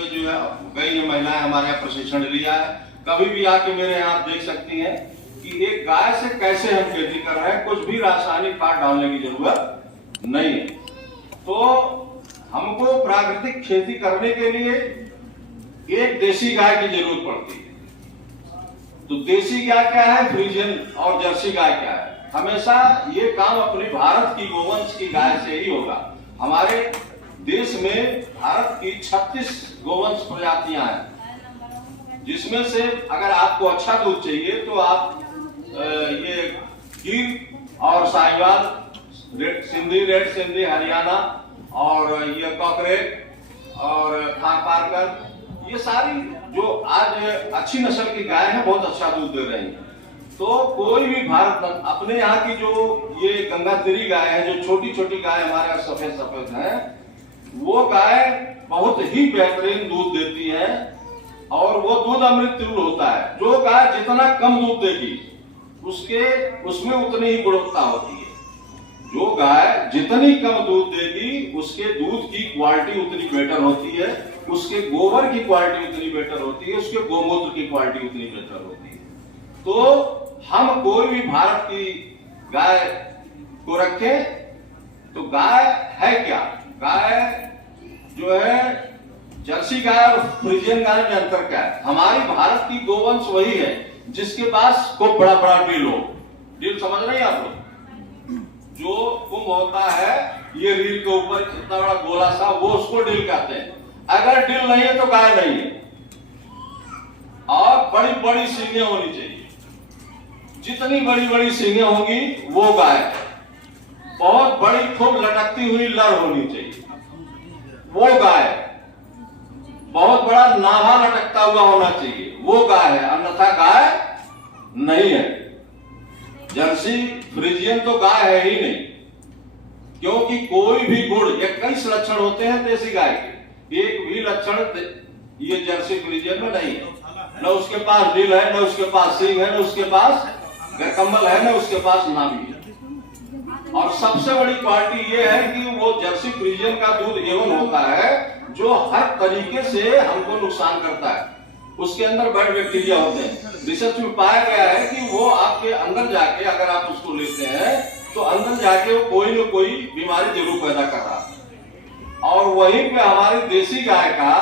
के जो है कई महिलाएं हमारे यहाँ प्रशिक्षण लिया है। कभी भी आके मेरे यहाँ आप देख सकती हैं कि एक गाय से कैसे हम खेती कर रहे हैं, कुछ भी रासायनिक खाद डालने की जरूरत नहीं है। तो हमको प्राकृतिक खेती करने के लिए एक देसी गाय की जरूरत पड़ती है। तो देसी गाय क्या है, फ्रीजियन और जर्सी गाय क्या है। हमेशा ये काम अपने भारत की गोवंश की गाय से ही होगा। हमारे देश में भारत की 36 गोवंश प्रजातियां हैं, जिसमें से अगर आपको अच्छा दूध चाहिए तो आप ये गिर और साहिवाल, सिंधी, रेड सिंधी, हरियाणा और ये कॉकरेज और थारपारकर, ये सारी जो आज अच्छी नस्ल की गाय है बहुत अच्छा दूध दे रही है। तो कोई भी भारत अपने यहाँ की जो ये गंगातिरी गाय है, जो छोटी छोटी गाय हमारे यहाँ सफेद सफेद है, वो गाय बहुत ही बेहतरीन दूध देती है और वो दूध अमृत तुल्य होता है। जो गाय जितना कम दूध देगी उसमें उतनी ही गुणवत्ता होती है। जो गाय जितनी कम दूध देगी उसके दूध की क्वालिटी उतनी बेटर होती है, उसके गोबर की क्वालिटी उतनी बेटर होती है, उसके गोमूत्र की क्वालिटी उतनी बेटर होती है। तो हम कोई भी भारत की गाय को रखें तो गाय है क्या, गाय जो है जर्सी गाय और फ्रीजियन गाय में अंतर क्या है। हमारी भारत की गोवंश वही है जिसके पास खूब बड़ा बड़ा डील हो। डील समझ रहे हैं आप लोग, जो कुंभ होता है ये रील के ऊपर इतना बड़ा गोला सा, वो उसको डील कहते हैं। अगर डील नहीं है तो गाय नहीं है। और बड़ी बड़ी सींगें होनी चाहिए, जितनी बड़ी बड़ी सींगें होंगी वो गाय है। बहुत बड़ी खूब लटकती हुई लड़ होनी चाहिए, वो गाय है। बहुत बड़ा नाभा लटकता हुआ होना चाहिए, वो गाय है, अन्यथा गाय नहीं है। जर्सी फ्रीजियन तो गाय है ही नहीं, क्योंकि कोई भी गुण, 21 लक्षण होते हैं देसी गाय के, एक भी लक्षण ये जर्सी फ्रीजियन में नहीं है। न उसके पास डील है, न उसके पास सींग है, न उसके पास गरकम्बल है, न उसके पास नाभि है। और सबसे बड़ी क्वालिटी ये है कि वो जर्सी फ्रीजियन का दूध एवन होता है जो हर तरीके से हमको नुकसान करता है। उसके अंदर बैड बैक्टीरिया होते हैं। रिसर्च में पाया गया है कि वो आपके अंदर जाके अगर आप उसको लेते हैं तो अंदर जाके वो कोई न कोई बीमारी जरूर पैदा कर रहा है। और वहीं पे हमारी देसी गाय का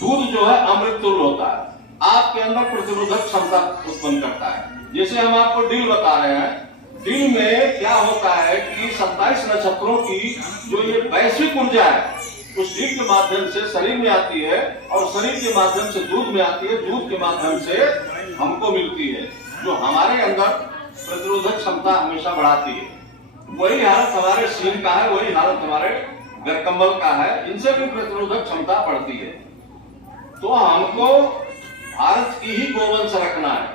दूध जो है अमृत तुल्य होता है, आपके अंदर प्रतिरोधक क्षमता उत्पन्न करता है। जैसे हम आपको डील बता रहे हैं, डील में क्या होता है कि 27 नक्षत्रों की जो ये वैश्विक ऊर्जा है उस डील के माध्यम से शरीर में आती है और शरीर के माध्यम से दूध में आती है, दूध के माध्यम से हमको मिलती है, जो हमारे अंदर प्रतिरोधक क्षमता हमेशा बढ़ाती है। वही हालत हमारे सींग का है, वही हालत हमारे गरकम्बल का है, इनसे भी प्रतिरोधक क्षमता बढ़ती है। तो हमको भारत की ही गोवंश रखना है,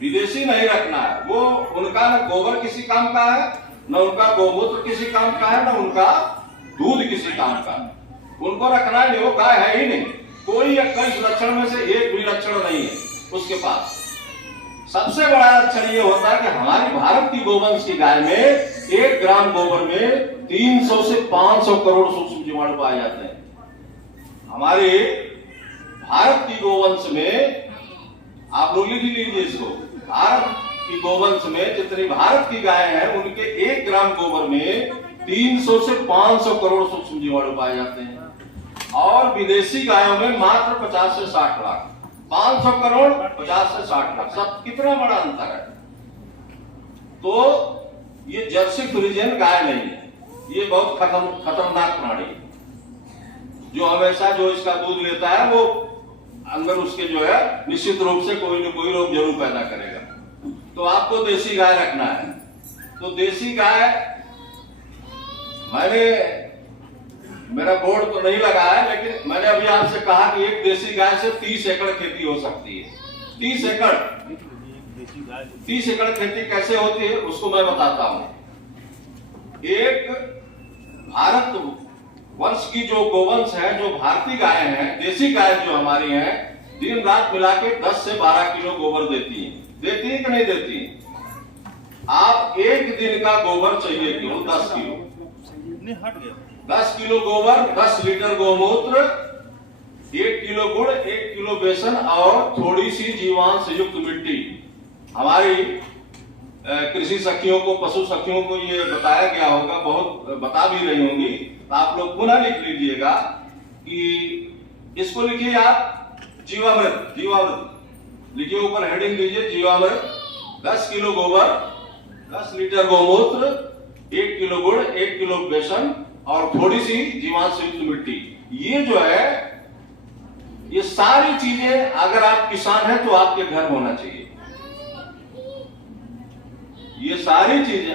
विदेशी नहीं रखना है। वो उनका न गोबर किसी काम का है, न उनका गोमूत्र किसी काम का है, न उनका दूध किसी काम का। उनको रखना है, वो गाय है ही नहीं। कोई 21 लक्षण में से एक भी लक्षण नहीं है उसके पास। सबसे बड़ा लक्षण ये होता है कि हमारी भारत की गोवंश की गाय में 1 ग्राम गोबर में 300 से 500 करोड़ सूक्ष्म जीवाणु पाए जाते हैं। हमारे भारत की गोवंश में, आप लोग लिख लीजिए इसको, भारत की गोवंश में जितनी भारत की गाय है उनके 1 ग्राम गोबर में 300 से 500 करोड़ सूक्ष्म जीवाणु पाए जाते हैं। और विदेशी गायों में मात्र 50 से 60 लाख। 500 करोड़ 50 से 60 लाख, सब कितना बड़ा अंतर है। तो ये जर्सी फ्रीजियन गाय नहीं है, ये बहुत खतरनाक प्राणी है, जो हमेशा जो इसका दूध लेता है वो अंदर उसके जो है निश्चित रूप से कोई न कोई रोग जरूर पैदा करेगा। तो आपको देसी गाय रखना है। तो देसी गाय, मेरा बोर्ड तो नहीं लगा है, लेकिन मैंने अभी आपसे कहा कि एक देसी गाय से 30 एकड़ खेती हो सकती है। 30 एकड़ 30 एकड़ खेती कैसे होती है उसको मैं बताता हूं। एक भारत वर्ष की जो गोवंश है, जो भारतीय गाय है, देसी गाय जो हमारी है, दिन रात मिला के 10 से 12 किलो गोबर देती है। देती है कि नहीं देती? आप एक दिन का गोबर चाहिए किलो, 10 किलो, 10 किलो गोबर, 10 लीटर गोमूत्र किलो गुड़, 1 किलो बेसन और थोड़ी सी जीवांश युक्त मिट्टी। हमारी कृषि सखियों को, पशु सखियों को ये बताया गया होगा, बहुत बता भी रही होंगी, तो आप लोग पुनः लिख लीजिएगा कि इसको लिखिए आप जीवामृत। जीवामृत लिखिए, ऊपर हेडिंग दीजिए जीवामृत। 10 किलो गोबर, 10 लीटर गौमूत्र, 1 किलो गुड़, 1 किलो बेसन और थोड़ी सी जीवांश युक्त मिट्टी। ये जो है, ये सारी चीजें अगर आप किसान हैं तो आपके घर होना चाहिए। ये सारी चीजें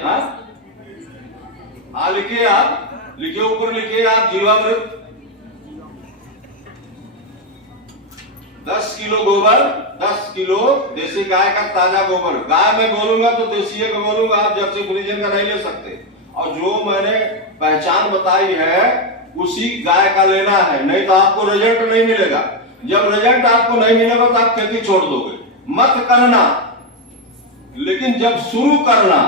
लिखिए आप, लिखिए ऊपर लिखिए आप जीवामृत। 10 किलो गोबर, 10 किलो देसी गाय का ताजा गोबर। गाय में बोलूंगा तो देसी का बोलूंगा, आप जर्सी फ्रीजियन का नहीं ले सकते। और जो मैंने पहचान बताई है उसी गाय का लेना है, नहीं तो आपको रिजल्ट नहीं मिलेगा। जब रिजल्ट आपको नहीं मिलेगा तो आप खेती छोड़ दोगे। मत करना, लेकिन जब शुरू करना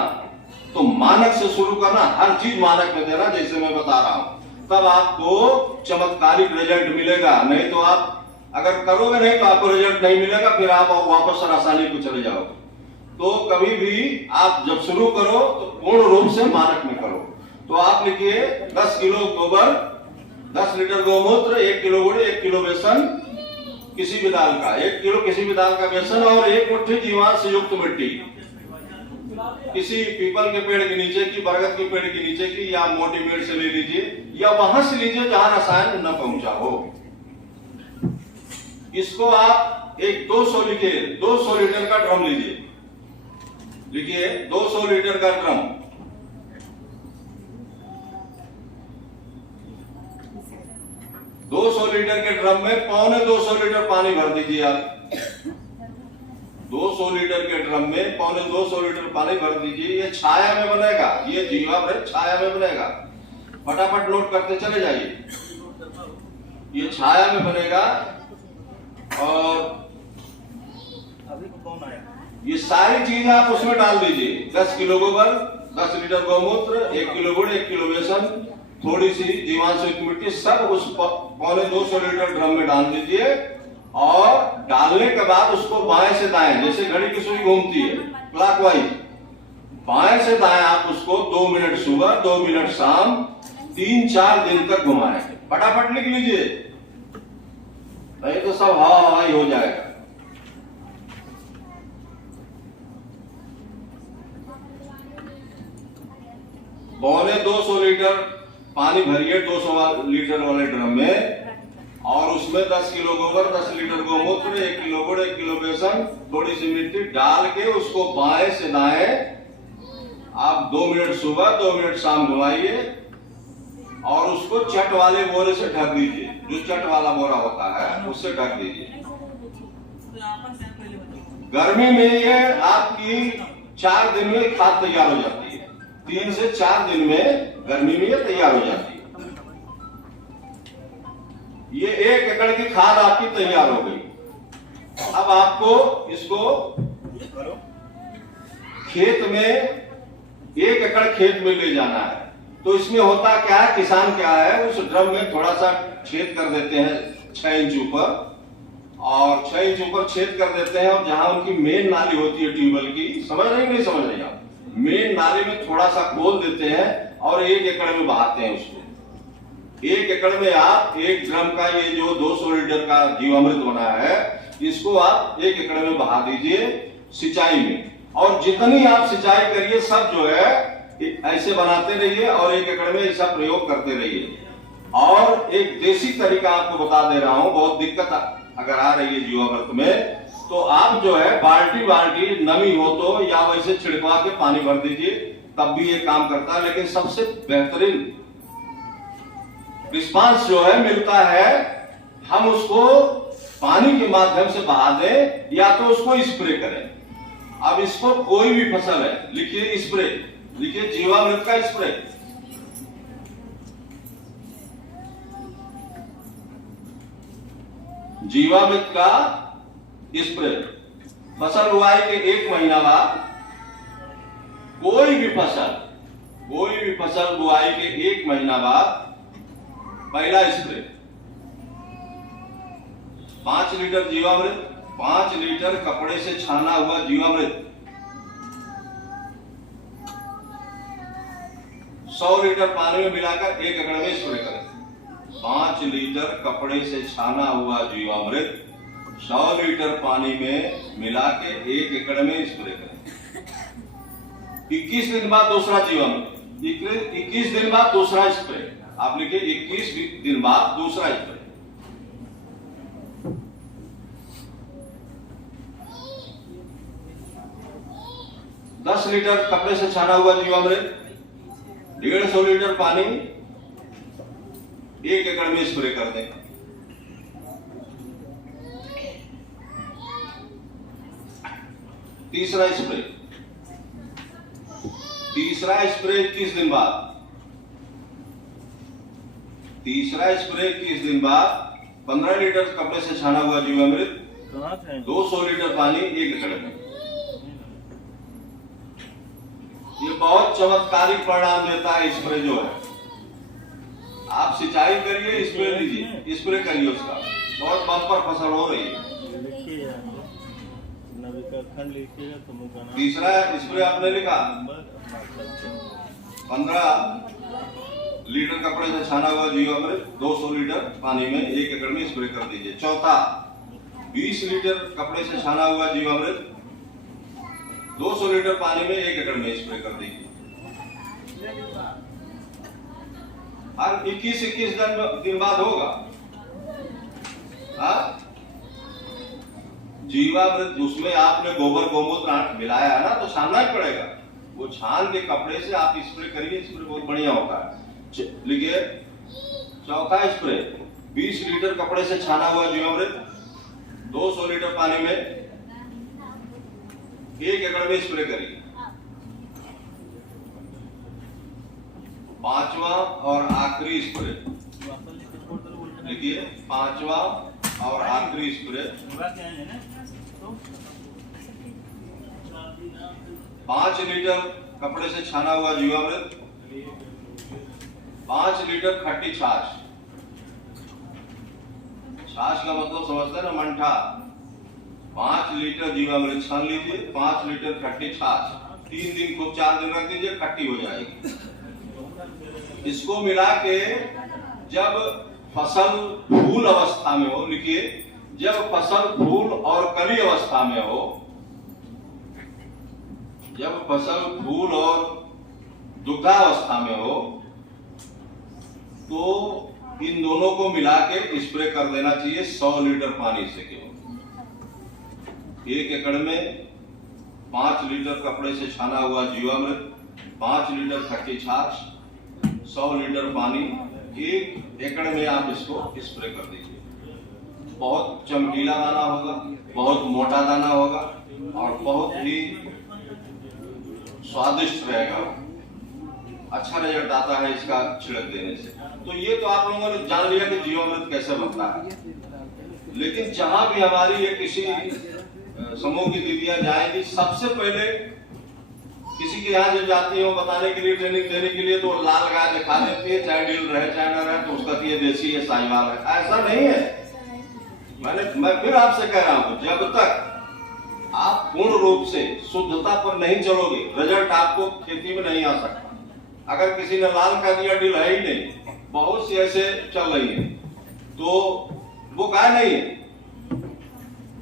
तो मानक से शुरू करना, हर चीज मानक में देना, जैसे मैं बता रहा हूं, तब आपको चमत्कारिक रिजल्ट मिलेगा। नहीं तो आप अगर करोगे नहीं तो आपको रिजल्ट नहीं मिलेगा, फिर आप वापस रासायनिक को चले जाओगे। तो कभी भी आप जब शुरू करो तो पूर्ण रूप से मानक में करो। तो आप लिखिए 10 किलो गोबर, 10 लीटर गौमूत्र, 1 किलो गुड़, 1 किलो बेसन किसी भी दाल का, 1 किलो किसी भी दाल का बेसन और 1 मुट्ठी जीवांश युक्त मिट्टी। किसी पीपल के पेड़ के नीचे की, बरगद के पेड़ के नीचे की, या मोटी पेड़ से ले लीजिए, या वहां से लीजिए जहां रसायन न पहुंचा हो। इसको आप एक 200 लिखिए, 200 लीटर का ड्रम लीजिए। लिखिए 200 लीटर का ड्रम। दो 200 लीटर के ड्रम में 250 लीटर पानी भर दीजिए आप। 200 लीटर के ड्रम में 250 लीटर पानी भर दीजिए। ये छाया में बनेगा, ये जीवामृत छाया में बनेगा। फटाफट नोट करते चले जाइए। ये छाया में बनेगा और अभी कौन आया? ये सारी चीज आप उसमें डाल दीजिए। 10 किलो गोबर, 10 लीटर गौमूत्र, 1 किलो गुड़, 1 किलो बेसन, थोड़ी सी जीवांश युक्त मिट्टी, सब उस 250 लीटर ड्रम में डाल दीजिए। और डालने के बाद उसको बाएं से दाएं, जैसे घड़ी की सुई घूमती है क्लॉकवाइज, बाएं से दाएं आप उसको 2 मिनट सुबह, 2 मिनट शाम, 3-4 दिन तक घुमाएं। फटाफट लिख लीजिए, नहीं तो सब हवाई हो जाएगा। पौने 200 लीटर पानी भरिए 200 लीटर वाले ड्रम में, और उसमें 10 किलो गोबर, 10 लीटर गौमूत्र, 1 किलो गुड़, 1 किलो बेसन, थोड़ी सी मिट्टी डाल के उसको बाएं से दाएं आप 2 मिनट सुबह, 2 मिनट शाम घुमाइए। और उसको चट वाले बोरे से ढक दीजिए, जो चट वाला बोरा होता है उससे ढक दीजिए। गर्मी में ये आपकी 4 दिन में खाद तैयार हो जाती है। 3 से 4 दिन में गर्मी में ये तैयार हो जाती है। ये 1 एकड़ की खाद आपकी तैयार हो गई। अब आपको इसको खेत में, 1 एकड़ खेत में ले जाना है। तो इसमें होता क्या है, किसान क्या है, उस ड्रम में थोड़ा सा छेद कर देते हैं 6 इंच ऊपर, और 6 इंच ऊपर छेद कर देते हैं। और जहां उनकी मेन नाली होती है ट्यूबवेल की, समझ रहे नहीं समझ रहे आप, मेन नाली में थोड़ा सा खोल देते हैं और 1 एकड़ में बहाते हैं उसको। 1 एकड़ में आप 1 ड्रम का ये जो 200 लीटर का जीवामृत बना है, इसको आप 1 एकड़ में बहा दीजिए सिंचाई में। और जितनी आप सिंचाई करिए सब जो है ऐसे बनाते रहिए और 1 एकड़ में ऐसा प्रयोग करते रहिए। और एक देसी तरीका आपको बता दे रहा हूं, बहुत दिक्कत अगर आ रही है जीवामृत में, तो आप जो है बाल्टी नमी हो तो या वैसे छिड़कवा के पानी भर दीजिए, तब भी ये काम करता है। लेकिन सबसे बेहतरीन रिस्पांस जो है मिलता है, हम उसको पानी के माध्यम से बहा दें या तो उसको स्प्रे करें। अब इसको कोई भी फसल है, लिखिए स्प्रे, लिखिए जीवामृत का स्प्रे। जीवामृत का स्प्रे फसल बुआई के 1 महीना बाद, कोई भी फसल बुआई के 1 महीना बाद पहला स्प्रे। 5 लीटर जीवामृत, 5 लीटर कपड़े से छाना हुआ जीवामृत, 100 लीटर पानी में मिलाकर 1 एकड़ में स्प्रे करें। 5 लीटर कपड़े से छाना हुआ जीवामृत 100 लीटर पानी में मिला के 1 एकड़ में स्प्रे करें। 21 दिन बाद दूसरा जीवामृत, 21 दिन बाद दूसरा स्प्रे। आप लिखिए 21 दिन बाद दूसरा स्प्रे। 10 लीटर कपड़े से छाना हुआ जीवामृत, 150 लीटर पानी 1 एकड़ में स्प्रे कर दें। तीसरा स्प्रे 21 दिन बाद। तीसरा स्प्रे 21 दिन बाद 15 लीटर कपड़े से छाना हुआ जीवामृत, 200 लीटर पानी 1 एकड़ में। ये बहुत चमत्कारिक परिणाम देता है स्प्रे जो है। आप सिंचाई करिए, स्प्रे दीजिए, स्प्रे करिए, उसका बहुत बम्पर फसल हो रही है। तीसरा स्प्रे आपने लिखा 15 लीटर कपड़े से छाना हुआ जीवामृत 200 लीटर पानी में 1 एकड़ में स्प्रे कर दीजिए। चौथा 20 लीटर कपड़े से छाना हुआ जीवामृत 200 लीटर पानी में 1 एकड़ में स्प्रे कर दीजिए। और 21 दिन बाद होगा। जीवामृत उसमें आपने गोबर गोमूत्र मिलाया है ना, तो छानना ही पड़ेगा। वो छान के कपड़े से आप स्प्रे करिए, स्प्रे बहुत बढ़िया होता है। लिखिए चौथा स्प्रे 20 लीटर कपड़े से छाना हुआ जीवामृत 200 लीटर पानी में 1 एकड़ में स्प्रे करिए। पांचवा और आखिरी स्प्रे लिखिए, पांचवा और आखिरी स्प्रे 5 लीटर कपड़े से छाना हुआ जीवामृत 5 लीटर खट्टी छाछ। छाछ का मतलब समझते हैं ना, मंठा। 5 लीटर जीवामृत छान लीजिए, 5 लीटर खट्टी छाछ, 3 दिन को 4 दिन रख दीजिए, खट्टी हो जाएगी। इसको मिला के जब फसल फूल अवस्था में हो, लिखिए जब फसल फूल और कली अवस्था में हो, जब फसल फूल और दुग्धावस्था में हो, तो इन दोनों को मिला के स्प्रे कर देना चाहिए 100 लीटर पानी से केवल। 1 एकड़ में 5 लीटर कपड़े से छाना हुआ जीवामृत, 5 लीटर खट्टी छाछ, 100 लीटर पानी, 1 एकड़ में आप इसको स्प्रे कर दीजिए। बहुत चमकीला दाना होगा, बहुत मोटा दाना होगा और बहुत ही स्वादिष्ट रहेगा। अच्छा रिजल्ट आता है इसका छिड़क देने से। तो ये तो आप लोगों ने जान लिया कि जीवामृत कैसे बनता है। लेकिन जहां भी हमारी ये किसी समूह की दीदियां जाएंगी, सबसे पहले किसी के यहाँ जब जाती है बताने के लिए, ट्रेनिंग देने के लिए, तो लाल गाय दिखा देती है, चाहे डील रहे चाहे न रहे, तो उसका ये देसी है, साहिवाल है। ऐसा नहीं है। मैं फिर आपसे कह रहा हूं, जब तक आप पूर्ण रूप से शुद्धता पर नहीं चलोगे, रिजल्ट आपको खेती में नहीं आ सकता। अगर किसी ने लाल कह दिया, डील है ही नहीं, बहुत सी ऐसे चल रही है, तो वो गाय नहीं है।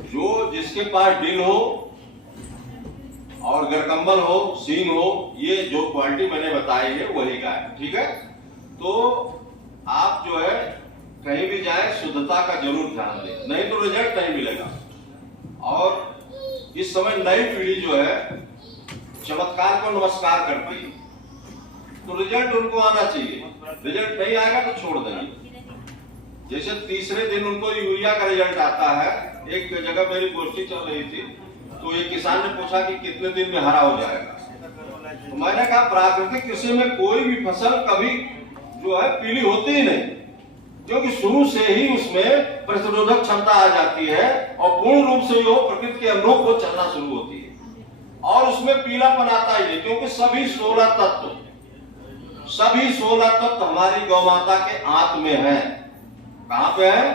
जो जिसके पास डील हो और गरकंबल हो, सींग हो, ये जो क्वालिटी मैंने बताई है वही गाय, ठीक है। तो आप जो है कहीं भी जाए शुद्धता का जरूर ध्यान दें, नहीं तो रिजल्ट नहीं मिलेगा। और इस समय नई पीढ़ी जो है चमत्कार को नमस्कार करती है, तो रिजल्ट उनको आना चाहिए। रिजल्ट नहीं आएगा तो छोड़ देंगे। जैसे तीसरे दिन उनको यूरिया का रिजल्ट आता है। एक जगह मेरी गोष्ठी चल रही थी, तो एक किसान ने पूछा कि कितने दिन में हरा हो जाएगा। तो मैंने कहा प्राकृतिक कृषि में कोई भी फसल कभी जो है पीली होती ही नहीं, क्योंकि शुरू से ही उसमें प्रतिरोधक क्षमता आ जाती है और पूर्ण रूप से वो प्रकृति के अनुरूप वो चलना शुरू होती है और उसमें पीलापन आता ही नहीं, क्योंकि सभी 16 तत्व हमारी गौ माता के आंत में है। कहां पे है?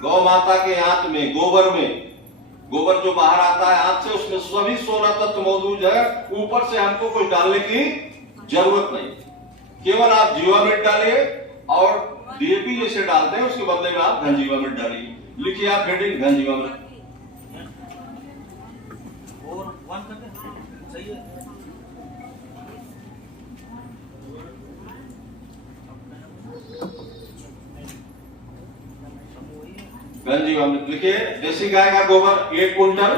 गौ माता के आंत में, गोबर जो बाहर आता है आंत से, उसमें सभी 16 तत्व मौजूद है। ऊपर से हमको कुछ डालने की जरूरत नहीं, केवल आप जीवामृत डालिए और डीएपी जैसे डालते हैं उसके बदले में आप घन जीवामृत डालिए। लिखिए आप हेडिंग घन जीवामृत। और 1 कर दे, सही है। घन जीवामृत लिखिए। देसी गाय का गोबर 1 कुंटल,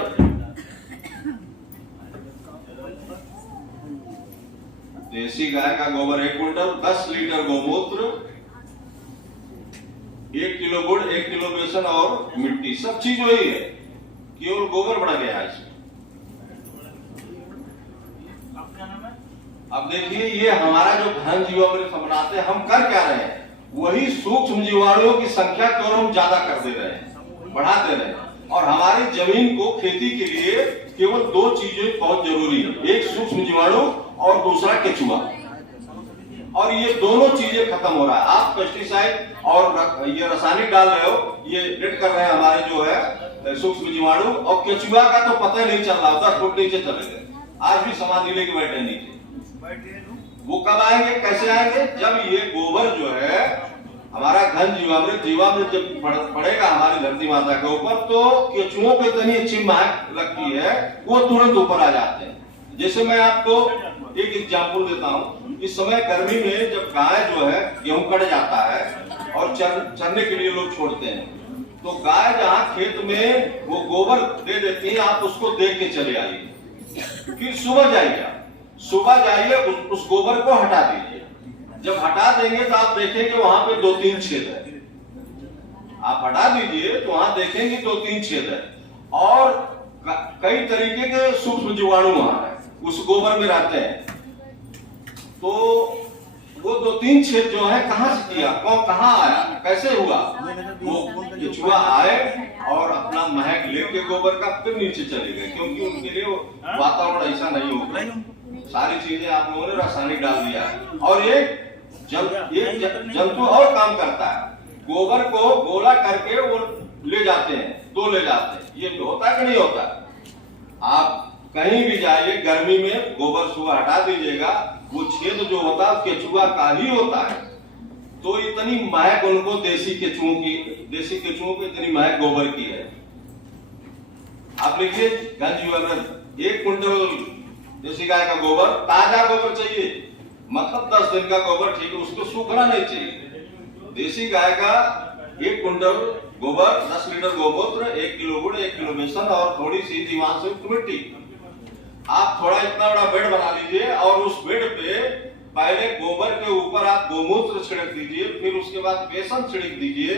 देसी गाय का गोबर 1 कुंटल, 10 लीटर गौमूत्र, 1 किलो गुड़, 1 किलो बेसन और मिट्टी, सब चीज वही है, केवल गोबर बढ़ा गया है इसमें। अब देखिए ये हमारा जो घन जीवामृत हम बनाते हैं, हम कर क्या रहे हैं, वही सूक्ष्म जीवाणुओं की संख्या को हम ज्यादा कर दे रहे हैं, बढ़ा दे रहे हैं। और हमारी जमीन को खेती के लिए केवल 2 चीजें बहुत जरूरी है, एक सूक्ष्म जीवाणु और दूसरा केचुआ। और ये दोनों चीजें खत्म हो रहा है। आप पेस्टिसाइड और ये रासायनिक डाल रहे हो, ये डेट कर रहे हैं हमारे जो है सूक्ष्म जीवाणु, और केचुआ का तो पता ही नहीं चल रहा, 10 फुट नीचे चले गए, आज भी समाधि लेके बैठे नीचे। वो कब आएंगे, कैसे आएंगे, जब ये गोबर जो है हमारा घन जीवामृत जब पड़ेगा हमारी धरती माता के ऊपर, तो केचुओं पे इतनी अच्छी महक लगती है, वो तुरंत ऊपर आ जाते हैं। जैसे मैं आपको एक एग्जाम्पल देता हूँ, इस समय गर्मी में जब गाय जो है गेहूं कट जाता है और चरने के लिए लोग छोड़ते हैं, तो गाय जहाँ खेत में वो गोबर दे देती है, आप उसको देख के चले आइए, फिर सुबह जाइए उस गोबर को हटा दीजिए। जब हटा देंगे तो आप देखेंगे वहां पे 2-3 छेद है, आप हटा दीजिए तो वहां देखेंगे 2-3 छेद है, और कई तरीके के सूक्ष्म जीवाणु वहां है, उस गोबर में रहते हैं। तो वो 2-3 छेद जो है कहां से किया, कहां आया, कैसे हुआ, वो केचुआ आए और अपना महक लेके गोबर का फिर नीचे चले गए, क्योंकि उनके लिए वातावरण ऐसा नहीं होगा। सारी चीजें आप लोगों ने रासायनिक डाल दिया। और एक जंतु और काम करता है, गोबर को गोला करके वो ले जाते हैं, 2 ले जाते हैं, ये होता है कि नहीं होता। आप कहीं भी जाइए गर्मी में, गोबर सुबह हटा दीजिएगा, वो छेद जो होता है केचुआ का ही होता है। तो इतनी महक उनको देसी केचुओं को इतनी महक गोबर की है। आप लिखिए घन जीवामृत 1 कुंटल देसी गाय का गोबर, ताजा गोबर चाहिए, मतलब 10 दिन का गोबर, ठीक है, उसको सूखना नहीं चाहिए। देसी गाय का 1 कुंटल गोबर, 10 लीटर गौमूत्र, 1 किलो गुड़, 1 किलो बेसन और थोड़ी सी जीवाणु युक्त मिट्टी। आप थोड़ा इतना बड़ा बेड बना लीजिए और उस बेड पे पहले गोबर के ऊपर आप गौमूत्र छिड़क दीजिए, फिर उसके बाद बेसन छिड़क दीजिए,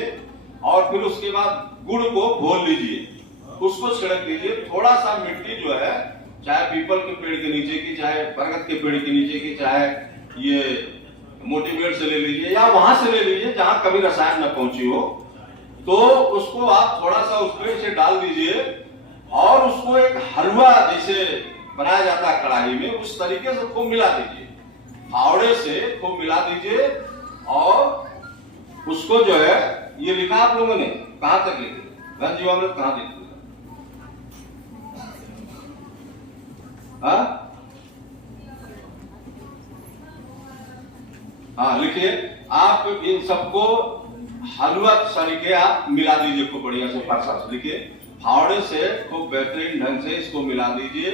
और फिर उसके बाद गुड़ को घोल लीजिए, उसको छिड़क दीजिए। थोड़ा सा मिट्टी जो है, चाहे पीपल के पेड़ के नीचे की, चाहे बरगद के पेड़ के नीचे की, चाहे ये मोटी पेड़ से ले लीजिए या वहां से ले लीजिए जहां कभी रसायन न पहुंची हो, तो उसको आप थोड़ा सा उस पेड़ से डाल दीजिए और उसको एक हलवा जैसे बनाया जाता है कढ़ाई में, उस तरीके से खूब मिला दीजिए, फावड़े से खूब मिला दीजिए। और उसको जो है, ये लिखा आप लोगों ने, कहां तक लिखे घन जीवामृत, कहां लिखे, हाँ लिखिए। आप इन सबको हलवा तरीके आप मिला दीजिए खूब बढ़िया से, फरसा से लिखिए, फावड़े से खूब बेहतरीन ढंग से इसको मिला दीजिए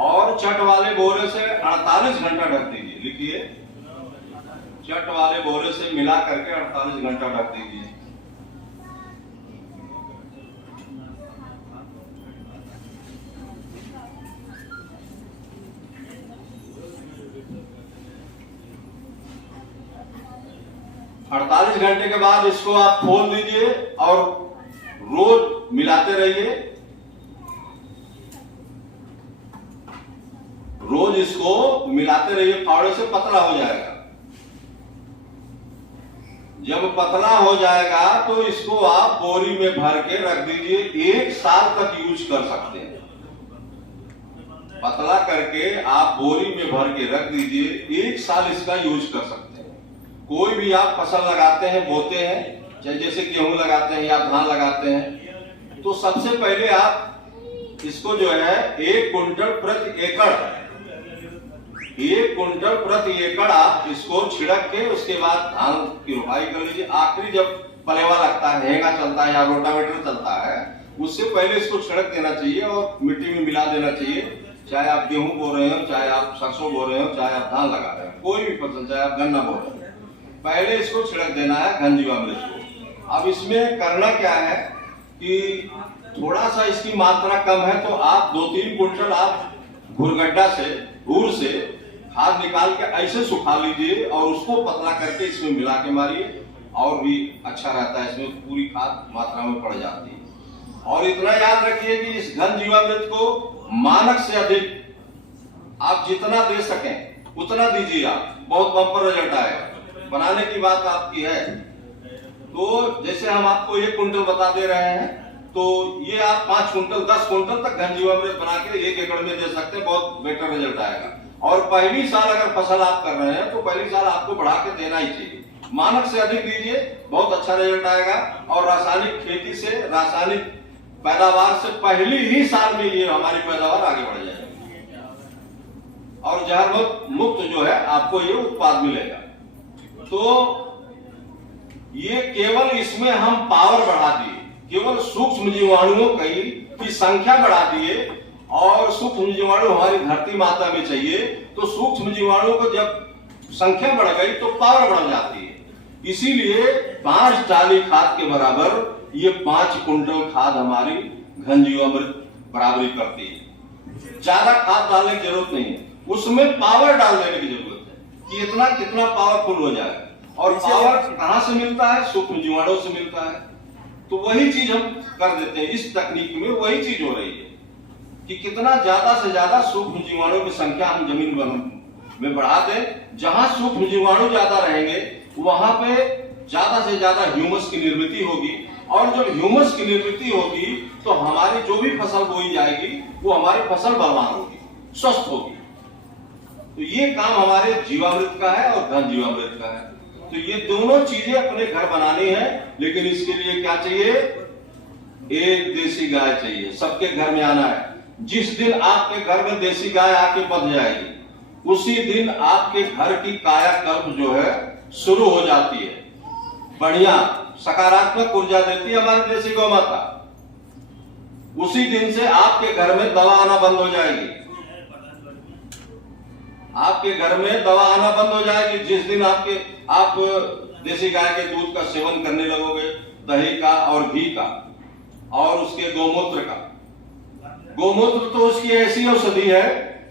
और चट वाले बोरे से 48 घंटा ढक दीजिए। लिखिए, चट वाले बोरे से मिला करके 48 घंटा ढक दीजिए। अड़तालीस घंटे के बाद इसको आप खोल दीजिए और रोज मिलाते रहिए। रोज इसको मिलाते रहिए, फावड़े से पतला हो जाएगा। जब पतला हो जाएगा तो इसको आप बोरी में भर के रख दीजिए, 1 साल तक यूज कर सकते हैं। पतला करके आप बोरी में भर के रख दीजिए, 1 साल इसका यूज कर सकते हैं। कोई भी आप फसल लगाते हैं, बोते हैं, चाहे जैसे गेहूं लगाते हैं या धान लगाते हैं, तो सबसे पहले आप इसको जो है 1 कुंटल प्रति एकड़ आप इसको छिड़क के उसके बाद धान की रोपाई कर लीजिए। आखिरी जब पलेवा लगता है, हेंगा चलता है या रोटावेटर चलता है, उससे पहले इसको छिड़क देना चाहिए और मिट्टी में मिला देना चाहिए। चाहे आप गेहूं बो रहे हो, चाहे आप सरसों बो रहे हो, चाहे आप धान लगा रहे हो, कोई भी फसल, चाहे आप गन्ना बो रहे हो, पहले इसको छिड़क देना है घन जीवामृत को। अब इसमें करना क्या है कि थोड़ा सा इसकी मात्रा कम है तो आप 2-3 कुंटल आप घुरगड्ढा से, धूर से खाद निकाल के ऐसे सुखा लीजिए और उसको पतला करके इसमें मिला के मारिए, और भी अच्छा रहता है, इसमें पूरी खाद मात्रा में पड़ जाती है। और इतना याद रखिए कि इस घन जीवामृत को मानक से अधिक आप जितना दे सकें उतना दीजिए, आप बहुत बम्पर रिजल्ट आएगा। बनाने की बात आपकी है, तो जैसे हम आपको 1 कुंटल बता दे रहे हैं, तो ये आप 5 कुंटल 10 कुंटल तक घन जीवामृत बना के 1 एकड़ में दे सकते हैं, बहुत बेटर रिजल्ट आएगा। और पहली साल अगर फसल आप कर रहे हैं तो पहली साल आपको बढ़ा के देना ही चाहिए, मानक से अधिक दीजिए, बहुत अच्छा रिजल्ट आएगा। और रासायनिक खेती से, रासायनिक पैदावार से पहली ही साल में ये हमारी पैदावार आगे बढ़ जाएगी और जहर मुक्त जो है आपको ये उत्पाद मिलेगा। तो ये केवल इसमें हम पावर बढ़ा दिए, केवल सूक्ष्म जीवाणुओं की संख्या बढ़ा दिए, और सूक्ष्म जीवाणु हमारी धरती माता में चाहिए, तो सूक्ष्म जीवाणुओं को जब संख्या बढ़ गई तो पावर बढ़ जाती है। इसीलिए 5 टाली खाद के बराबर ये 5 कुंटल खाद हमारी घन जीवामृत बराबरी करती है। ज्यादा खाद डालने की जरूरत नहीं है, उसमें पावर डाल देने की जरूरत है कि इतना कितना पावरफुल हो जाए। और पावर कहां से मिलता है? सूक्ष्म जीवाणुओं से मिलता है। तो वही चीज हम कर देते हैं, इस तकनीक में वही चीज हो रही है कि कितना ज्यादा से ज्यादा सूक्ष्म जीवाणुओं की संख्या हम जमीन में बढ़ा दें। जहां सूक्ष्म जीवाणु ज्यादा रहेंगे वहां पे ज्यादा से ज्यादा ह्यूमस की निर्मित होगी, और जब ह्यूमस की निर्मित होगी तो हमारी जो भी फसल बोई जाएगी वो हमारी फसल बलवान होगी, स्वस्थ होगी। तो ये काम हमारे जीवामृत का है और घन जीवामृत का है। तो ये दोनों चीजें अपने घर बनानी है, लेकिन इसके लिए क्या चाहिए? एक देसी गाय चाहिए, सबके घर में आना है। जिस दिन आपके घर में देसी गाय आके बच जाएगी, उसी दिन आपके घर की कायाकल्प जो है शुरू हो जाती है। बढ़िया सकारात्मक ऊर्जा देती है हमारी देसी गौ माता। उसी दिन से आपके घर में दवा आना बंद हो जाएगी, आपके घर में दवा आना बंद हो जाएगी। जिस दिन आप देसी गाय के दूध का सेवन करने लगोगे, दही का और घी का और उसके गोमूत्र का। गोमूत्र तो उसकी ऐसी औषधि है,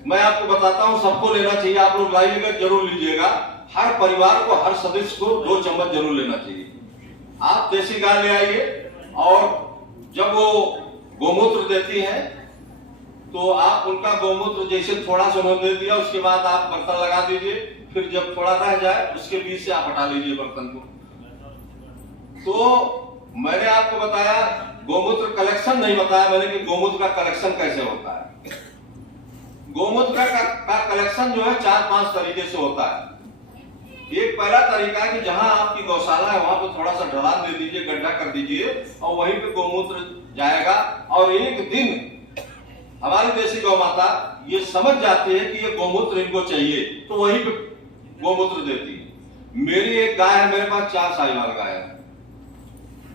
मैं आपको बताता हूं, सबको लेना चाहिए। आप लोग लाइएगा, जरूर लीजिएगा। हर परिवार को, हर सदस्य को 2 चम्मच जरूर लेना चाहिए। आप देसी गाय ले आइए, और जब वो गोमूत्र देती है तो आप उनका गोमूत्र जैसे थोड़ा सा उन्होंने दे दिया, उसके बाद आप बर्तन लगा दीजिए। फिर जब थोड़ा रह जाए उसके बीच से आप हटा लीजिए बर्तन को। तो मैंने आपको बताया, गोमूत्र कलेक्शन नहीं बताया मैंने कि गोमूत्र का कलेक्शन कैसे होता है। गोमूत्र का कलेक्शन जो है 4-5 तरीके से होता है। एक पहला तरीका है कि जहां आपकी गौशाला है वहां पर थोड़ा सा ढलान दे दीजिए, गड्ढा कर दीजिए, और वहीं पे गोमूत्र जाएगा। और एक दिन हमारी देसी गौ माता ये समझ जाती है कि ये गोमूत्र इनको चाहिए, तो वहीं पे गोमूत्र देती है। मेरी एक गाय है, मेरे पास 4 साहिवाल गाय है।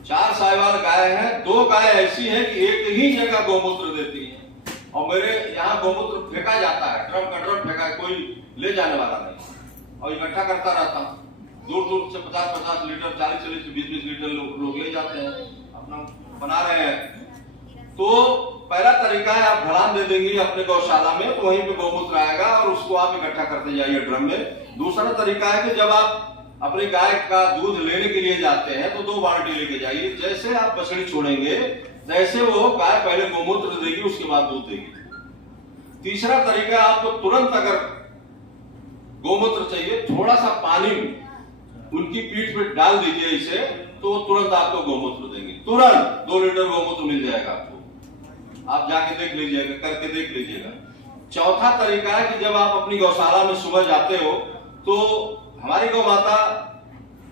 4 साहिवाल गाय है। 2 गाय ऐसी है कि एक ही जगह गोमूत्र देती है, और मेरे यहाँ गोमूत्र फेंका जाता है, ड्रम का ड्रम फेंका है, कोई ले जाने वाला नहीं, और इकट्ठा करता रहता हूँ। दूर दूर से 50-50 लीटर, 40-40, 20-20 लीटर लोग ले जाते हैं, अपना बना रहे हैं। तो पहला तरीका है, आप ढलान दे देंगे अपने गौशाला में, तो वहीं पे गोमूत्र आएगा और उसको आप इकट्ठा करते जाइए ड्रम में। दूसरा तरीका है कि जब आप अपनी गाय का दूध लेने के लिए जाते हैं तो 2 बाल्टी लेके जाइए। जैसे आप बछड़ी छोड़ेंगे जैसे वो गाय पहले गोमूत्र देगी, उसके बाद दूध देगी। तीसरा तरीका, आपको तुरंत अगर गोमूत्र चाहिए, थोड़ा सा पानी उनकी पीठ पे डाल दीजिए इसे, तो वो तुरंत आपको गोमूत्र देंगे। तुरंत 2 लीटर गोमूत्र मिल जाएगा आपको। आप जाके देख लीजिएगा, करके देख लीजिएगा। चौथा तरीका है कि जब आप अपनी गौशाला में सुबह जाते हो तो हमारी गौ माता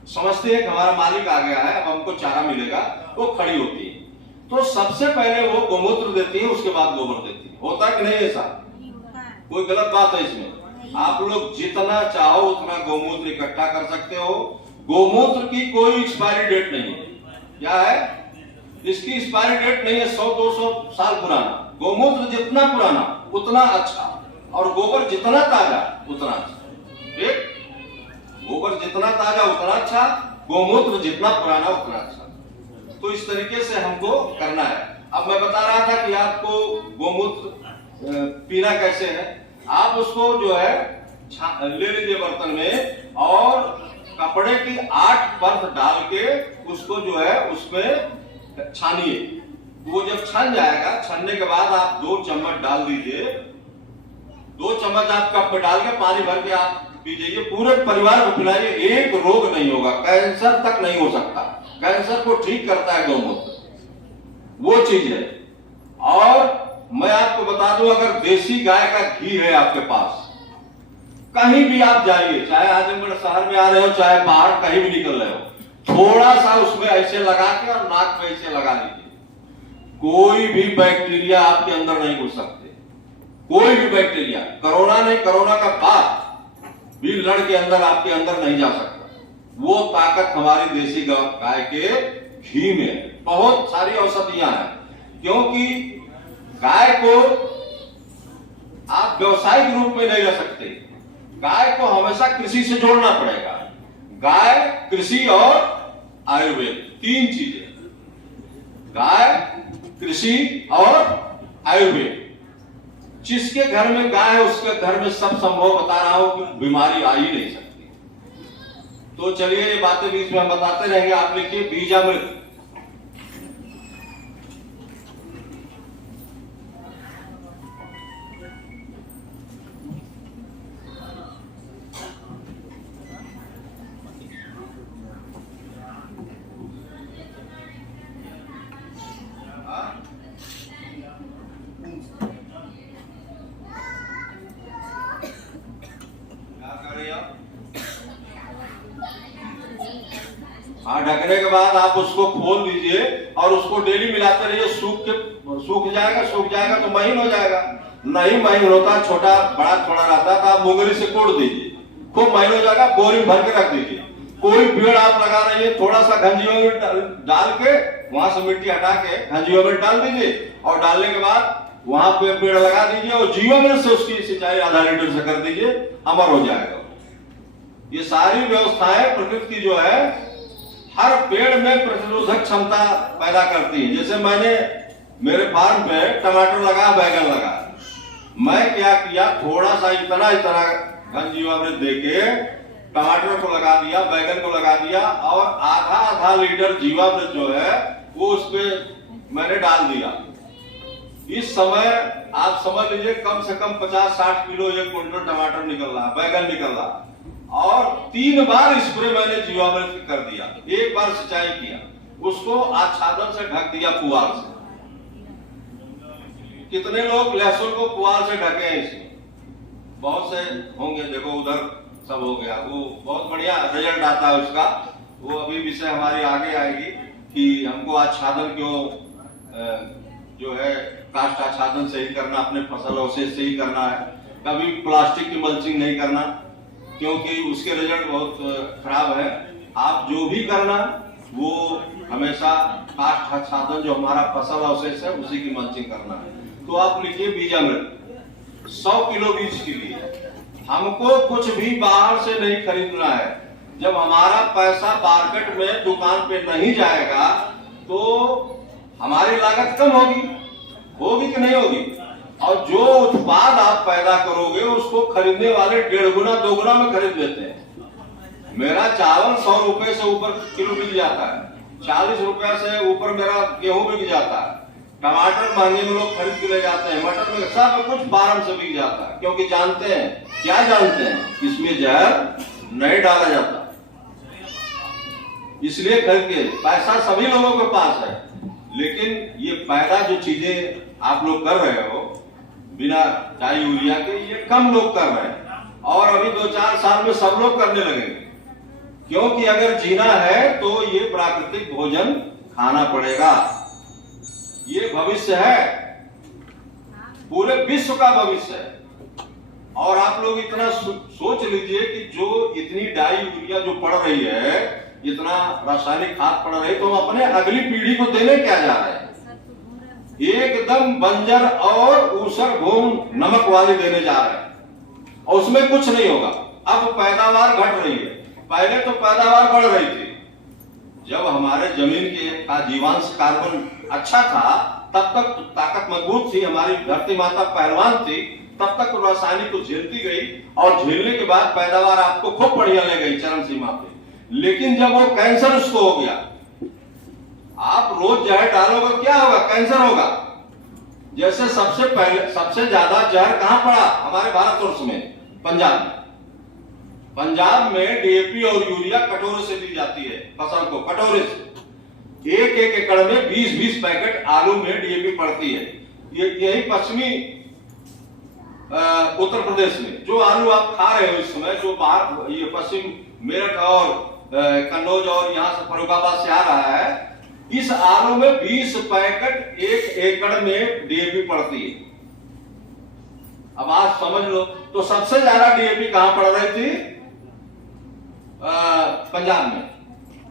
समझती है कि हमारा मालिक आ गया है, अब हमको चारा मिलेगा, वो खड़ी होती है। तो सबसे पहले वो गोमूत्र देती है, उसके बाद गोबर देती है। होता कि नहीं ऐसा? कोई गलत बात है इसमें? आप लोग जितना चाहो उतना गोमूत्र इकट्ठा कर सकते हो। गोमूत्र की कोई एक्सपायरी डेट नहीं है। क्या है? इसकी एक्सपायरी डेट नहीं है 100-200 साल पुराना। गोमूत्र जितना पुराना उतना अच्छा, और गोबर जितना ताजा उतना अच्छा। ठीक? गोबर जितना ताजा उतना अच्छा, गोमूत्र जितना पुराना उतना अच्छा। तो इस तरीके से हमको करना है। अब मैं बता रहा था कि आपको गोमूत्र पीना कैसे है। आप उसको जो है ले लीजिए बर्तन में, और कपड़े की 8 परत डाल के उसको जो है उसमें छानिए। वो जब छन जाएगा, छनने के बाद आप 2 चम्मच डाल दीजिए। 2 चम्मच आप कप में डाल के पानी भर के आप पीजिए। पूरे परिवार को पिलाइए, एक रोग नहीं होगा, कैंसर तक नहीं हो सकता। कैंसर को ठीक करता है गोमूत्र, वो चीज है। और मैं आपको बता दूं, अगर देसी गाय का घी है आपके पास, कहीं भी आप जाइए, चाहे आजमगढ़ शहर में आ रहे हो, चाहे बाहर कहीं भी निकल रहे हो, थोड़ा सा उसमें ऐसे लगा के और नाक पे ऐसे लगा लीजिए। कोई भी बैक्टीरिया आपके अंदर नहीं घुस सकते, कोई भी बैक्टीरिया। कोरोना नहीं, कोरोना का बाद भी लड़ के अंदर आपके अंदर नहीं जा सकता। वो ताकत हमारी देसी गाय के घी में। बहुत सारी औषधियां हैं, क्योंकि गाय को आप व्यवसायिक रूप में नहीं रख सकते। गाय को हमेशा कृषि से जोड़ना पड़ेगा। गाय, कृषि और आयुर्वेद, 3 चीजें। गाय, कृषि और आयुर्वेद। जिसके घर में गाय है उसके घर में सब संभव। बता रहा हूं कि बीमारी आ ही नहीं सकती। तो चलिए ये बातें बीच में हम बताते रहेंगे। आप लिखिए बीजामृत। हाँ, ढकने के बाद आप उसको खोल दीजिए और उसको डेली मिलाते रहिए। सूख जाएगा तो महीन हो जाएगा। नहीं महीन होता, छोटा बड़ा थोड़ा रहता है, तो आप मुंगरी से कोड़ दीजिए, खूब महीन हो जाएगा। बोरी में भर के रख दीजिए। कोई पेड़ आप लगा रही है, थोड़ा सा घंजियों में डाल के, वहां से मिट्टी हटा के घंजियों में डाल दीजिए, और डालने के बाद वहां पे पेड़ लगा दीजिए, और जीवामृत से उसकी सिंचाई आधा लीटर से कर दीजिए, अमर हो जाएगा। ये सारी व्यवस्थाएं प्रकृति जो है हर पेड़ में प्रतिरोधक क्षमता पैदा करती है। जैसे मैंने मेरे फार्म पे टमाटर लगा, बैगन लगा, मैं क्या किया, थोड़ा सा इतना घन जीवामृत देके टमाटर को लगा दिया, बैगन को लगा दिया, और आधा लीटर जीवामृत जो है वो उसमें मैंने डाल दिया। इस समय आप समझ लीजिए कम से कम 50-60 किलो 1 क्विंटल टमाटर निकल रहा, बैगन निकल रहा। और 3 बार स्प्रे मैंने जीवामृत कर दिया, 1 बार सिंचाई किया, उसको आच्छादन से ढक दिया पुआल से। कितने लोग लहसुन को पुआल से ढके हैं? इसे बहुत से होंगे, देखो उधर सब हो गया। वो बहुत बढ़िया रिजल्ट आता है उसका। वो अभी विषय हमारी आगे आएगी कि हमको आच्छादन क्यों जो है काष्ठ आच्छादन से ही करना, अपने फसल अवशेष से ही करना है, कभी प्लास्टिक की मल्चिंग नहीं करना, क्योंकि उसके रिजल्ट बहुत खराब है। आप जो भी करना वो हमेशा काष्ठ आच्छादन जो हमारा फसल अवशेष है उसी की मल्चिंग करना है। तो आप लिखिए बीजामृत 100 किलो बीज के लिए। हमको कुछ भी बाहर से नहीं खरीदना है। जब हमारा पैसा मार्केट में दुकान पे नहीं जाएगा तो हमारी लागत कम होगी कि नहीं होगी? और जो उत्पाद आप पैदा करोगे उसको खरीदने वाले 1.5 गुना 2 गुना में खरीद लेते हैं। मेरा चावल 100 रुपए से ऊपर किलो बिक जाता है, 40 रुपए से ऊपर मेरा गेहूं बिक जाता है, टमाटर महंगे में लोग खरीद के ले जाते हैं, मटर में सब कुछ बारम से बिक जाता है, क्योंकि जानते हैं, क्या जानते हैं, इसमें जहर नहीं डाला जाता, इसलिए खरीद के। पैसा सभी लोगों के पास है, लेकिन ये पैदा जो चीजें आप लोग कर रहे हो बिना डाई यूरिया के, ये कम लोग कर रहे हैं, और अभी 2-4 साल में सब लोग करने लगेंगे। क्योंकि अगर जीना है तो ये प्राकृतिक भोजन खाना पड़ेगा। ये भविष्य है, पूरे विश्व का भविष्य है। और आप लोग इतना सोच लीजिए कि जो इतनी डाई यूरिया जो पड़ रही है, इतना रासायनिक खाद पड़ रही है, तो हम अपने अगली पीढ़ी को देने क्या जा रहे हैं? एकदम बंजर और ऊसर भूमि नमक वाली देने जा रहे हैं, और उसमें कुछ नहीं होगा। अब पैदावार घट रही है, पहले तो पैदावार बढ़ रही थी। जब हमारे जमीन का जीवांश कार्बन अच्छा था, तब तक ताकत मजबूत थी, हमारी धरती माता पहलवान थी, तब तक रासायनिक को झेलती गई, और झेलने के बाद पैदावार आपको खूब बढ़िया ले गई चरम सीमा पे। लेकिन जब वो कैंसर उसको हो गया, आप रोज जहर डालोगे, क्या होगा? कैंसर होगा। जैसे सबसे ज्यादा जहर कहां पड़ा? हमारे भारतवर्ष में, पंजाब में। पंजाब में डीएपी और यूरिया कटोरे से दी जाती है फसल को, कटोरे से। एक एकड़ में 20-20 पैकेट आलू में डीएपी पड़ती है। यही पश्चिमी उत्तर प्रदेश में जो आलू आप खा रहे हो इस समय, जो बाहर ये पश्चिम मेरठ और कन्नौज और यहाँ से फर्रुखाबाद से आ रहा है, इस आलू में 20 पैकेट एक एकड़ में डीएपी पड़ती है। अब आज समझ लो, तो सबसे ज्यादा डीएपी कहां पड़ रही थी? पंजाब में।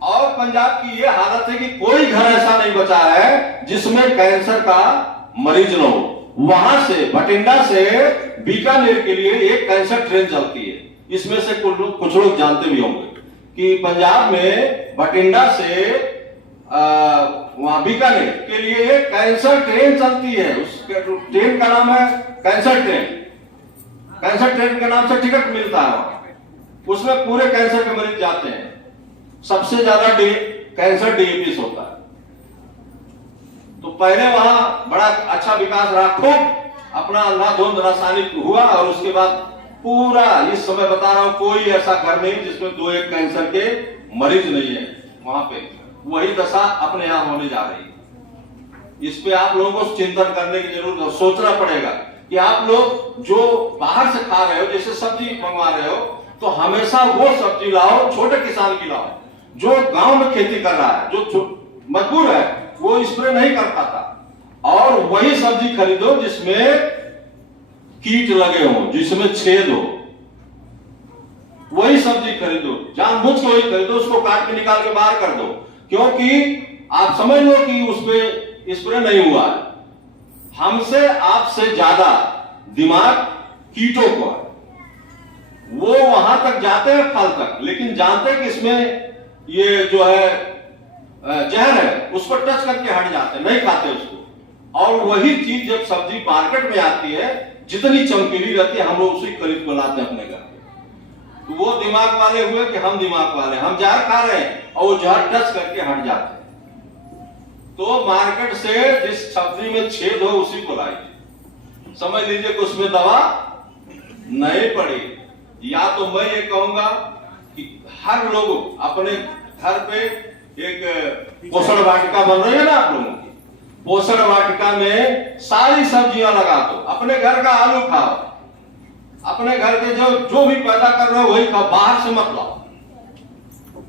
और पंजाब की ये हालत है कि कोई घर ऐसा नहीं बचा है जिसमें कैंसर का मरीज न हो। वहां से, भटिंडा से बीकानेर के लिए एक कैंसर ट्रेन चलती है। इसमें से कुछ लोग जानते भी होंगे कि पंजाब में भटिंडा से वहां बीकानेर के लिए एक कैंसर ट्रेन चलती है। उस ट्रेन का नाम है कैंसर ट्रेन। कैंसर ट्रेन के नाम से टिकट मिलता है, उसमें पूरे कैंसर के मरीज जाते हैं। सबसे ज्यादा कैंसर डीएपी होता है। तो पहले वहां बड़ा अच्छा विकास रहा, खूब अपना अंधाधुंध रासायनिक हुआ, और उसके बाद पूरा, इस समय बता रहा हूं, कोई ऐसा घर नहीं जिसमें 2-1 कैंसर के मरीज नहीं है। वहां पे वही दशा अपने यहां होने जा रही है। इस पे आप लोगों को चिंतन करने की जरूरत है, सोचना पड़ेगा कि आप लोग जो बाहर से खा रहे हो, जैसे सब्जी मंगवा रहे हो, तो हमेशा वो सब्जी लाओ, छोटे किसान की लाओ, जो गांव में खेती कर रहा है, जो मजबूर है, वो स्प्रे नहीं कर पाता। और वही सब्जी खरीदो जिसमें कीट लगे हो, जिसमें छेद हो, वही सब्जी खरीदो, जानबूझ के वही खरीदो, उसको काट के निकाल के बाहर कर दो, क्योंकि आप समझ लो कि उसपे स्प्रे नहीं हुआ है। हमसे आपसे ज्यादा दिमाग कीटों को है। वो वहां तक जाते हैं, फल तक, लेकिन जानते हैं कि इसमें ये जो है जहर है, उसको टच करके हट जाते हैं, नहीं खाते उसको। और वही चीज जब सब्जी मार्केट में आती है, जितनी चमकीली रहती है, हम लोग उसी खरीद को लाते हैं अपने घर। तो वो दिमाग वाले हुए कि हम दिमाग वाले, हम जहर खा रहे हैं और वो जहर टच करके हट जाते हैं। तो मार्केट से जिस सब्जी में छेद हो उसी को लाइए। समझ लीजिए कि उसमें दवा नहीं पड़ी। या तो मैं ये कहूंगा कि हर लोग अपने घर पे एक पोषण वाटिका बन रही है ना आप लोगों की, पोषण वाटिका में सारी सब्जियां लगा दो। अपने घर का आलू खाओ, अपने घर के जो भी पैदा कर रहे हो वही खाओ, बाहर से मत लाओ।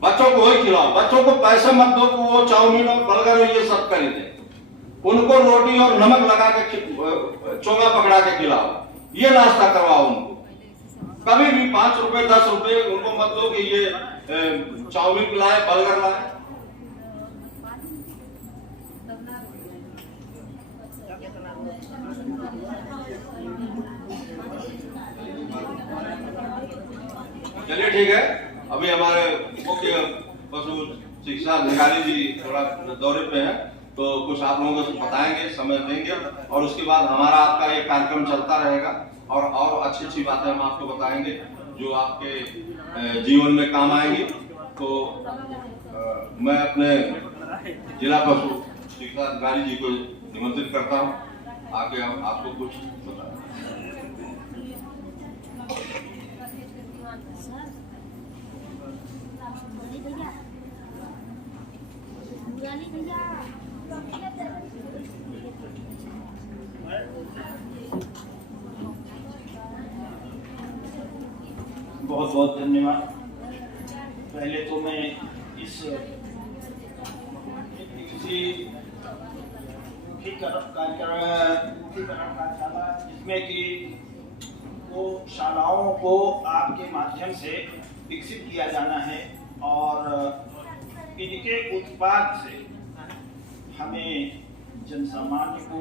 बच्चों को वही खिलाओ, बच्चों को पैसे मत दो कि वो चाउमीन और बर्गर और ये सब खरीदे। उनको रोटी और नमक लगा के चोंगा पकड़ा के खिलाओ, ये नाश्ता करवाओ उनको। कभी भी 5 रुपए 10 रुपए उनको मत दो कि ये चाउमीन लाए, बर्गर लाए। चलिए ठीक है, अभी हमारे मुख्य पशु चिकित्सा अधिकारी जी थोड़ा दौरे पे हैं, तो कुछ आप लोगों को बताएंगे, समय देंगे, और उसके बाद हमारा आपका ये कार्यक्रम चलता रहेगा, और अच्छी बातें हम आपको बताएंगे जो आपके जीवन में काम आएंगी। तो मैं अपने जिला पशु चिकित्सा अधिकारी जी को निमंत्रित करता हूँ, आके हम आपको कुछ बताएं। बहुत बहुत धन्यवाद। पहले तो मैं इस किसी कार्यशाला जिसमें कि वो शालाओं को आपके माध्यम से विकसित किया जाना है और इनके उत्पाद से हमें जनसामान्य को,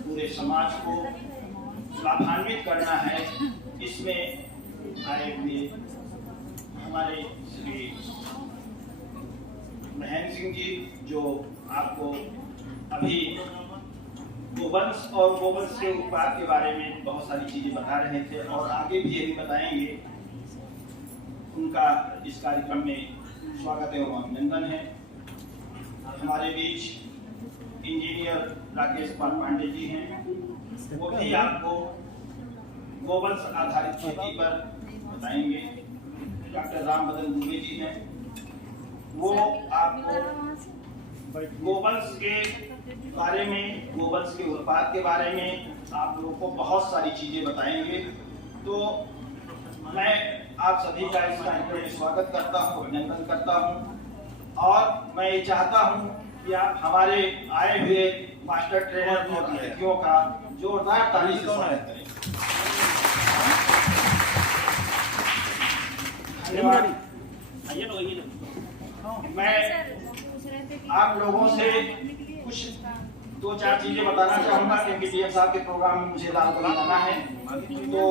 पूरे समाज को लाभान्वित करना है। इसमें आए हुए हमारे श्री महेंद्र सिंह जी जो आपको अभी गोवंश और गोवंश के उत्पाद के बारे में बहुत सारी चीजें बता रहे थे और आगे भी यही बताएंगे, उनका इस कार्यक्रम में स्वागत एवं अभिनंदन है। हमारे बीच इंजीनियर राकेश पांडे जी हैं, वो भी आपको गोवंश आधारित खेती पर बताएंगे। डॉक्टर राम बदन दुबे जी हैं, वो आपको गोवंश के बारे में, गोवंश के उत्पाद के बारे में आप लोगों को बहुत सारी चीजें बताएंगे। तो मैं आप सभी का इस कार्यक्रम में स्वागत करता हूँ, अभिनंदन करता हूँ और मैं ये चाहता हूँ कि आप हमारे आए हुए मास्टर ट्रेनर और अतिथियों का जोरदार ताली से स्वागत करें। धन्यवाद। मैं आप लोगों से कुछ 2-4 चीजें बताना चाहूंगा क्योंकि डीएम साहब के प्रोग्राम में मुझे लाल बत्ती लाना है। तो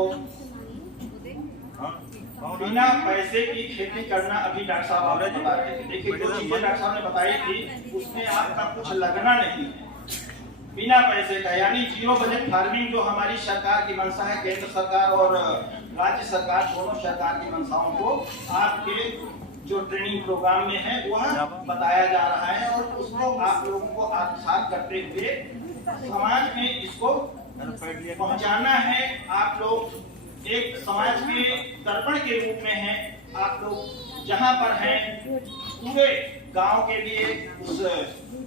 बिना पैसे की खेती करना, अभी डॉक्टर साहब आपने बता रहे थे। देखिए जो चीजें डॉक्टर साहब ने बताई थी उसमें आपका कुछ लगना नहीं है, बिना पैसे का, यानी जीरो बजट फार्मिंग जो हमारी सरकार की मंशा है, केंद्र सरकार और राज्य सरकार दोनों सरकार की मंशाओं को आपके जो ट्रेनिंग प्रोग्राम में है वह बताया जा रहा है और उसको आप लोगों को आत्मसात करते हुए समाज में इसको पहुंचाना है। आप लोग एक समाज के दर्पण के रूप में हैं, आप लोग जहां पर हैं पूरे गांव के लिए, उस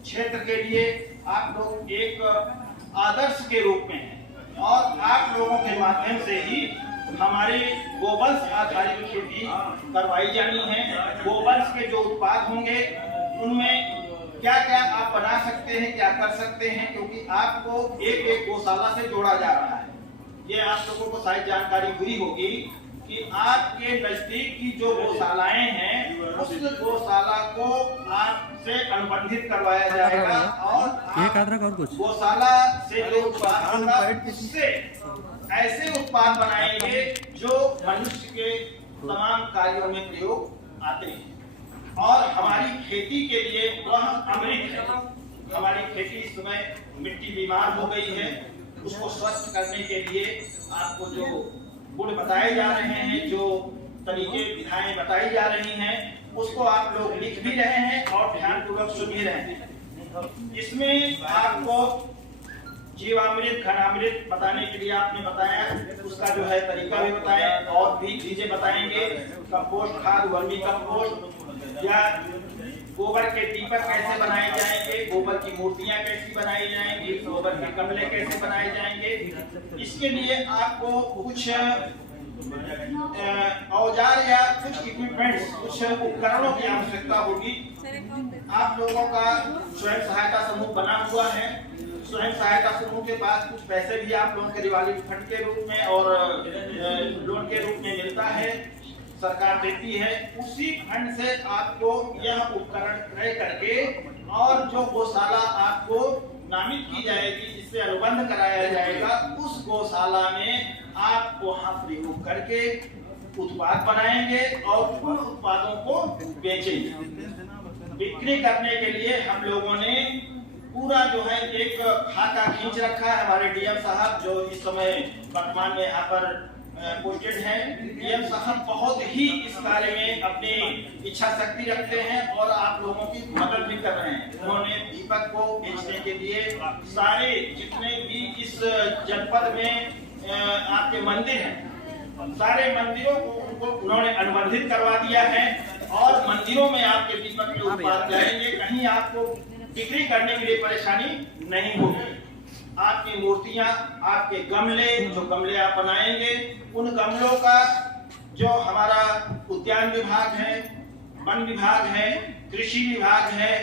क्षेत्र के लिए आप लोग एक आदर्श के रूप में हैं और आप लोगों के माध्यम से ही हमारे गोवंश आधारित खेती करवाई जानी है। गोवंश के जो उत्पाद होंगे उनमें क्या क्या आप बना सकते हैं, क्या कर सकते हैं, क्योंकि आपको एक एक गौशाला से जोड़ा जा रहा है। ये आप लोगों को शायद जानकारी हुई होगी कि आपके नजदीक की जो गौशालाएं हैं उस गौशाला को आपसे अनुबंधित करवाया जाएगा और गौशाला से जो उत्पाद होगा उससे ऐसे उत्पाद बनाएंगे जो मनुष्य के तमाम कार्यों में प्रयोग आते हैं और हमारी खेती के लिए वह अमृत है। हमारी खेती इस समय मिट्टी बीमार हो गई है, उसको स्वस्थ करने के लिए आपको जो गुण बताए जा रहे हैं, जो तरीके विधाएं बताई जा रही हैं, उसको आप लोग लिख भी रहे हैं और ध्यानपूर्वक सुन भी रहे हैं। इसमें आपको जीवामृत, घनामृत बताने के लिए आपने बताया, उसका जो है तरीका भी बताया और भी चीजें बताएंगे। कंपोस्ट खाद, वर्मी कंपोस्ट या गोबर के दीपक कैसे बनाए जाएंगे, गोबर की मूर्तियां कैसी बनाई जाएंगी, गोबर के गमले कैसे बनाए जाएंगे। इसके लिए आपको कुछ औजार या कुछ इक्विपमेंट्स, कुछ उपकरणों की आवश्यकता होगी। आप लोगों का स्वयं सहायता समूह बना हुआ है, स्वयं सहायता समूह के पास कुछ पैसे भी आप लोगों के दिवाली फंड के रूप में और लोन के रूप में मिलता है, सरकार देती है। उसी फंड से आपको यह उपकरण क्रय करके और जो गौशाला आपको नामित की जाएगी, जिससे अनुबंध कराया जाएगा, उस गौशाला में आप वहां प्रयोग करके उत्पाद बनाएंगे और उन उत्पादों को बेचेंगे। बिक्री करने के लिए हम लोगों ने पूरा जो है एक खाका खींच रखा है। हमारे डीएम साहब जो इस समय वर्तमान में यहाँ पर पोस्टेड हैं, डीएम साहब बहुत ही इस कार्य में अपनी इच्छा शक्ति रखते हैं और आप लोगों की मदद भी कर रहे हैं। उन्होंने दीपक को बेचने के लिए सारे जितने भी इस जनपद में आपके मंदिर हैं, सारे मंदिरों को उन्होंने अनुबंधित करवा दिया है और मंदिरों में आपके दीपक के उत्पाद जाएंगे। कहीं आपको बिक्री करने के लिए परेशानी नहीं होगी। आपकी मूर्तियां, आपके गमले, जो गमले आप बनाएंगे, उन गमलों का जो हमारा उद्यान विभाग है, वन विभाग है, कृषि विभाग है,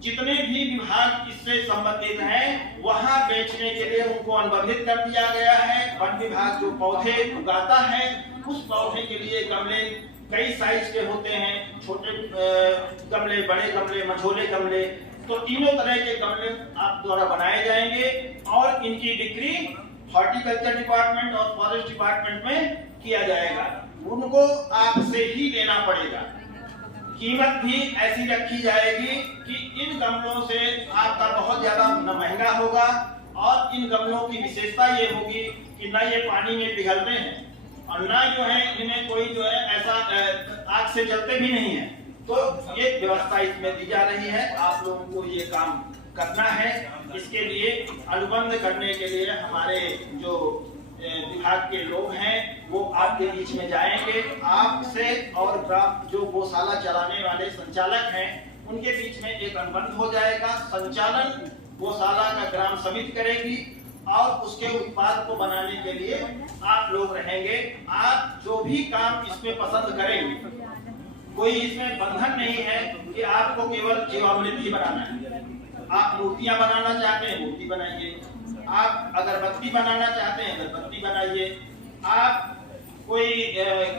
जितने भी विभाग इससे संबंधित हैं वहां बेचने के लिए उनको अनुबंधित कर दिया गया है। वन विभाग जो पौधे उगाता है उस पौधे के लिए गमले कई साइज के होते हैं, छोटे गमले, बड़े गमले, मझोले गमले, तो तीनों तरह के गमले आप द्वारा बनाए जाएंगे और इनकी बिक्री हॉर्टिकल्चर डिपार्टमेंट और फॉरेस्ट डिपार्टमेंट में किया जाएगा। उनको आपसे ही लेना पड़ेगा। कीमत भी ऐसी रखी जाएगी कि इन गमलों से आपका बहुत ज्यादा न महंगा होगा और इन गमलों की विशेषता ये होगी कि न ये पानी में पिघलते हैं और न जो है इन्हें कोई जो है ऐसा आग से जलते भी नहीं है। तो ये व्यवस्था इसमें दी जा रही है। आप लोगों को ये काम करना है। इसके लिए अनुबंध करने के लिए हमारे जो विभाग के लोग हैं वो आपके बीच में जाएंगे। आपसे और जो गौशाला चलाने वाले संचालक हैं उनके बीच में एक अनुबंध हो जाएगा। संचालन गौशाला का ग्राम समिति करेगी और उसके उत्पाद को बनाने के लिए आप लोग रहेंगे। आप जो भी काम इसमें पसंद करेंगे, कोई इसमें बंधन नहीं है कि आपको केवल जीवामृत ही बनाना है। आप मूर्तियां बनाना चाहते हैं मूर्ति बनाइए, आप अगरबत्ती बनाना चाहते हैं अगरबत्ती बनाइए, आप कोई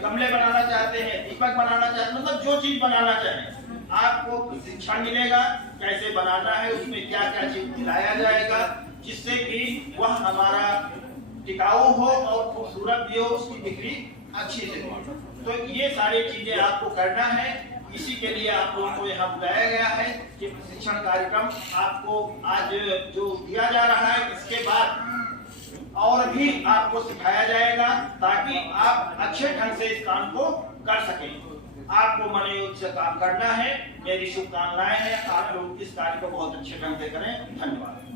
गमले बनाना चाहते हैं, दीपक बनाना चाहते हैं, मतलब जो चीज बनाना चाहें आपको शिक्षण मिलेगा कैसे बनाना है, उसमें क्या क्या चीज मिलाया जाएगा जिससे कि वह हमारा टिकाऊ हो और खूबसूरत भी हो, उसकी बिक्री अच्छी से हो। तो ये सारी चीजें आपको करना है। इसी के लिए आप लोगों को यहाँ बुलाया गया है कि प्रशिक्षण कार्यक्रम आपको आज जो दिया जा रहा है इसके बाद और भी आपको सिखाया जाएगा ताकि आप अच्छे ढंग से इस काम को कर सकें। आपको मनोयोग से काम करना है। मेरी शुभकामनाएं हैं। आप लोग इस कार्य को बहुत अच्छे ढंग से करें। धन्यवाद।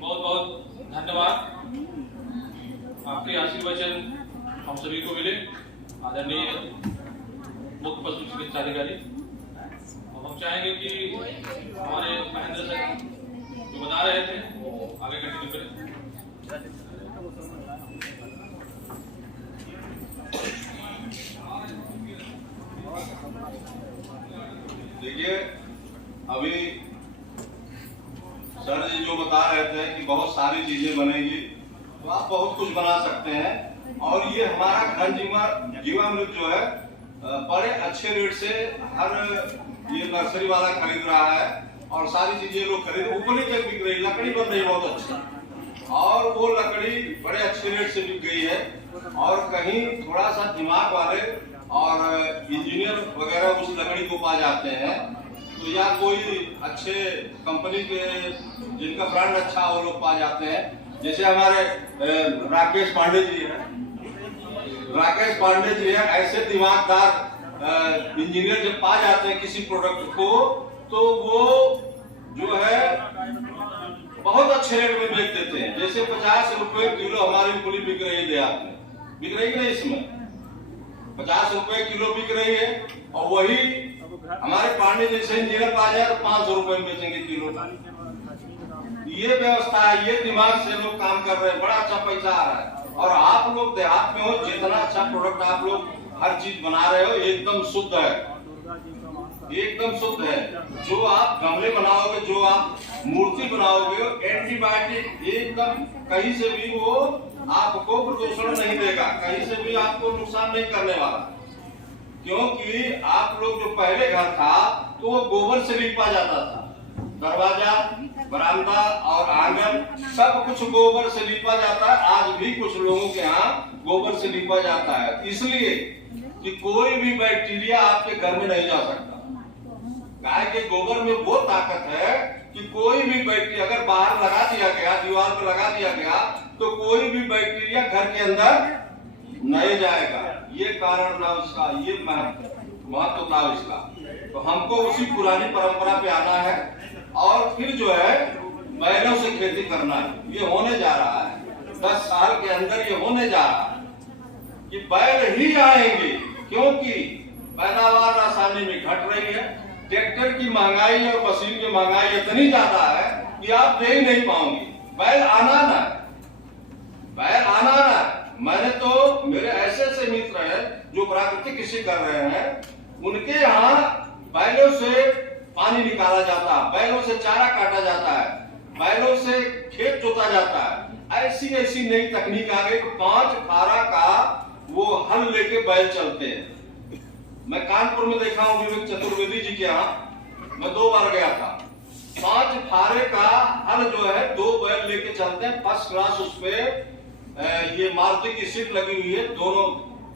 बहुत बहुत धन्यवाद। आपके आशीर्वचन हम सभी को मिले। आदरणीय मुख्य पशु चिकित्सा अधिकारी, अब हम चाहेंगे कि हमारे महेंद्र सर जो बता रहे थे वो आगे कंटिन्यू करें। देखिए, अभी सर जी जो बता रहे थे कि बहुत सारी चीजें बनेगी, तो आप बहुत कुछ बना सकते हैं। और ये हमारा घन जीवामृत जो है बड़े अच्छे रेट से हर ये नर्सरी वाला खरीद रहा है और सारी चीजें लोग खरीद, ऊपरी तक बिक रही, लकड़ी बन रही बहुत अच्छी और वो लकड़ी बड़े अच्छे रेट से बिक गई है। और कहीं थोड़ा सा दिमाग वाले और इंजीनियर वगैरह उस लकड़ी को पा जाते हैं, तो या कोई अच्छे कंपनी के जिनका ब्रांड अच्छा वो लोग पा जाते हैं। जैसे हमारे राकेश पांडे जी हैं, राकेश पांडे जी हैं, ऐसे दिमागदार इंजीनियर जब पा जाते हैं किसी प्रोडक्ट को, तो वो जो है बहुत अच्छे रेट में बेच देते हैं। जैसे 50 रुपए किलो हमारी मूली बिक रही है, देहात में बिक रही है, इसमें 50 रुपए किलो बिक रही है और वही हमारे पांडे जैसे इंजीनियर पा जाए तो 500 रुपए में बेचेंगे किलो। ये व्यवस्था है, ये दिमाग से लोग काम कर रहे हैं, बड़ा अच्छा पैसा आ रहा है। और आप लोग देहात में हो, जितना अच्छा प्रोडक्ट आप लोग हर चीज बना रहे हो एकदम शुद्ध है, एकदम शुद्ध है। जो आप गमले बनाओगे, जो आप मूर्ति बनाओगे, एंटीबायोटिक एकदम कहीं से भी वो आपको प्रदूषण नहीं देगा, कहीं से भी आपको नुकसान नहीं करने वाला। क्योंकि आप लोग जो पहले घर था तो वो गोबर से लीपा जाता था, दरवाजा, बरामदा और आंगन सब कुछ गोबर से लीपा जाता है। आज भी कुछ लोगों के यहाँ गोबर से लीपा जाता है, इसलिए कि कोई भी बैक्टीरिया आपके घर में नहीं जा सकता। गाय के गोबर में वो ताकत है कि कोई भी बैक्टीरिया अगर बाहर लगा दिया गया, दीवार पर लगा दिया गया, तो कोई भी बैक्टीरिया घर के अंदर नहीं जाएगा। ये कारण था उसका, ये महत्व था इसका। तो हमको उसी पुरानी परंपरा पे आना है और फिर जो है बैलों से खेती करना है। ये होने जा रहा है 10 साल के अंदर, ये होने जा रहा है कि बैल ही आएंगे, क्योंकि पैदावार आसानी में घट रही है। ट्रैक्टर की महंगाई और मशीन की महंगाई इतनी ज्यादा है कि आप दे ही नहीं पाओगे। बैल आना ना, बैल आना ना। मैंने तो, मेरे ऐसे ऐसे मित्र हैं जो प्राकृतिक कृषि कर रहे हैं, उनके यहाँ बैलों से पानी निकाला जाता है, बैलों से चारा काटा जाता है, बैलों से खेत जोता जाता है। ऐसी ऐसी नई तकनीक आ गई। 5 फारा का वो हल लेके बैल चलते हैं। मैं कानपुर में देखा हूँ विवेक चतुर्वेदी जी के यहाँ, मैं 2 बार गया था। 5 फारे का हल जो है 2 बैल लेके चलते हैं, फर्स्ट क्लास। उसपे ये मारुति की सीट लगी हुई है, दोनों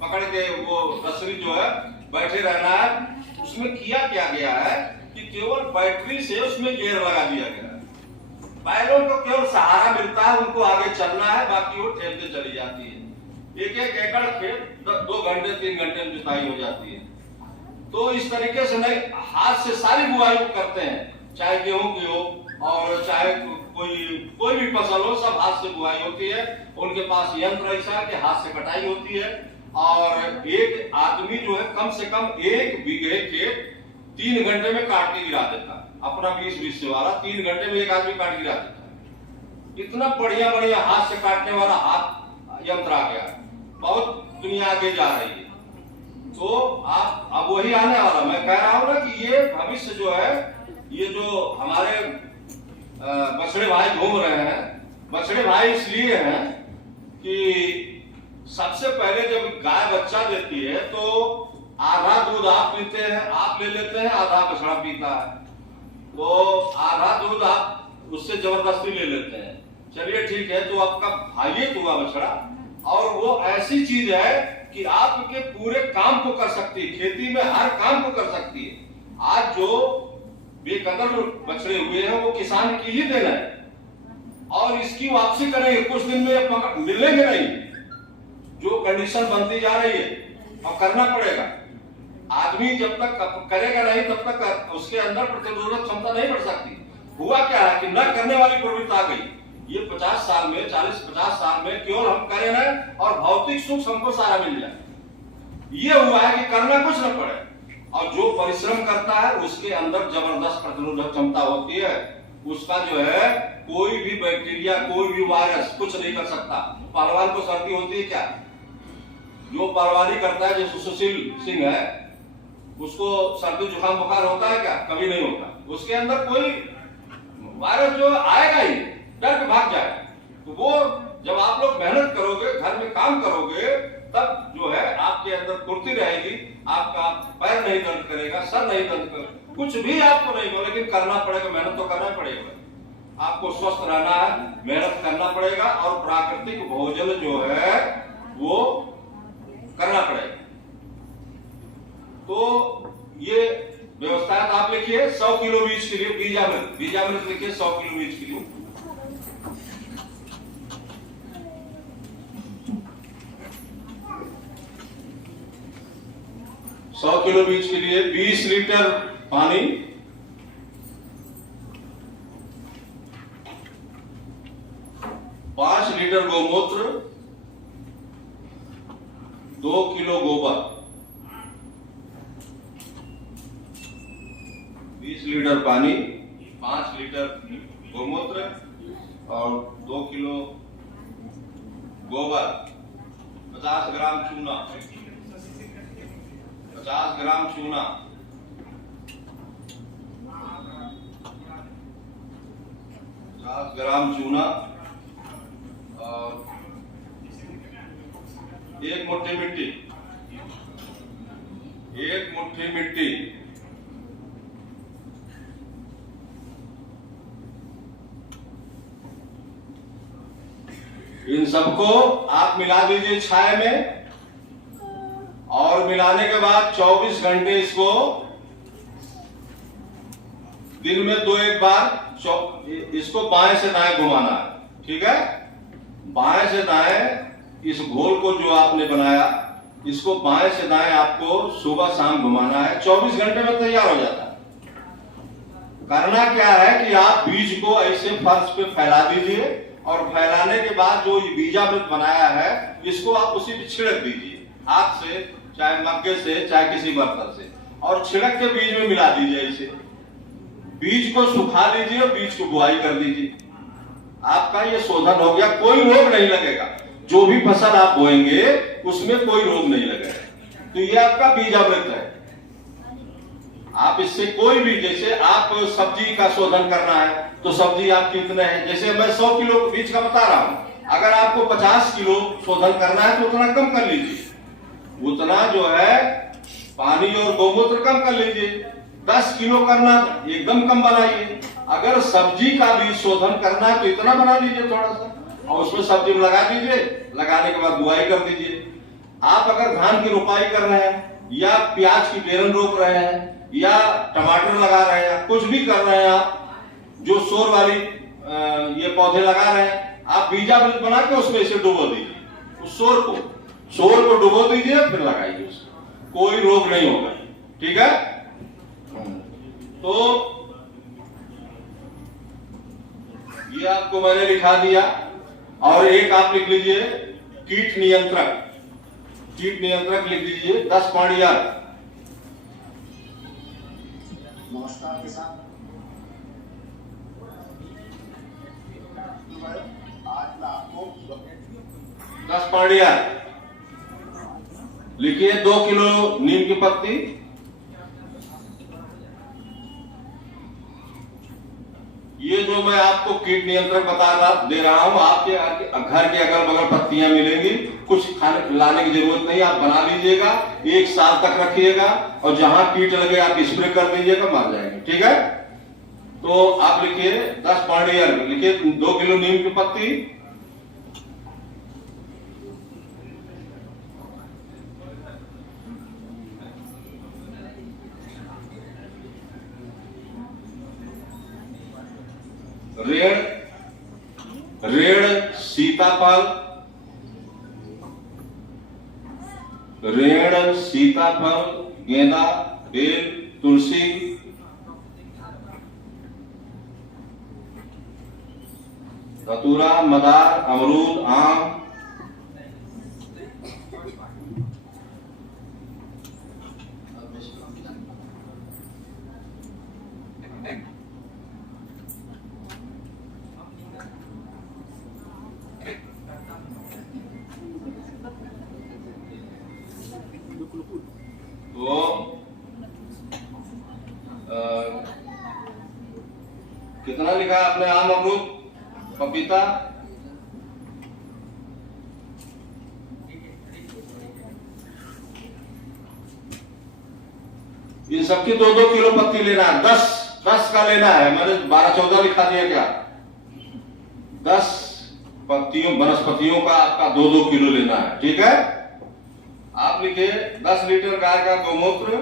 पकड़ के वो रसरी जो है बैठे रहना है। उसमें किया क्या गया है कि केवल बैटरी से उसमें गियर लगा दिया गया है। बैलों को केवल सहारा मिलता है, उनको आगे चलना है, बाकी वो ठेलते चली जाती है। 1-1 एकड़ खेत 2 घंटे 3 घंटे में जुताई हो जाती है। तो इस तरीके से नहीं, हाथ से सारी बुआई करते हैं, चाहे गेहूं की हो और चाहे कोई भी फसल हो, सब हाथ से बुआई होती है। उनके पास यंत्र ऐसा है कि हाथ से कटाई होती है। और एक आदमी जो है कम से कम 1 बीघे खेत 3 घंटे में काट के गिरा देता है। अपना 20-20 से वाला 3 घंटे में एक आदमी काट गिरा देता है। इतना बढ़िया बढ़िया हाथ से काटने वाला हाथ यंत्र आ गया, बहुत दुनिया आगे जा रही है। तो आप अब वही आने वाला, मैं कह रहा हूं ना कि ये भविष्य जो है, ये जो हमारे बछड़े भाई घूम रहे हैं, बछड़े भाई इसलिए हैं कि सबसे पहले जब गाय बच्चा देती है तो आधा दूध आप पीते हैं, आप ले लेते हैं, आधा बछड़ा पीता है। तो आधा दूध आप उससे जबरदस्ती ले लेते हैं। चलिए ठीक है, तो आपका भाई हुआ बछड़ा, और वो ऐसी चीज है कि आपके पूरे काम को कर सकती है, खेती में हर काम को कर सकती है। आज जो बेकदर बछड़े हुए हैं वो किसान की ही देन है, और इसकी वापसी करेंगे कुछ दिन में, मिलेंगे नहीं। जो कंडीशन बनती जा रही है और करना पड़ेगा। आदमी जब तक करेगा नहीं तब तक उसके अंदर प्रतिरोधक क्षमता नहीं बढ़ सकती। हुआ क्या है कि न करने वाली प्रवृत्ति आ गई। ये 50 साल में, 40-50 साल में केवल हम करें ना और भौतिक सुख हमको सारा मिल जाए। ये हुआ है कि करना कुछ न पड़े, और जो परिश्रम करता है उसके अंदर जबरदस्त प्रतिरोधक क्षमता होती है। उसका जो है कोई भी बैक्टीरिया, कोई भी वायरस कुछ नहीं कर सकता। पहलवान को सर्दी होती है क्या? जो पहलवानी करता है, जैसे सुशील सिंह है, उसको सर्दी जुकाम बुखार होता है क्या? कभी नहीं होता। उसके अंदर कोई वायरस जो आएगा ही, डर के भाग जाएगा। तो वो जब आप लोग मेहनत करोगे, घर में काम करोगे, तब जो है आपके अंदर फुर्ती रहेगी, आपका पैर नहीं दर्द करेगा, सर नहीं दर्द करेगा, कुछ भी आपको नहीं हो, लेकिन करना पड़ेगा, मेहनत तो करना पड़ेगा। आपको स्वस्थ रहना है, मेहनत करना पड़ेगा, और प्राकृतिक भोजन जो है वो करना पड़ेगा। तो ये व्यवस्था है। आप लिखिए 100 किलो बीज के लिए बीजामृत लिखिए 100 किलो बीज के लिए। सौ किलो बीज के लिए 20 लीटर पानी, 5 लीटर गौमूत्र, 2 किलो गोबर। 20 लीटर पानी, 5 लीटर गौमूत्र और 2 किलो गोबर, 50 ग्राम चूना, 50 ग्राम चूना, 50 ग्राम चूना, और 1 मुट्ठी मिट्टी, 1 मुट्ठी मिट्टी। इन सबको आप मिला दीजिए छाया में, और मिलाने के बाद 24 घंटे इसको दिन में 2-1 बार इसको बाएं से दाएं घुमाना है। ठीक है, बाएं से दाएं इस घोल को जो आपने बनाया, इसको बाएं से दाएं आपको सुबह शाम घुमाना है। 24 घंटे में तैयार हो जाता है। करना क्या है कि आप बीज को ऐसे फर्श पे फैला दीजिए और फैलाने के बाद जो ये बीजामृत बनाया है इसको आप उसी पे छिड़क दीजिए, हाथ से, चाहे मग्गे से, चाहे किसी बर्तन से, और छिड़क के बीज में मिला दीजिए। ऐसे बीज को सुखा लीजिए और बीज को बुआई कर दीजिए। आपका ये शोधन हो गया, कोई रोग नहीं लगेगा। जो भी फसल आप बोएंगे उसमें कोई रोग नहीं लगेगा। तो ये आपका बीजामृत है। आप इससे कोई भी, जैसे आप सब्जी का शोधन करना है तो सब्जी आपकी कितने है, जैसे मैं 100 किलो बीज का बता रहा हूं, अगर आपको 50 किलो शोधन करना है तो उतना कम कर लीजिए। उतना जो है पानी और गौमूत्र कम कर लीजिए। 10 किलो करना एकदम कम बनाइए। अगर सब्जी का भी शोधन करना है तो इतना बना लीजिए थोड़ा सा, और उसमें सब्जी में लगा दीजिए। लगाने के बाद बुआई कर दीजिए। आप अगर धान की रोपाई कर रहे हैं या प्याज की बेरन रोप रहे हैं या टमाटर लगा रहे हैं, कुछ भी कर रहे हैं आप, जो शोर वाली ये पौधे लगा रहे हैं, आप बीजामृत बना के उसमें इसे डुबो दीजिए। उस शोर को डुबो दीजिए, फिर लगाइए उसको, कोई रोग नहीं होगा। ठीक है। तो ये आपको मैंने लिखा दिया। और एक आप लिख लीजिए कीट नियंत्रक। कीट नियंत्रक लिख दीजिए 10 पाउंड। नमस्कार किसान। आज मैं आपको 10 पाउंड लिखिए। 2 किलो नीम की पत्ती, ये जो मैं आपको कीट नियंत्रक दे रहा हूं, आपके घर के अगल बगल पत्तियां मिलेंगी, कुछ खाने लाने की जरूरत नहीं, आप बना लीजिएगा, 1 साल तक रखिएगा, और जहां कीट लगे आप स्प्रे कर दीजिएगा, मर जाएंगे। ठीक है। तो आप लिखिए 10 पाउंड लिखिए। 2 किलो नीम की पत्ती, रेड़ सीताफल, गेंदा, बेल, तुलसी, धतूरा, मदार, अमरूद, आम, तो कितना लिखा है आपने? आम, अमरूद, पपीता, इन सबकी 2-2 किलो पत्ती लेना है। 10 का लेना है, मैंने 12-14 लिखा दिया क्या? 10 पत्तियों वनस्पतियों का आपका 2-2 किलो लेना है। ठीक है। आप लिखिए 10 लीटर गाय का गौमूत्र,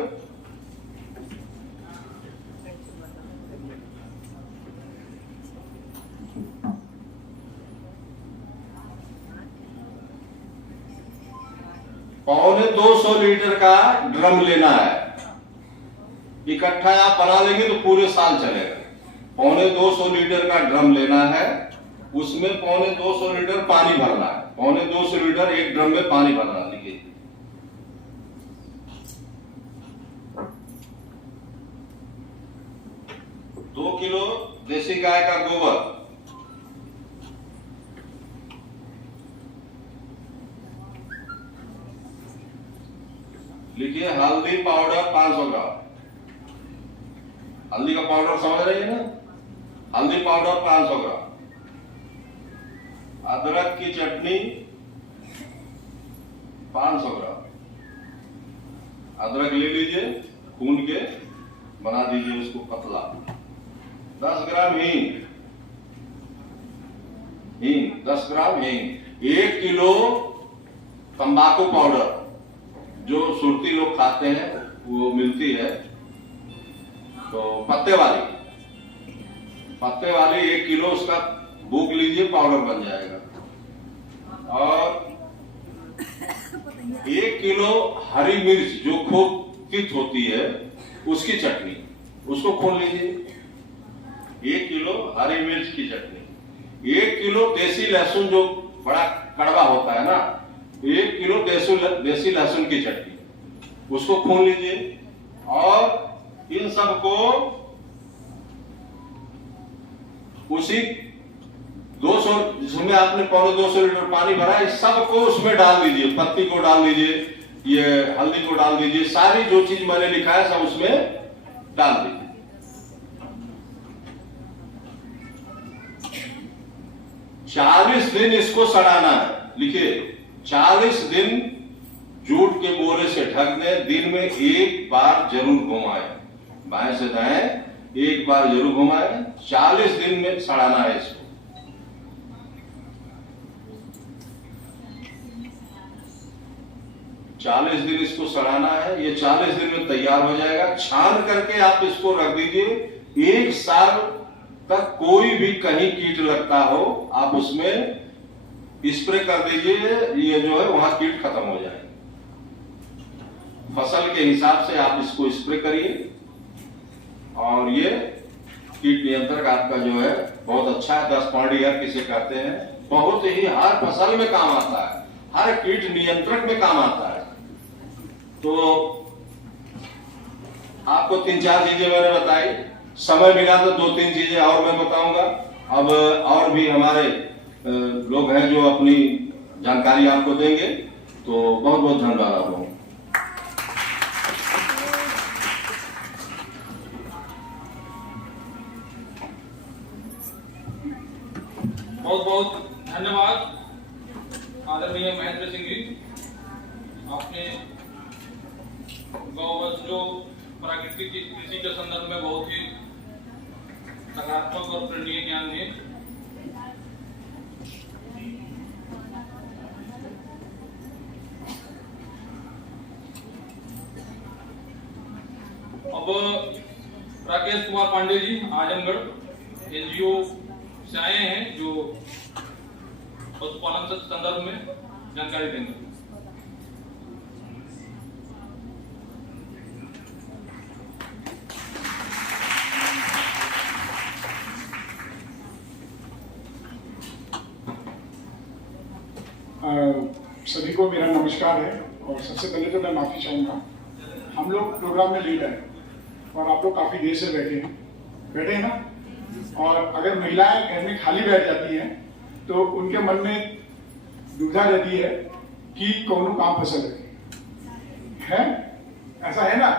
पौने 200 लीटर का ड्रम लेना है। इकट्ठा आप बना लेंगे तो पूरे साल चलेगा। पौने 200 लीटर का ड्रम लेना है, उसमें पौने 200 लीटर पानी भरना है। पौने 200 लीटर एक ड्रम में पानी भरना। लिखिए 2 किलो देसी गाय का गोबर, लिखिए हल्दी पाउडर 500 ग्राम। हल्दी का पाउडर समझ रही है ना? हल्दी पाउडर 500 ग्राम। अदरक की चटनी 500 ग्राम। अदरक ले लीजिए, कूट के बना दीजिए उसको पतला। 10 ग्राम हींग, 10 ग्राम हींग। 1 किलो तंबाकू पाउडर, जो सुरती लोग खाते हैं वो मिलती है, तो पत्ते वाली 1 किलो उसका भूख लीजिए, पाउडर बन जाएगा। और 1 किलो हरी मिर्च जो खूब तित होती है उसकी चटनी, उसको खोल लीजिए। 1 किलो हरी मिर्च की चटनी, 1 किलो देसी लहसुन जो बड़ा कड़वा होता है ना, 1 किलो देसी लहसुन की चटनी, उसको खोल लीजिए। और इन सबको उसी 200 जिसमें आपने 250 लीटर पानी भरा है, सबको उसमें डाल दीजिए। पत्ती को डाल दीजिए, ये हल्दी को डाल दीजिए, सारी जो चीज मैंने लिखा है सब उसमें डाल दीजिए। 40 दिन इसको सड़ाना है। लिखिए 40 दिन जूट के बोरे से ढक दें। दिन में 1 बार जरूर घुमाएं, बाएं से दाएं 1 बार जरूर घुमाएं। 40 दिन में सड़ाना है इसको। चालीस दिन इसको सड़ाना है। ये 40 दिन में तैयार हो जाएगा। छान करके आप इसको रख दीजिए। 1 साल तक कोई भी कहीं कीट लगता हो आप उसमें स्प्रे कर दीजिए, ये जो है वहां कीट खत्म हो जाएंगे। फसल के हिसाब से आप इसको स्प्रे करिए और ये कीट नियंत्रक आपका जो है बहुत अच्छा है। 10 पाउंड किसे कहते हैं, बहुत ही हर फसल में काम आता है, हर कीट नियंत्रक में काम आता है। तो आपको 3-4 चीजें मैंने बताई, समय मिला तो 2-3 चीजें और मैं बताऊंगा। अब और भी हमारे लोग हैं जो अपनी जानकारी आपको देंगे। तो बहुत बहुत धन्यवाद आप लोगों। बहुत बहुत धन्यवाद आदरणीय महेंद्र सिंह जी। आपने गौवंश जो प्राकृतिक कृषि के संदर्भ में बहुत ही सकारात्मक और प्रेरणीय ज्ञान दिए। अब राकेश कुमार पांडे जी आजमगढ़ एनजीओ से आए हैं जो पशुपालन के संदर्भ में जानकारी देंगे। सभी को मेरा नमस्कार है। और सबसे पहले तो मैं माफ़ी चाहूँगा, हम लोग प्रोग्राम में लेट आए और आप लोग काफ़ी देर से बैठे हैं ना। और अगर महिलाएं घर में खाली बैठ जाती हैं तो उनके मन में दुविधा रहती है कि कौन काम फसल है, ऐसा है ना।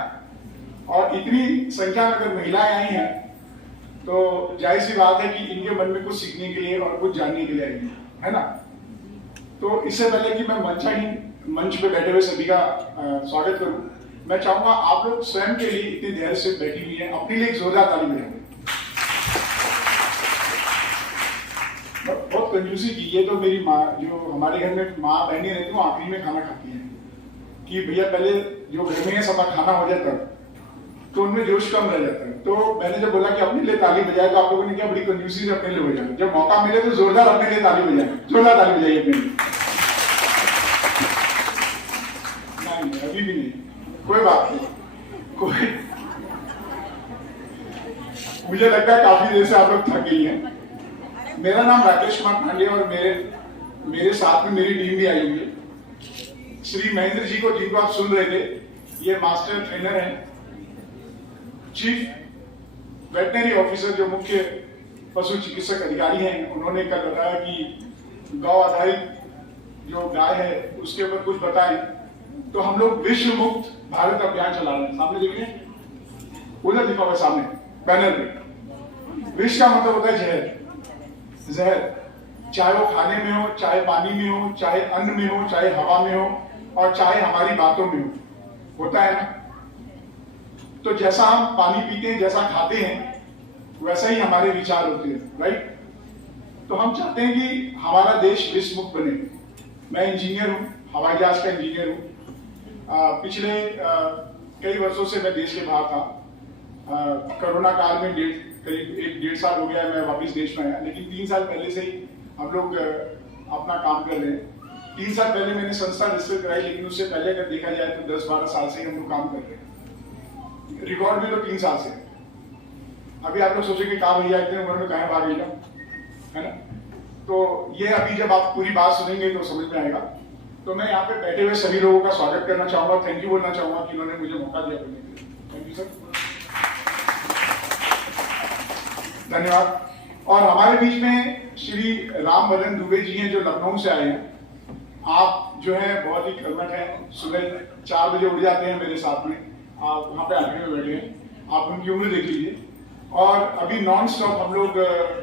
और इतनी संख्या में अगर महिलाएं आई हैं तो जाहिर सी बात है कि इनके मन में कुछ सीखने के लिए और कुछ जानने के लिए आई है ना। तो इससे पहले कि मैं मंच पे बैठे हुए सभी का स्वागत करूं, मैं चाहूंगा आप लोग स्वयं के लिए इतनी देर से बैठी हुई हैं, अपने लिए एक जोरदार ताली बजाएं। बहुत कंजूसी की। ये तो मेरी माँ, जो हमारे घर में माँ बहनें रहती हैं, वो आखिरी में खाना खाती हैं कि भैया पहले जो घर में है सबका खाना हो जाता है, तो उनमें जोश कम रह जाता है। तो मैंने जब बोला कि अपने लिए ताली बजाए तो आप लोगों ने क्या बड़ी कंजूसी से अपने लिए बजाया। जब मौका मिले तो जोरदार अपने लिए ताली बजाए, जोरदार ताली बजाइए अपने लिए। नहीं, अभी भी नहीं, कोई बात नहीं। कोई मुझे लगता है काफी देर से आप लोग थक गई हैं। मेरा नाम राकेश कुमार पांडे और मेरे साथ में मेरी टीम भी आई हुई है। श्री महेंद्र जी को, जिनको आप सुन रहे थे, ये मास्टर ट्रेनर हैं, चीफ वेटनरी ऑफिसर जो मुख्य पशु चिकित्सक अधिकारी हैं। उन्होंने कल बताया कि गौ आधारित जो गाय है उसके ऊपर कुछ बताएं। तो हम लोग विश्व मुक्त भारत अभियान चला रहे हैं। सामने देखिए, उधर लिखा हुआ सामने बैनर पे। विष का मतलब होता है जहर। जहर चाहे वो खाने में हो, चाहे पानी में हो, चाहे अन्न में हो, चाहे हवा में हो, और चाहे हमारी बातों में हो, होता है ना। तो जैसा हम पानी पीते हैं, जैसा खाते हैं, वैसा ही हमारे विचार होते हैं, राइट। तो हम चाहते हैं कि हमारा देश विष मुक्त बने। मैं इंजीनियर हूँ, हवाई जहाज का इंजीनियर हूँ। पिछले कई वर्षों से मैं देश के बाहर था। कोरोना काल में करीब 1-1.5 साल हो गया मैं वापस देश में आया, लेकिन 3 साल पहले से ही हम लोग अपना काम कर रहे हैं। 3 साल पहले मैंने संस्था रजिस्टर कराई, लेकिन उससे पहले अगर देखा जाए तो 10-12 साल से हम लोग काम कर रहे हैं। रिकॉर्ड भी तो 3 साल से। अभी आप लोग सोचेंगे कहा भैया इतने उम्र में कहाँ भाग गया, है ना? तो ये अभी जब आप पूरी बात सुनेंगे तो समझ में आएगा। तो मैं यहाँ पे बैठे हुए सभी लोगों का स्वागत करना चाहूंगा, थैंक यू बोलना चाहूंगा कि इन्होंने मुझे मौका दिया बोलने के लिए। थैंक यू सर, धन्यवाद। और हमारे बीच में श्री राम बदन दुबे जी हैं जो लखनऊ से आए हैं। आप जो है बहुत ही कर्मठ हैं, सुबह 4 बजे उठ जाते हैं मेरे साथ में, आप वहाँ पे आगे में बैठे हैं, आप उनकी उम्र देख लीजिए। और अभी नॉन स्टॉप हम लोग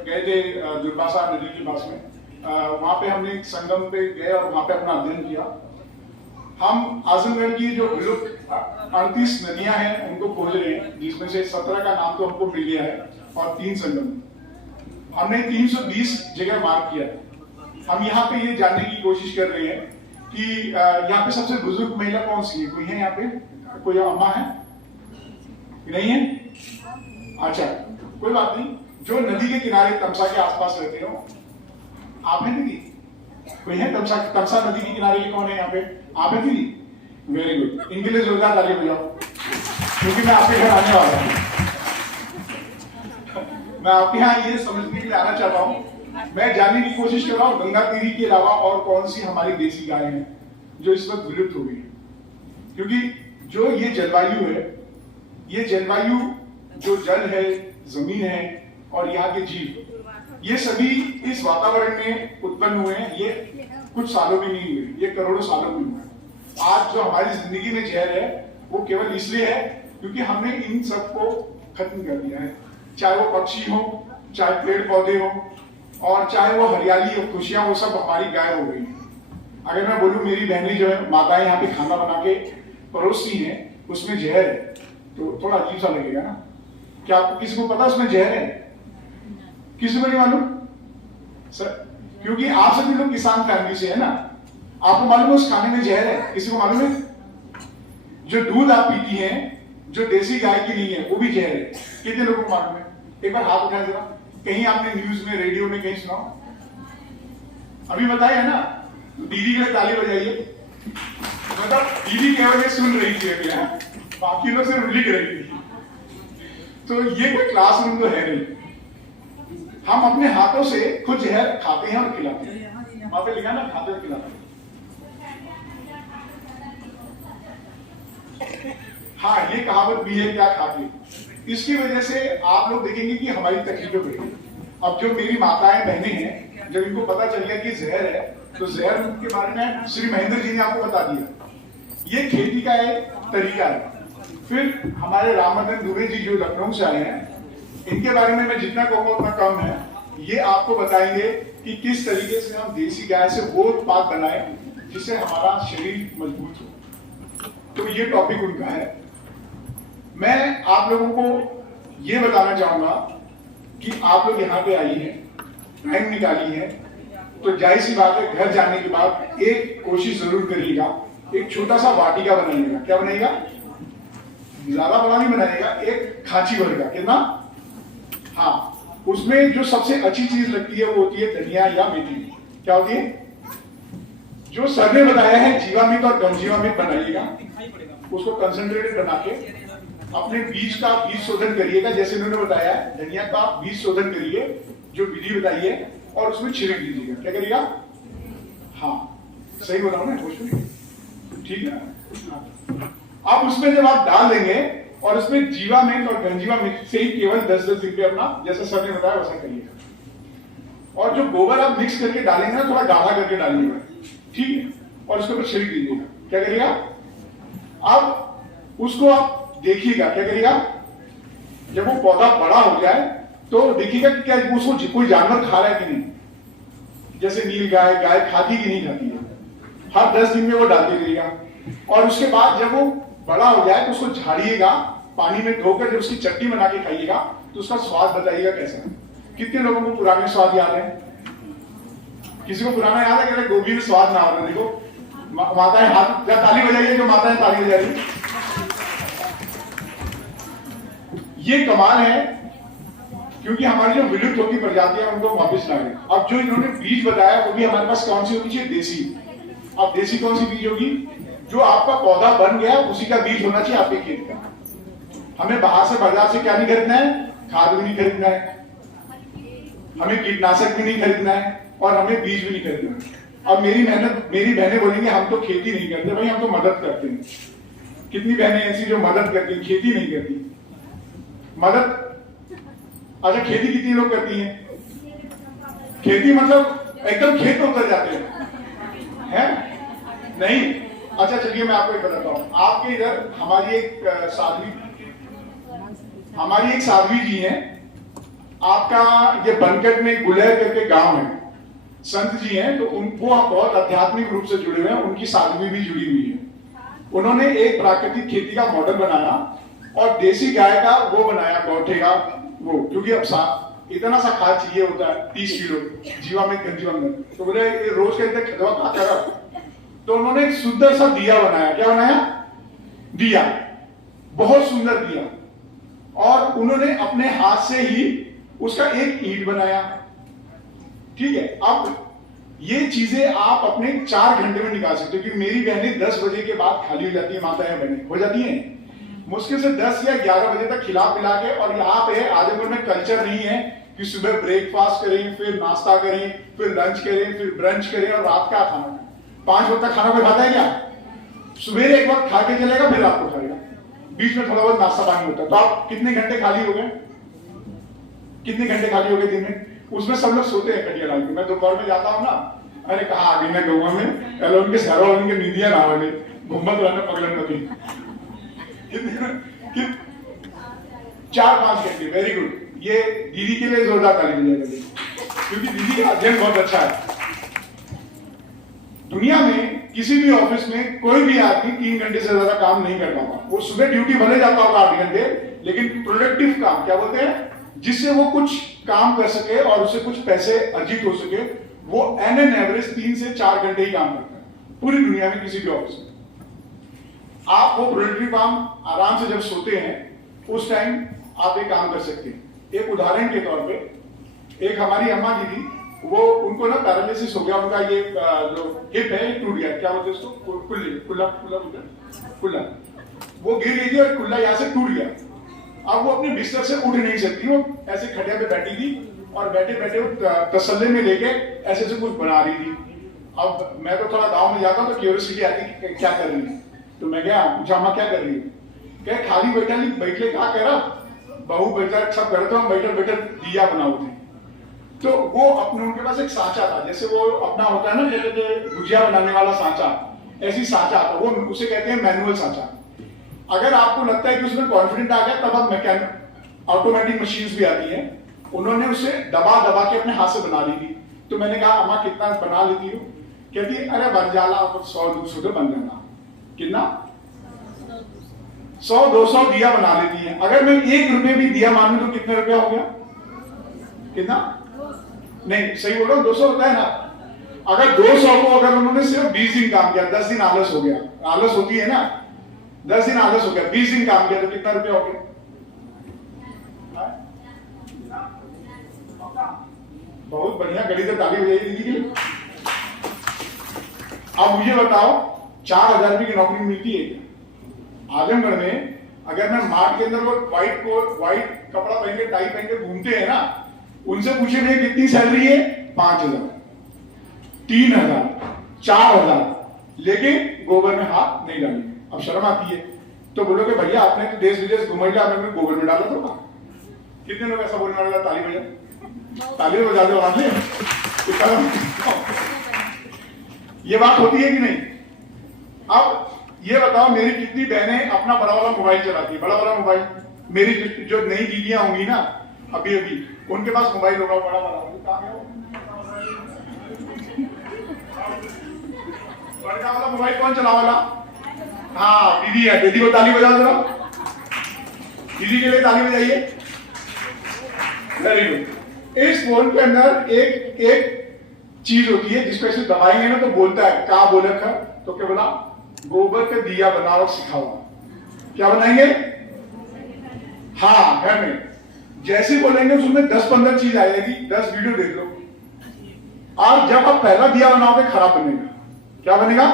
गए थे दुर्वासा नदी के पास में, वहाँ पे हमने एक संगम पे गए और वहाँ पे अपना अध्ययन किया। हम आजमगढ़ की जो विलुप्त 38 नदियां हैं उनको खोज रहे हैं, जिसमें से 17 का नाम तो हमको मिल गया है और 3 संगम। हमने 320 जगह मार्क किया है। हम यहाँ पे ये जानने की कोशिश कर रहे हैं कि यहाँ पे सबसे बुजुर्ग महिला कौन सी है? कोई है यहाँ पे? कोई अम्मा है? नहीं है? अच्छा, कोई बात नहीं। जो नदी के किनारे तमसा के आसपास रहते हो, आप हैं दीदी? कोई है तमसा नदी के किनारे के? कौन है यहाँ पे? आप हैं दीदी? वेरी गुड, इनके लिए जोरदार ताली बजाओ, क्योंकि मैं आपके घर आने वाला हूँ। मैं आपके यहाँ ये समझने के लिए आना चाहता हूँ, मैं जानने की कोशिश कर रहा हूँ गंगा तीरी के अलावा और कौन सी हमारी देसी गाय हैं जो इस वक्त विलुप्त हो गई है। क्योंकि जो ये जलवायु है, ये जलवायु, जो जल है, जमीन है और यहाँ के जीव, ये सभी इस वातावरण में उत्पन्न हुए हैं। ये कुछ सालों में नहीं हुए, ये करोड़ों सालों में हुए। आज जो हमारी जिंदगी में जहर है वो केवल इसलिए है क्योंकि हमने इन सबको खत्म कर दिया है। चाहे वो पक्षी हो, चाहे पेड़ पौधे हो, और चाहे वो हरियाली और खुशियां, वो सब हमारी गायब हो गई। अगर मैं बोलूं मेरी बहनें जो है माताएं यहाँ पे खाना बना के परोसती हैं, उसमें जहर है, तो थोड़ा अजीब सा लगेगा ना? क्या आपको किसी को पता उसमें जहर है? किसी को नहीं मालूम सर? क्योंकि आप सभी लोग किसान फैमिली से है ना, आपको मालूम है उस खाने में जहर है? किसी को मालूम है? जो दूध आप पीती हैं, जो देसी गाय की नहीं है, वो भी जहर है। कितने लोगों को मालूम है? एक बार हाथ उठाए जरा। कहीं आपने न्यूज में, रेडियो में कहीं सुना? अभी बताया है ना? दीदी के लिए ताली बजाइए। मतलब दीदी केवल सुन रही थी अभी, बाकी लोग सिर्फ लिख रही थी। तो ये कोई क्लासरूम तो है नहीं। हम अपने हाथों से खुद जहर खाते हैं और खिलाते हैं। वहां पे लिखा ना, खाते और खिलाते हैं। हाँ, ये कहावत भी है, क्या खाते। इसकी वजह से आप लोग देखेंगे कि हमारी तकलीफें बढ़ी। अब जो मेरी माताएं बहनें हैं, जब इनको पता चल गया कि जहर है, तो जहर के बारे में श्री महेंद्र जी ने आपको बता दिया। ये खेती का एक तरीका है। फिर हमारे राम बदन दुबे जी जो लखनऊ से आए हैं, इनके बारे में मैं जितना कहूँगा उतना कम है। ये आपको बताएंगे कि किस तरीके से हम देसी गाय से वो उत्पाद बनाए जिससे हमारा शरीर मजबूत हो। तो ये टॉपिक उनका है। मैं आप लोगों को ये बताना चाहूंगा कि आप लोग यहाँ पे आई हैं, टाइम निकाली है, तो जाहिर सी बात है घर जाने के बाद एक कोशिश जरूर करिएगा, एक छोटा सा वाटिका बनाइएगा। क्या बनाइएगा? ज्यादा बड़ा नहीं बनाइएगा, एक खांची भर का। कितना? हाँ, उसमें जो सबसे अच्छी चीज लगती है वो होती है धनिया या मेथी। क्या होती है? जो सर ने बताया है जीवामृत और गंजीवामृत बनाइएगा, उसको कंसंट्रेटेड बना के अपने बीज का बीज शोधन करिएगा। जैसे उन्होंने बताया धनिया का बीज शोधन करिए, जो विधि बताई है, और उसमें छिड़क दीजिएगा। क्या करिएगा? हाँ, सही बताऊं ना? ठीक है। अब उसमें जब आप डाल देंगे और उसमें जीवामृत और गंजीवामृत से ही केवल 10-10 रुपये अपना, जैसा सर ने बताया वैसा करिएगा। और जो गोबर आप मिक्स करके डालेंगे ना, थोड़ा गाढ़ा करके डालिएगा, ठीक है? और उसके ऊपर छिड़क दीजिएगा। क्या करिएगा? अब उसको आप देखिएगा। क्या करिएगा? जब वो पौधा बड़ा हो जाए तो देखिएगा कि क्या उसको कोई जानवर खा रहा है कि नहीं। जैसे नील गाय, गाय खाती कि नहीं खाती है, हर 10 दिन में वो डालते रहिएगा। और उसके बाद जब वो बड़ा हो जाए तो उसको झाड़िएगा, पानी में धोकर जब उसकी चटनी बना के खाइएगा तो उसका स्वाद बताइएगा कैसा है। कितने लोगों को पुराने स्वाद याद है? किसी को पुराना याद है कि गोभी में स्वाद ना हो रहा? देखो माताएं हाथ, ताली बजाइए जो माताएं ताली बजा रही। ये कमाल है, क्योंकि हमारी जो विलुप्त होती प्रजातियां उनको वापस ला रहे। अब जो इन्होंने बीज बताया वो भी हमारे पास कौन सी होनी चाहिए? देसी। अब देसी कौन सी बीज होगी? जो आपका पौधा बन गया उसी का बीज होना चाहिए आपके खेत का। हमें बाहर से बाजार से क्या नहीं खरीदना है? खाद भी नहीं खरीदना है, हमें कीटनाशक भी नहीं खरीदना है और हमें बीज भी नहीं खरीदना है। अब मेरी बहनें बोलेंगे हम तो खेती नहीं करते। भाई हम तो मदद करते हैं। कितनी बहनें ऐसी जो मदद करती हैं, खेती नहीं करती? मदद अच्छा, खेती कितनी लोग करती हैं? खेती मतलब एकदम खेत में उतर जाते हैं नहीं? अच्छा चलिए मैं आपको एक बताता हूँ। आपके इधर हमारी एक साध्वी जी हैं। आपका ये बनकट में गुलेर करके गांव है, संत जी हैं, तो उनको बहुत आध्यात्मिक रूप से जुड़े हुए हैं। उनकी साध्वी भी जुड़ी हुई है। उन्होंने एक प्राकृतिक खेती का मॉडल बनाया और देसी गाय का वो बनाया, गौठे का वो, क्योंकि अब इतना सा खाद चाहिए होता है 30 किलो जीवामृत। तो बोले ये रोज का इतना खतवा खा करा। तो उन्होंने एक सुंदर सा दिया बनाया। क्या बनाया? दिया, बहुत सुंदर दिया। और उन्होंने अपने हाथ से ही उसका एक ईंट बनाया। ठीक है, अब ये चीजें आप अपने 4 घंटे में निकाल सकते हो, क्योंकि मेरी बहनें 10 बजे के बाद खाली हो जाती है, माताएं बहनें हो जाती हैं मुश्किल से 10 या 11 बजे तक खिला पिला के। और यहाँ पे आजमगढ़ में कल्चर नहीं है कि सुबह ब्रेकफास्ट करें, फिर नाश्ता करें, फिर लंच करें, फिर ब्रंच करें और रात का खाना खाएं। 5 वक्त तक खाना कोई खाता है क्या? सवेरे एक वक्त खा के चलेगा, फिर रात को खाएगा, बीच में थोड़ा बहुत नाश्ता पानी होता है। तो आप कितने घंटे खाली हो गए? कितने घंटे खाली हो गए दिन में? उसमें सब लोग सोते हैं खटिया डाल के। मैं दोपहर में जाता हूँ ना, अरे कहा आ गई मैं गौवा में, पहले उनके शहरों उनके नींदिया ना वाले घूमत रहने पगलन नदी। 4-5 घंटे, वेरी गुड। ये दीदी के लिए जोरदार ताली बजाएगा, क्योंकि दीदी का अध्ययन बहुत अच्छा है। दुनिया में किसी भी ऑफिस में कोई भी आदमी 3 घंटे से ज्यादा काम नहीं कर पाता। वो सुबह ड्यूटी भले जाता होगा 8 घंटे, लेकिन प्रोडक्टिव काम क्या बोलते हैं, जिससे वो कुछ काम कर सके और उससे कुछ पैसे अर्जित हो सके, वो एन एवरेज 3 से 4 घंटे ही काम करता है पूरी दुनिया में किसी भी ऑफिस में। आप वो प्रोडक्टिव काम आराम से जब सोते हैं उस टाइम आप एक काम कर सकते हैं। एक उदाहरण के तौर पे, एक हमारी अम्मा जी थी, वो उनको ना पैरालिसिस हो गया। उनका ये जो हिप है टूट गया, क्या बोलते हैं उसको, कुल्ला। वो गिर गई थी और कुल्ला यहाँ से टूट गया। अब वो अपने बिस्तर से उठ नहीं सकती। वो ऐसे खटिया पे बैठी थी और बैठे बैठे वो तसल्ले में लेके ऐसे से कुछ बना रही थी। अब मैं तो थोड़ा गांव में जाता हूँ तो क्यूरियोसिटी आती कि क्या कर रही है। तो मैं गया, पूछा अम्मा क्या कर रही है? क्या खाली बैठे क्या कह रहा, बहू बैठा सब कर, तो हम बैठे दिया बनाओ थे। तो वो अपने उनके पास एक सांचा था, जैसे वो अपना होता है ना जैसे गुजिया बनाने वाला सांचा, ऐसी सांचा था। वो उसे कहते हैं मैनुअल सांचा। अगर आपको लगता है कि उसमें कॉन्फिडेंट आ गया, तब आप मैकेनिक ऑटोमेटिक मशीन्स भी आती हैं, उन्होंने उसे दबा के अपने हाथ से बना ली थी। तो मैंने कहा अम्मा कितना बना लेती हो? कहती अरे बन जाला 100-200 तो बन जाना। कितना? 100-200 दिया बना लेती है। अगर मैं 1 रुपए भी दिया मान लूं तो कितने रुपया हो गया? कितना? नहीं सही बोलो, 200 होता है ना। अगर 200 को अगर उन्होंने सिर्फ 20 दिन काम किया, 10 दिन आलस हो गया, आलस होती है ना, 10 दिन आलस हो गया, 20 दिन काम किया तो कितना रुपया हो गया? बहुत बढ़िया, गणित से ताली बजाइए दीदी के लिए। अब मुझे बताओ 4000 रुपये की नौकरी मिलती है आजमगढ़ में? अगर मैं मार्ट के अंदर वो व्हाइट कपड़ा पहन के टाई पहन के घूमते हैं ना, उनसे पूछे भैया कितनी सैलरी है? 5000, 3000, 4000, लेकिन गोबर में हाथ नहीं डालेंगे। अब शर्म आती है तो बोलोगे भैया आपने तो देश विदेश घुमाइला, आपने गोबर में डाला था। कितने लोग ऐसा बोलने वाले? ताली बजा, ताली बजा दो आदमी। ये बात होती है कि नहीं? अब ये बताओ मेरी कितनी बहनें अपना बड़ा वाला मोबाइल चलाती है? बड़ा वाला मोबाइल, मेरी जो नई दीदियां होंगी ना अभी उनके पास मोबाइल होगा बड़ा वाला। बड़ा वाला मोबाइल कौन चला वाला? हाँ दीदी है। दीदी को ताली बजाओ जरा, दीदी के लिए ताली बजाइए। Very good. इस फोन के अंदर एक चीज होती है जिसको ऐसे दबाएंगे ना तो बोलता है, क्या बोले था? तो क्या बोला? गोबर के दिया बनाओ सिखाओ। क्या बनाएंगे? हाँ घर में जैसे बोलेंगे उसमें 10-15 चीज आएगी, 10 वीडियो देख लो। और जब आप पहला दिया बनाओगे खराब बनेगा, क्या बनेगा?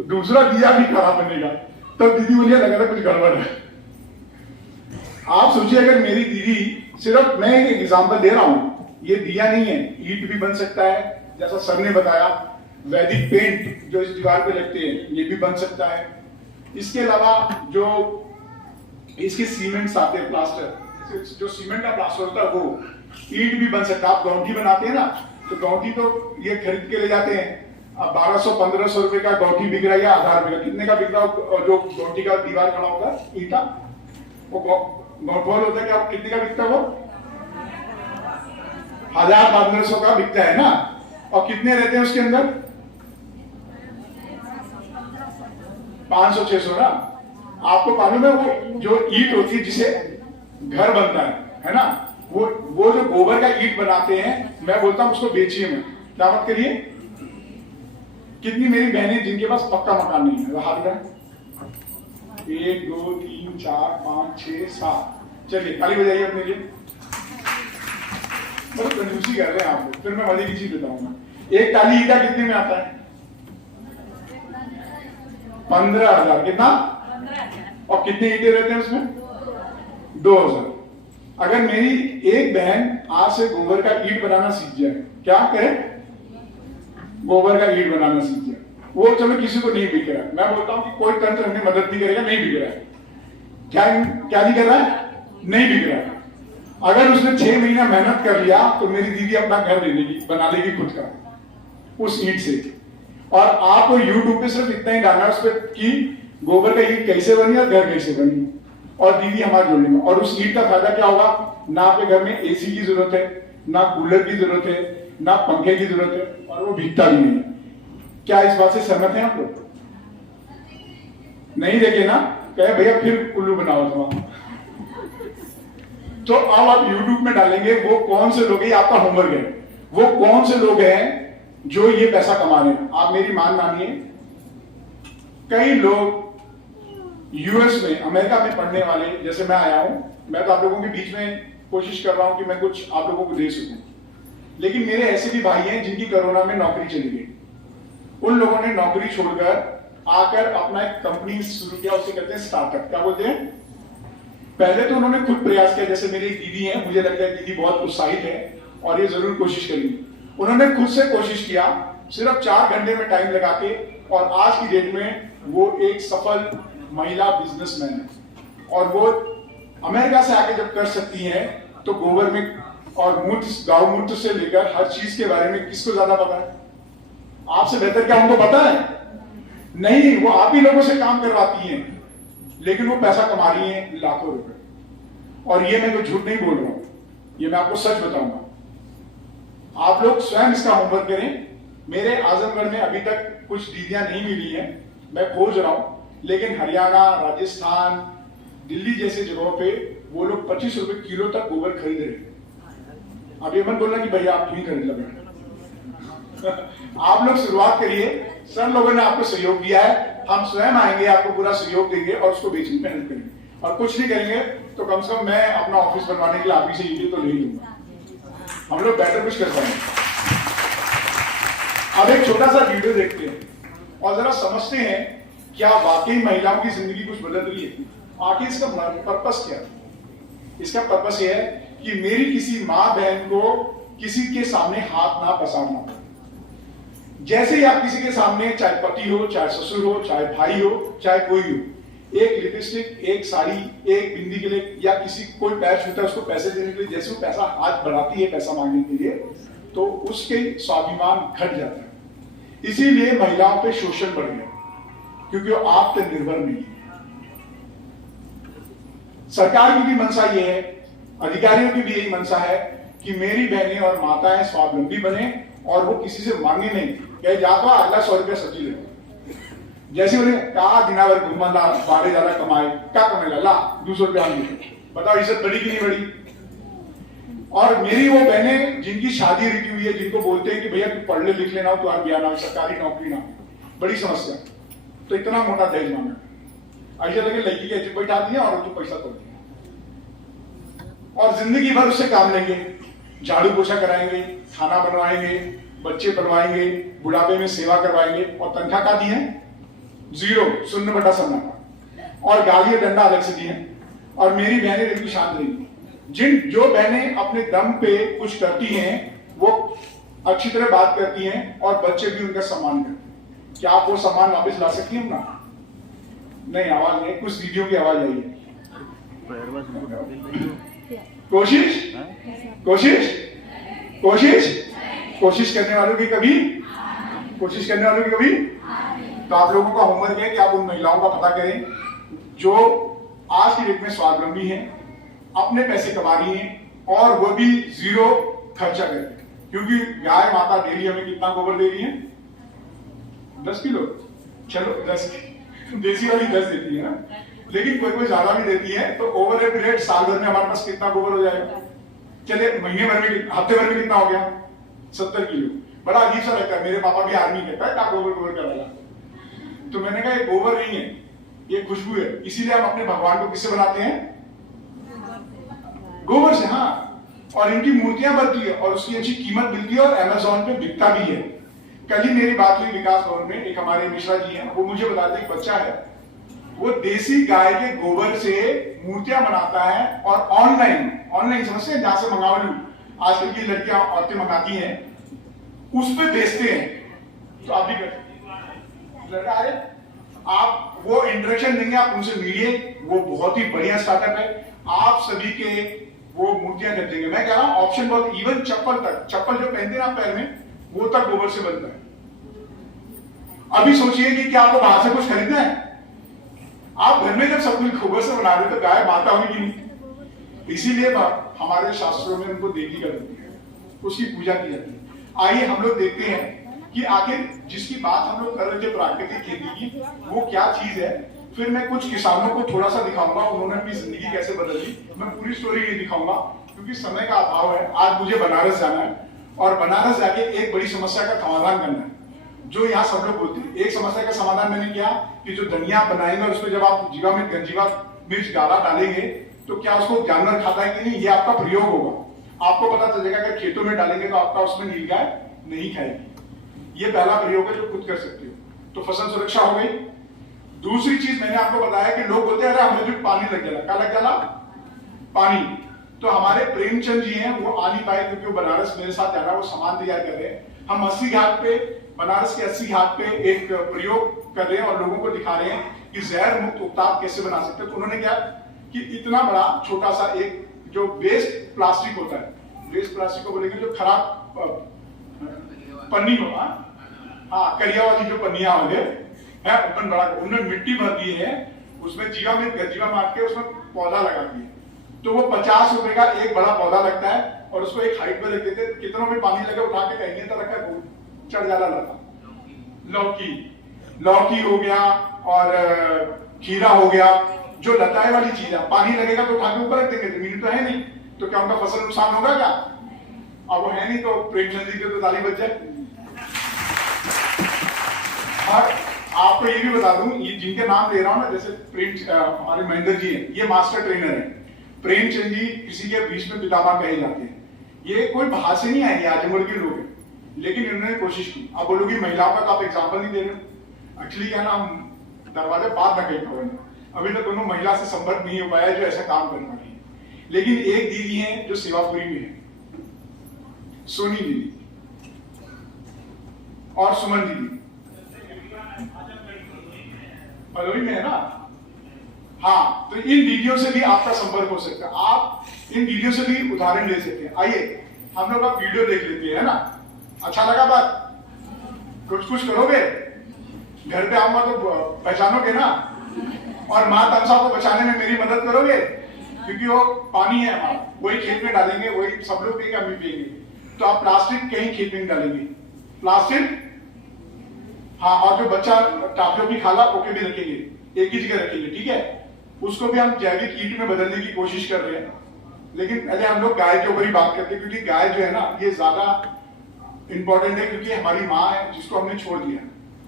दूसरा दिया भी खराब बनेगा। तब दीदी बोलिए लगा था कुछ गड़बड़ है। आप सोचिए अगर मेरी दीदी, सिर्फ मैं एक एग्जांपल दे रहा हूं, ये दिया नहीं है, ईंट भी बन सकता है, जैसा सर ने बताया, वैदिक पेंट जो इस दीवार पे लगते हैं ये भी बन सकता है। इसके अलावा जो इसके सीमेंट्स आते हैं, प्लास्टर, जो सीमेंट का प्लास्टर होता है वो ईंट भी बन सकता है। आप गौठी बनाते हैं ना, तो गौठी तो ये खरीद के ले जाते हैं, 1200-1500 रुपए का गौठी बिक रहा है या 1000 रुपए का, कितने का बिक रहा है? जो गौठी का दीवार खड़ा होता है ईटा, वो गौठवाल होता है, क्या कितने का बिकता है? वो 1000-1500 का बिकता है ना। और कितने रहते हैं उसके अंदर? 500-600 ना। आपको मालूम है वो जो ईंट होती है जिसे घर बनता है ना, वो जो गोबर का ईंट बनाते हैं, मैं बोलता हूं उसको बेचिए मत, क्या मत करिए। कितनी मेरी बहनें जिनके पास पक्का मकान नहीं है, हाथ में 1 2 3 4 5 6 7, चलिए ताली बजाइए अपने लिए। बहुत कंजूसी कर रहे हैं आप लोग, फिर मैं मजे की चीज बताऊंगा। एक टाली ईटा कितने में आता है? 15,000। कितना? और कितने ईंटे रहते हैं उसमें? 2000। अगर मेरी एक बहन आज से गोबर का ईंट बनाना सीख जाए, क्या करे? गोबर का ईंट बनाना सीख जाए, वो चलो किसी को नहीं बिक रहा है, मैं बोलता हूं कि कोई तंत्र हमें मदद नहीं करेगा, नहीं बिक रहा है। क्या नहीं कर रहा है? नहीं बिक रहा है। अगर उसने 6 महीना मेहनत कर लिया तो मेरी दीदी अपना घर ले लेगी, बना लेगी खुद का उस ईंट से। और आपको यूट्यूब पे सिर्फ इतना ही डालना है उस पर कि गोबर का ईंट कैसे बनी और घर कैसे बनी, और दीदी हमारे जोड़ लेंगे। और उस ईंट का फायदा क्या होगा? ना आपके घर में एसी की जरूरत है, ना कूलर की जरूरत है, ना पंखे की जरूरत है, और वो भीगता भी नहीं है। क्या इस बात से सहमत हैं आप लोग? नहीं देखे ना, कहे भैया फिर उल्लू बनाओ थोड़ा। तो अब आप YouTube में डालेंगे वो कौन से लोग हैं, आपका होमवर्क है, वो कौन से लोग हैं जो ये पैसा कमा रहे हैं। आप मेरी मान मानिए, कई लोग यूएस में, अमेरिका में पढ़ने वाले, जैसे मैं आया हूं, मैं तो आप लोगों के बीच में कोशिश कर रहा हूं कि मैं कुछ आप लोगों को दे सकूं, लेकिन मेरे ऐसे भी भाई हैं जिनकी कोरोना में नौकरी चली गई। उन लोगों ने नौकरी छोड़कर आकर अपना एक कंपनी शुरू किया, उसे कहते हैं स्टार्टअप। क्या बोलते हैं? पहले तो उन्होंने खुद प्रयास किया, जैसे मेरी दीदी है, मुझे लगता है दीदी बहुत उत्साहित है और ये जरूर कोशिश करेंगी। उन्होंने खुद से कोशिश किया, सिर्फ 4 घंटे में टाइम लगा के, और आज की डेट में वो एक सफल महिला बिजनेसमैन है। और वो अमेरिका से आके जब कर सकती हैं, तो गोबर में और मूत्र, गाँव मूत्र से लेकर हर चीज के बारे में किसको ज्यादा पता है? आपसे बेहतर क्या उनको पता है? नहीं, वो आप ही लोगों से काम करवाती हैं, लेकिन वो पैसा कमा रही हैं लाखों रुपए। और ये मैं कोई झूठ नहीं बोल रहा हूं, ये मैं आपको सच बताऊंगा। आप लोग स्वयं इसका होमवर्क करें। मेरे आजमगढ़ में अभी तक कुछ दीदियां नहीं मिली हैं, मैं खोज रहा हूं, लेकिन हरियाणा, राजस्थान, दिल्ली जैसे जगहों पे वो लोग 25 रुपए किलो तक गोबर खरीद रहे हैं। अब ये मत बोलना कि भैया आप क्यों खरीद लगे। आप लोग शुरुआत करिए, सर लोगों ने आपको सहयोग दिया है, हम स्वयं आएंगे, आपको पूरा सहयोग देंगे और उसको बेचने की मेहनत करेंगे। और कुछ नहीं करेंगे तो कम से कम मैं अपना ऑफिस बनवाने के लिए आप ही से ईंटें तो ले लूंगा, हम लोग बेटर कुछ कर पाएंगे। अब एक छोटा सा वीडियो देखते हैं और जरा समझते हैं क्या वाकई महिलाओं की जिंदगी कुछ बदल रही है। आखिर इसका पर्पस क्या है? इसका पर्पस यह है कि मेरी किसी माँ बहन को किसी के सामने हाथ ना पसारना पड़े। जैसे ही आप किसी के सामने, चाहे पति हो, चाहे ससुर हो, चाहे भाई हो, चाहे कोई हो, एक लिपस्टिक, एक साड़ी, एक बिंदी के लिए, या किसी कोई पैर छूता है उसको पैसे देने के लिए, जैसे वो पैसा हाथ बढ़ाती है पैसा मांगने के लिए, तो उसके स्वाभिमान घट जाता है। इसीलिए महिलाओं पे शोषण बढ़ गया, क्योंकि वो आत्मनिर्भर नहीं है। सरकार की भी मंशा ये है, अधिकारियों की भी यही मंशा है कि मेरी बहनें और माताएं स्वावलंबी बने और वो किसी से मांगे नहीं, कहे जाता अगला 100 रुपया सब्जी ले। जैसे उन्हें कहा दिना भर घूमला, बाहर ज्यादा कमाए, क्या कमेगा, ला 200 रुपया हम दे। बताओ इज्जत बड़ी कि नहीं बड़ी? और मेरी वो बहनें जिनकी शादी रुकी हुई है, जिनको बोलते हैं कि भैया तू पढ़ ले लिख लेना, तुम्हारा ब्याह ना, सरकारी नौकरी ना, बड़ी समस्या, तो इतना मोटा दहेज मांगा, ऐसे लगे लड़की के इज्जत बैठा दिया और जो पैसा तोड़ दिया, और जिंदगी भर उससे काम लेंगे, झाड़ू पोछा कराएंगे, खाना बनवाएंगे, बच्चे पढ़वाएंगे, बुढ़ापे में सेवा करवाएंगे, और तनख्वाह का दी है 0, 0/7 और गाली और डंडा अलग से दिए। और मेरी बहनें बिल्कुल शांत रहेंगी। जो बहनें अपने दम पे कुछ करती हैं वो अच्छी तरह बात करती हैं और बच्चे भी उनका सम्मान करते हैं। क्या आप वो सम्मान वापस ला सकती हैं अपना? नहीं, आवाज नहीं, कुछ दीदियों की आवाज आई है। कोशिश कोशिश कोशिश कोशिश करने वालों की कभी तो आप लोगों का होमवर्क है कि आप उन महिलाओं का पता करें जो आज की डेट में स्वावलंबी हैं, अपने पैसे कमा रही हैं और वो भी 0 खर्चा करके। क्योंकि गाय माता डेली हमें कितना गोबर दे रही है? 10 किलो। चलो 10, देसी वाली 10 देती है ना, लेकिन कोई ज्यादा भी देती है। तो ओवर ए पीरियड साल भर में हमारे पास कितना गोबर हो जाएगा? चले महीने भर में, हफ्ते भर में कितना हो गया? 70 किलो। बड़ा अजीब सा लगता है। मेरे पापा भी आर्मी कहता है क्या गोबर कर रहा है, तो मैंने कहा ये गोबर नहीं है, ये खुशबू है। इसीलिए हम अपने भगवान को किससे बनाते हैं? गोबर से। हाँ, और इनकी मूर्तियां बनती है और उसकी अच्छी कीमत मिलती है और अमेज़न पे बिकता भी है। कल ही मेरी बात हुई विकास भवन में, एक हमारे मिश्रा जी हैं, वो मुझे बताते एक बच्चा है, वो देसी गाय के गोबर से मूर्तियां बनाता है और ऑनलाइन समझते हैं, जहां से मंगाओ आजकल की लड़कियां औरतें मंगाती हैं, उस पे बेचते हैं। तो आप भी करते लड़का है, आप वो इंटरेक्शन देंगे, आप उनसे मिलिए, वो बहुत ही बढ़िया स्टार्टअप है। आप सभी के वो मूर्तियां कर देंगे। मैं कह रहा हूं ऑप्शन बहुत, इवन चप्पल तक, चप्पल जो पहनते हैं आप पैर में, वो तक गोबर से बनता है। अभी सोचिए कि क्या आपको बाहर से कुछ खरीदना है? आप घर में जब सब कुछ गोबर से बना रहे तो गाय माता होगी कि नहीं? इसीलिए हमारे शास्त्रों में उनको देवी कर देती है, उसकी पूजा की जाती है। आइए हम लोग देखते हैं कि आखिर जिसकी बात हम लोग कर रहे थे प्राकृतिक खेती की, वो क्या चीज है। फिर मैं कुछ किसानों को थोड़ा सा दिखाऊंगा, उन्होंने अपनी जिंदगी कैसे बदली। मैं पूरी स्टोरी नहीं दिखाऊंगा क्योंकि समय का अभाव है। आज मुझे बनारस जाना है और बनारस जाके एक बड़ी समस्या का समाधान करना है, जो यहाँ सब लोग बोलते हैं। एक समस्या का समाधान मैंने किया कि जो धनिया बनाएंगे और उसमें जब आप जीवामृत गंजीवा मिर्च गाढ़ा डालेंगे तो क्या उसको जानवर खाता है कि नहीं, ये आपका प्रयोग होगा। आपको पता चलेगा कि खेतों में डालेंगे तो आपका उसमें नीलगाय नहीं खाएगी। ये पहला प्रयोग है जो खुद कर सकते हो, तो फसल सुरक्षा हो गई। दूसरी चीज मैंने आपको बताया कि लोग बोलते हैं अरे हमें भी पानी लग जाला, क्या लग जाला? पानी। तो हमारे प्रेमचंद जी हैं, वो आ नहीं पाए क्योंकि वो बनारस मेरे साथ जा रहा है, वो सामान तैयार कर रहे हैं। हम 80 घाट पे, बनारस के 80 घाट पे एक प्रयोग कर रहे हैं और लोगों को दिखा रहे हैं कि जहर मुक्त उत्पाद कैसे बना सकते हैं। तो उन्होंने क्या कि इतना बड़ा छोटा सा एक जो वेस्ट प्लास्टिक होता है, वेस्ट प्लास्टिक को बोलेंगे जो खराब पन्नी हो, हाँ करिया वाली जो पन्नियां होंगे है, ओपन बड़ा, उन्होंने मिट्टी भर दी है, उसमें जीवामृत गंजीवा मार के उसमें पौधा लगा दिया। तो वो 50 रुपए का एक बड़ा पौधा लगता है और उसको एक हाइट पे रख देते हैं। कितनों में पानी लगे उठा के कहीं तो रखा है, चढ़ जाला लता। लौकी हो गया और खीरा हो गया, जो लताए वाली चीज है, पानी लगेगा तो उठा के ऊपर रख देंगे, जमीन तो है नहीं, तो क्या उनका फसल नुकसान होगा क्या? अब वो है नहीं तो प्रेमचंद जी के तो ताली बच जाए। और आपको ये भी बता दूं, ये जिनके नाम ले रहा हूं ना, जैसे हमारे महेंद्र जी हैं, ये मास्टर ट्रेनर हैं। प्रेमचंद जी किसी के बीच में पितामह कहे जाते हैं। ये कोई बाहर से नहीं आए, आजमगढ़ के लोग हैं, लेकिन इन्होंने कोशिश की। अब बोलोगी महिलाओं का तो आप एग्जाम्पल नहीं दे रहे हो। एक्चुअली क्या ना, हम दरवाजे बात न कहीं खबर, अभी तक दोनों महिला से संपर्क नहीं हो पाया जो ऐसा काम कर पा रही है। लेकिन एक दीदी है जो सेवापुरी में है, सोनी दीदी और सुमन दीदी, भदोही में है ना। हाँ, तो इन दीदियों से भी आपका संपर्क हो सकता है, आप इन दीदियों से भी उदाहरण ले सकते हैं। आइए हम लोग आप वीडियो देख लेते हैं ना। अच्छा लगा बात? कुछ करोगे? घर पे आऊंगा तो पहचानोगे ना, और माँ तमसा को बचाने में मेरी मदद करोगे, क्योंकि वो पानी है हमारा, वही खेत में डालेंगे, वही सब लोग पिएंगे, हम भी पिएंगे। तो आप प्लास्टिक कहीं खेत में डालेंगे, प्लास्टिक, हाँ, और जो बच्चा टाफियों की खाला ओके भी रखेंगे, एक ही जगह रखेंगे, ठीक है। उसको भी हम जैविक कीट में बदलने की कोशिश कर रहे हैं। लेकिन पहले हम लोग गाय के ऊपर ही बात करते हैं, क्योंकि गाय जो है ना, ये ज्यादा इंपॉर्टेंट है, क्योंकि हमारी माँ है जिसको हमने छोड़ दिया,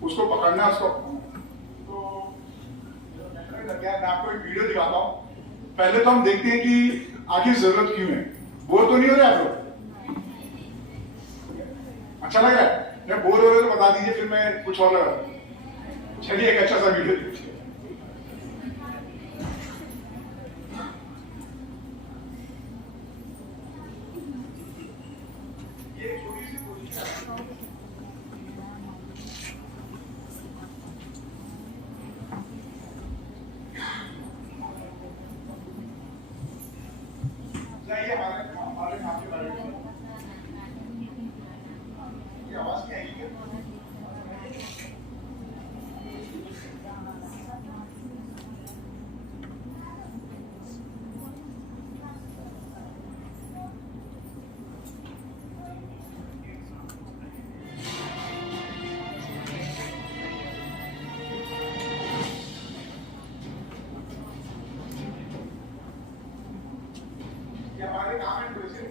उसको पकड़ना, उसको। तो मैं आपको एक वीडियो दिखाता हूँ। पहले तो हम देखते हैं कि आखिर जरूरत क्यों है। बोर तो नहीं हो रहे आप लोग? अच्छा लग रहा है? मैं बोर हो रहे तो बता दीजिए, फिर मैं कुछ और लगा। चलिए एक अच्छा सा वीडियो देखिए। ये हमारे काम के बारे में ये आवाज क्या है? हमारे काम है वैसे।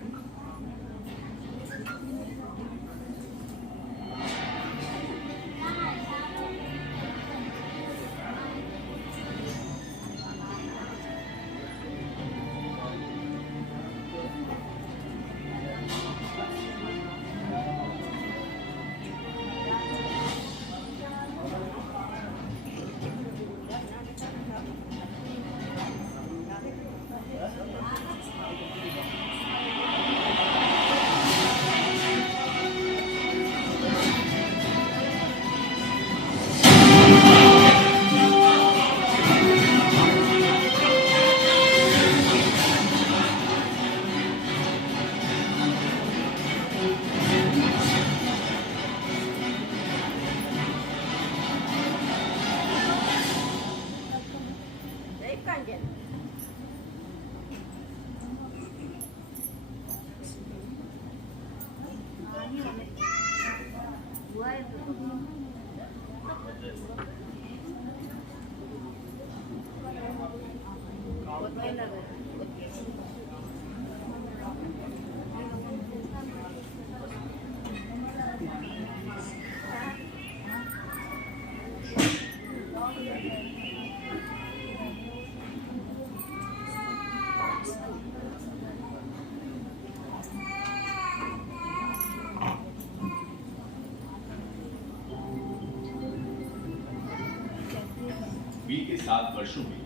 बीते 7 वर्षों में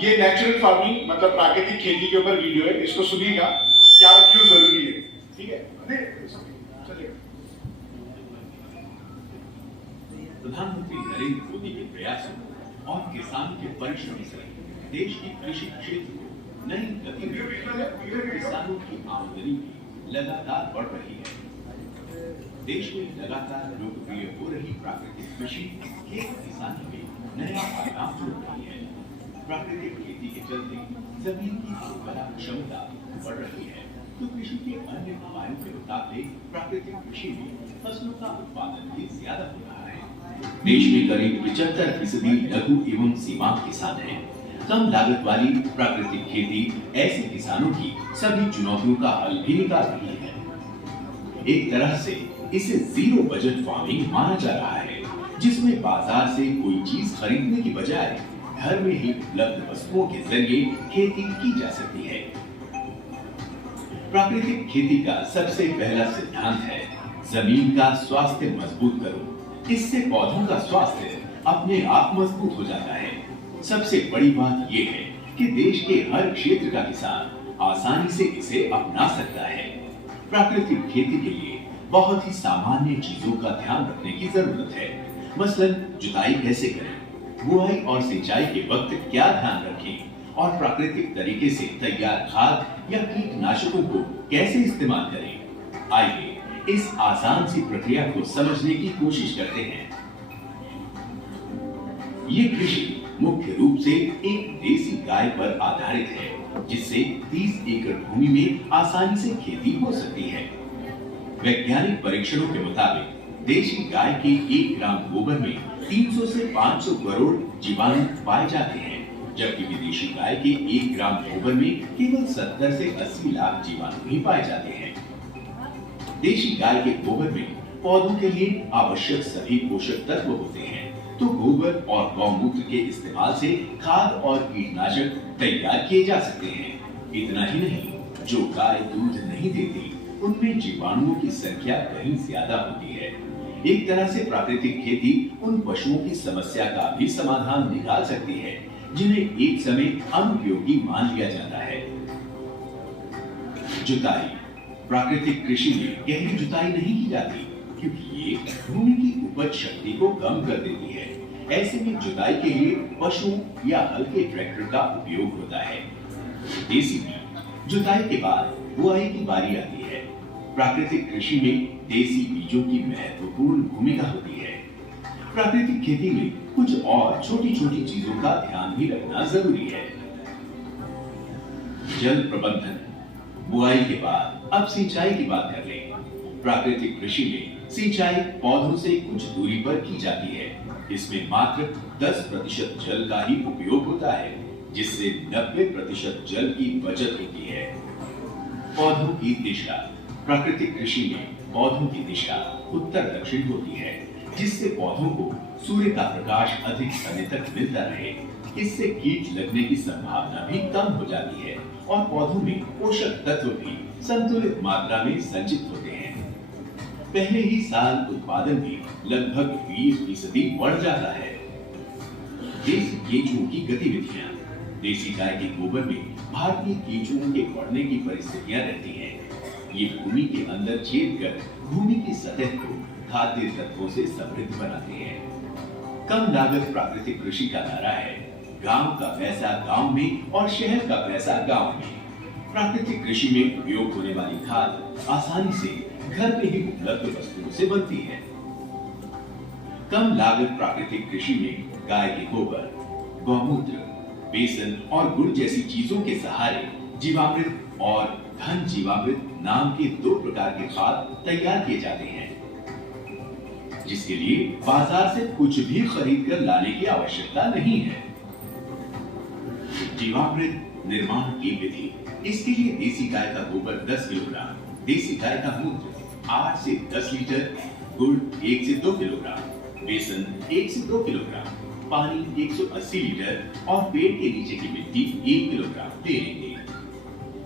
ये नेचुरल फार्मिंग मतलब प्राकृतिक खेती के ऊपर वीडियो है, इसको सुनिएगा क्या क्यों जरूरी है। ठीक है, चलिए। प्रधानमंत्री नरेंद्र मोदी के प्रयासों और किसान के परिश्रम से देश के कृषि क्षेत्र को नई गति मिली। किसानों की आमदनी भी लगातार बढ़ रही है। देश में लगातार लोकप्रिय हो रही प्राकृतिक कृषि खेत किसानी में नया आयाम जोड़ रही है। प्राकृतिक खेती के चलते जमीन की उर्वरा क्षमता बढ़ रही है, तो कृषि के अन्य उपायों के मुकाबले प्राकृतिक कृषि में फसलों का उत्पादन भी ज्यादा हो रहा है। देश में करीब 75% लघु एवं सीमांत किसान हैं। कम लागत वाली प्राकृतिक खेती ऐसे किसानों की सभी चुनौतियों का हल भी निकाल रही है। एक तरह से इसे जीरो बजट फार्मिंग माना जा रहा है, जिसमें बाजार से कोई चीज खरीदने की बजाय घर में ही उपलब्ध वस्तुओं के जरिए खेती की जा सकती है। प्राकृतिक खेती का सबसे पहला सिद्धांत है जमीन का स्वास्थ्य मजबूत करो। इससे पौधों का स्वास्थ्य अपने आप मजबूत हो जाता है। सबसे बड़ी बात यह है कि देश के हर क्षेत्र का किसान आसानी से इसे अपना सकता है। प्राकृतिक खेती के लिए बहुत ही सामान्य चीजों का ध्यान रखने की जरूरत है। मसलन जुताई कैसे करें, बुआई और सिंचाई के वक्त क्या ध्यान रखें और प्राकृतिक तरीके से तैयार खाद या कीटनाशकों को कैसे इस्तेमाल करें। आइए इस आसान सी प्रक्रिया को समझने की कोशिश करते हैं। ये कृषि मुख्य रूप से एक देसी गाय पर आधारित है, जिससे 30 एकड़ भूमि में आसानी से खेती हो सकती है। वैज्ञानिक परीक्षणों के मुताबिक देशी गाय के 1 ग्राम गोबर में 300 से 500 करोड़ जीवाणु पाए जाते हैं, जबकि विदेशी गाय के 1 ग्राम गोबर में केवल 70 से 80 लाख जीवाणु ही पाए जाते हैं। देशी गाय के गोबर में पौधों के लिए आवश्यक सभी पोषक तत्व होते हैं, तो गोबर और गौमूत्र के इस्तेमाल से खाद और कीटनाशक तैयार किए जा सकते हैं। इतना ही नहीं, जो गाय दूध नहीं देती उनमें जीवाणुओं की संख्या कहीं ज्यादा होती है। एक तरह से प्राकृतिक खेती उन पशुओं की समस्या का भी समाधान निकाल सकती है जिन्हें एक समय अनुपयोगी मान लिया जाता है। जुताई। प्राकृतिक कृषि में गहरी जुताई नहीं की जाती क्योंकि ये भूमि की उपज शक्ति को कम कर देती है। ऐसे में जुताई के लिए पशुओं या हल्के ट्रैक्टर का उपयोग होता है। देसी बीज। जुताई के बाद बुआई की बारी आती है। प्राकृतिक कृषि में देसी बीजों की महत्वपूर्ण भूमिका होती है। प्राकृतिक खेती में कुछ और छोटी छोटी चीजों का ध्यान भी रखना जरूरी है। जल प्रबंधन। बुआई के बाद अब सिंचाई की बात कर लें। प्राकृतिक कृषि में सिंचाई पौधों से कुछ दूरी पर की जाती है। इसमें मात्र 10% जल का ही उपयोग होता है, जिससे 90% जल की बचत होती है। पौधों की दिशा। प्राकृतिक कृषि में पौधों की दिशा उत्तर दक्षिण होती है, जिससे पौधों को सूर्य का प्रकाश अधिक समय तक मिलता रहे। इससे कीट लगने की संभावना भी कम हो जाती है और पौधों में पोषक तत्व भी संतुलित मात्रा में संचित होते हैं। पहले ही साल उत्पादन भी लगभग 20% बढ़ जाता है। देसी केंचुओं की गतिविधियां। देसी गाय के गोबर में भारतीय केंचुओं के बढ़ने की परिस्थितियां रहती हैं। ये भूमि के अंदर छेद कर भूमि की सतह को खाद्य तत्वों से समृद्ध बनाते हैं। कम लागत प्राकृतिक कृषि का नारा है, गांव का पैसा गांव में और शहर का पैसा गांव में। प्राकृतिक कृषि में उपयोग होने वाली खाद आसानी से घर में ही उपलब्ध वस्तुओं से बनती है। कम लागत प्राकृतिक कृषि में गाय के गोबर, गौमूत्र, बेसन और गुड़ जैसी चीजों के सहारे जीवामृत और घन जीवामृत नाम के 2 प्रकार के खाद तैयार किए जाते हैं, जिसके लिए बाजार से कुछ भी खरीद कर लाने की आवश्यकता नहीं है। जीवामृत निर्माण की विधि। इसके लिए देसी गाय का गोबर 10 किलोग्राम, देसी गाय का मूत्र 8 से 10 लीटर, गुड़ 1 से 2 किलोग्राम, बेसन 1 से 2 किलोग्राम, पानी 180 लीटर और पेड़ के नीचे की मिट्टी 1 किलोग्राम ले लेंगे।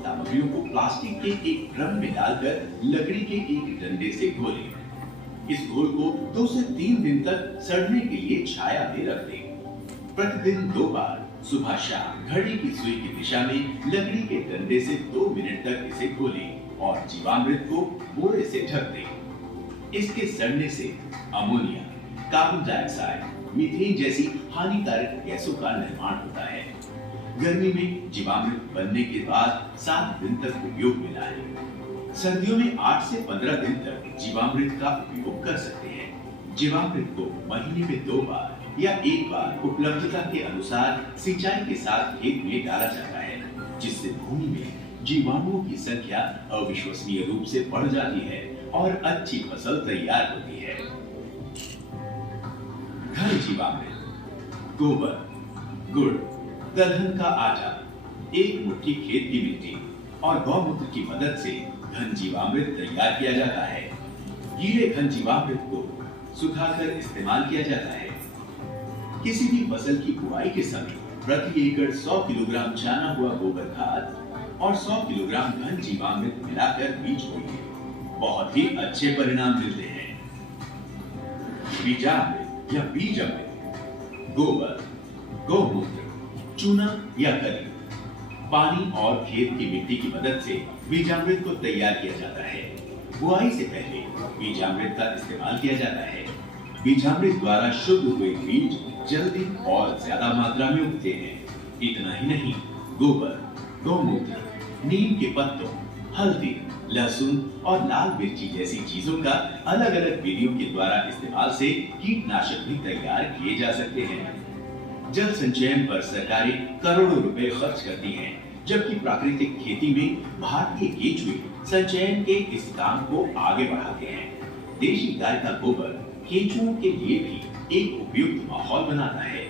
सामग्रियों को प्लास्टिक के एक ड्रम में डालकर लकड़ी के एक डंडे से घोलें। इस घोल को 2 से 3 दिन तक सड़ने के लिए छाया में रख दें। प्रतिदिन 2 बार सुबह शाम घड़ी की सुई की दिशा में लकड़ी के डंडे से 2 मिनट तक इसे खोलें और जीवामृत को बोरे से ढक दें। इसके सड़ने से अमोनिया, कार्बन डाइऑक्साइड, मीथेन जैसी हानिकारक गैसों का निर्माण होता है। गर्मी में जीवामृत बनने के बाद 7 दिन तक उपयोग में लाएं। सर्दियों में 8 से 15 दिन तक जीवामृत का उपयोग कर सकते हैं। जीवामृत को महीने में 2 बार या 1 बार उपलब्धता के अनुसार सिंचाई के साथ खेत में डाला जाता है, जिससे भूमि में जीवाणुओं की संख्या अविश्वसनीय रूप से बढ़ जाती है और अच्छी फसल तैयार होती है। घन जीवामृत। गोबर, गुड़, दलहन का आटा, 1 मुट्ठी खेत की मिट्टी और गौमूत्र की मदद से घन जीवामृत तैयार किया जाता है। गीले घन जीवामृत को सुखाकर इस्तेमाल किया जाता है। किसी भी फसल की बुआई के समय प्रति एकड़ 100 किलोग्राम छाना हुआ गोबर खाद और 100 किलोग्राम घन जीवामृत मिलाकर बीज बोइए। बहुत ही अच्छे परिणाम मिलते हैं। बीजामृत या बीज अमृत। गोबर, गौमूत्र, चूना या खली, पानी और खेत की मिट्टी की मदद से बीजामृत को तैयार किया जाता है। बुआई से पहले बीजामृत का इस्तेमाल किया जाता है। बीजामृत द्वारा शुद्ध हुए बीज जल्दी और ज्यादा मात्रा में उगते हैं। इतना ही नहीं, गोबर, गौमूत्र, नीम के पत्तों, हल्दी, लहसुन और लाल मिर्ची जैसी चीजों का अलग अलग विधियों के द्वारा इस्तेमाल से कीटनाशक भी तैयार किए जा सकते हैं। जल संचयन पर सरकारें करोड़ों रुपए खर्च करती हैं, जबकि प्राकृतिक खेती में भारतीय केंचुए संचयन के इस काम को आगे बढ़ाते हैं। देशी गाय का गोबर केंचुओं के लिए भी एक उपयुक्त माहौल बनाता है।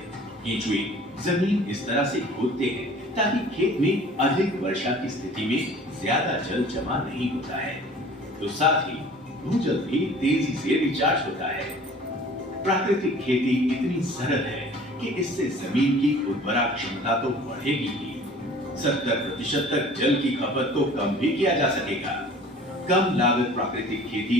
केंचुए जमीन इस तरह से खोदते हैं ताकि खेत में अधिक वर्षा की स्थिति में ज्यादा जल जमा नहीं होता है, तो साथ ही भूजल भी तेजी से रिचार्ज होता है। प्राकृतिक खेती इतनी सरल है कि इससे जमीन की उर्वरा क्षमता तो बढ़ेगी ही, 70% तक जल की खपत को कम भी किया जा सकेगा। कम लागत प्राकृतिक खेती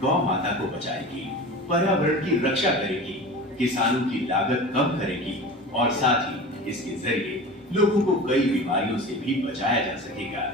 गौ माता को बचाएगी, पर्यावरण की रक्षा करेगी, किसानों की लागत कम करेगी और साथ ही इसके जरिए लोगों को कई बीमारियों से भी बचाया जा सकेगा।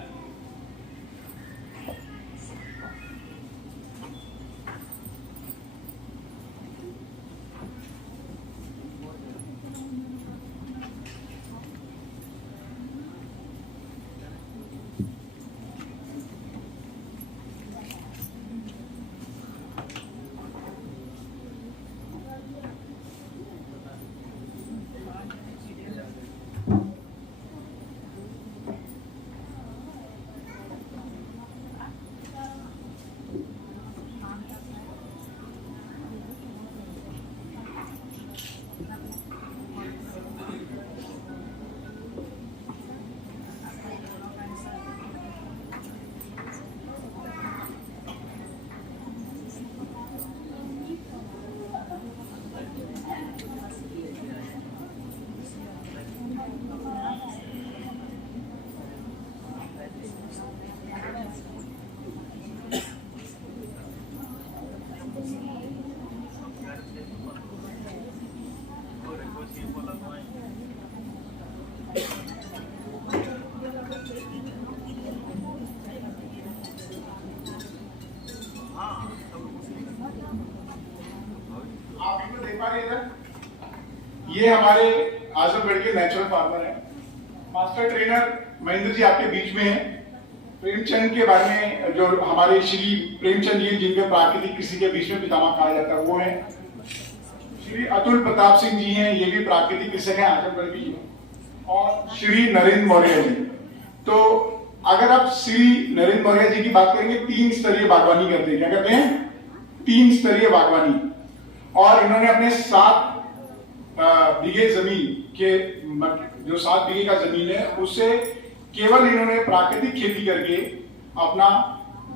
ये हमारे आजमगढ़ के नेचुरल फार्मर हैं। मास्टर ट्रेनर महेंद्र जी आपके बीच में हैं। प्रेमचंद के बारे में जो हमारे श्री प्रेमचंद जी जिनके प्राकृतिक कृषि के बीच में पितामह कहा जाता है वो हैं। श्री अतुल प्रताप सिंह जी हैं, ये भी प्राकृतिक कृषक हैं आजमगढ़ की। और श्री नरेंद्र मौर्य जी। तो अगर आप श्री नरेंद्र मौर्य जी की बात करेंगे, 3 स्तरीय बागवानी करते हैं। क्या करते हैं? 3 स्तरीय बागवानी। और इन्होंने अपने 7 बीघे जमीन के जो 7 बीघे का जमीन है उससे केवल इन्होंने प्राकृतिक खेती करके अपना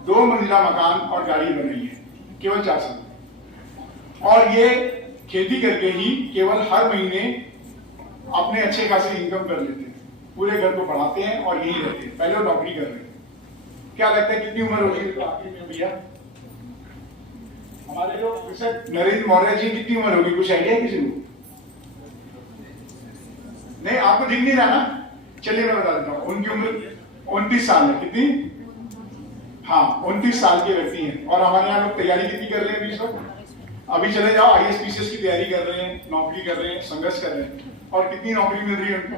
2 मंजिला मकान और गाड़ी बनाई है, केवल 4 साल। और ये खेती करके ही केवल हर महीने अपने अच्छे खासे इनकम कर लेते हैं, पूरे घर को बढ़ाते हैं और यही रहते हैं। पहले वो नौकरी कर रहे हैं। क्या लगता है कितनी उम्र होगी आखिर में भैया? हमारे जो कृषक नरेंद्र मौर्य जी कितनी उम्र होगी, कुछ आइडिया किसी को? नहीं, आपको दिख नहीं रहा ना? चलिए मैं बता देता हूँ। उनकी उम्र 29 साल है। कितनी? हाँ, 29 साल के व्यक्ति हैं। और हमारे यहाँ लोग तैयारी कितनी कर रहे हैं अभी सब? अभी चले जाओ, IAS PCS की तैयारी कर रहे हैं, नौकरी कर रहे हैं, संघर्ष कर रहे हैं। और कितनी नौकरी मिल रही है उनको?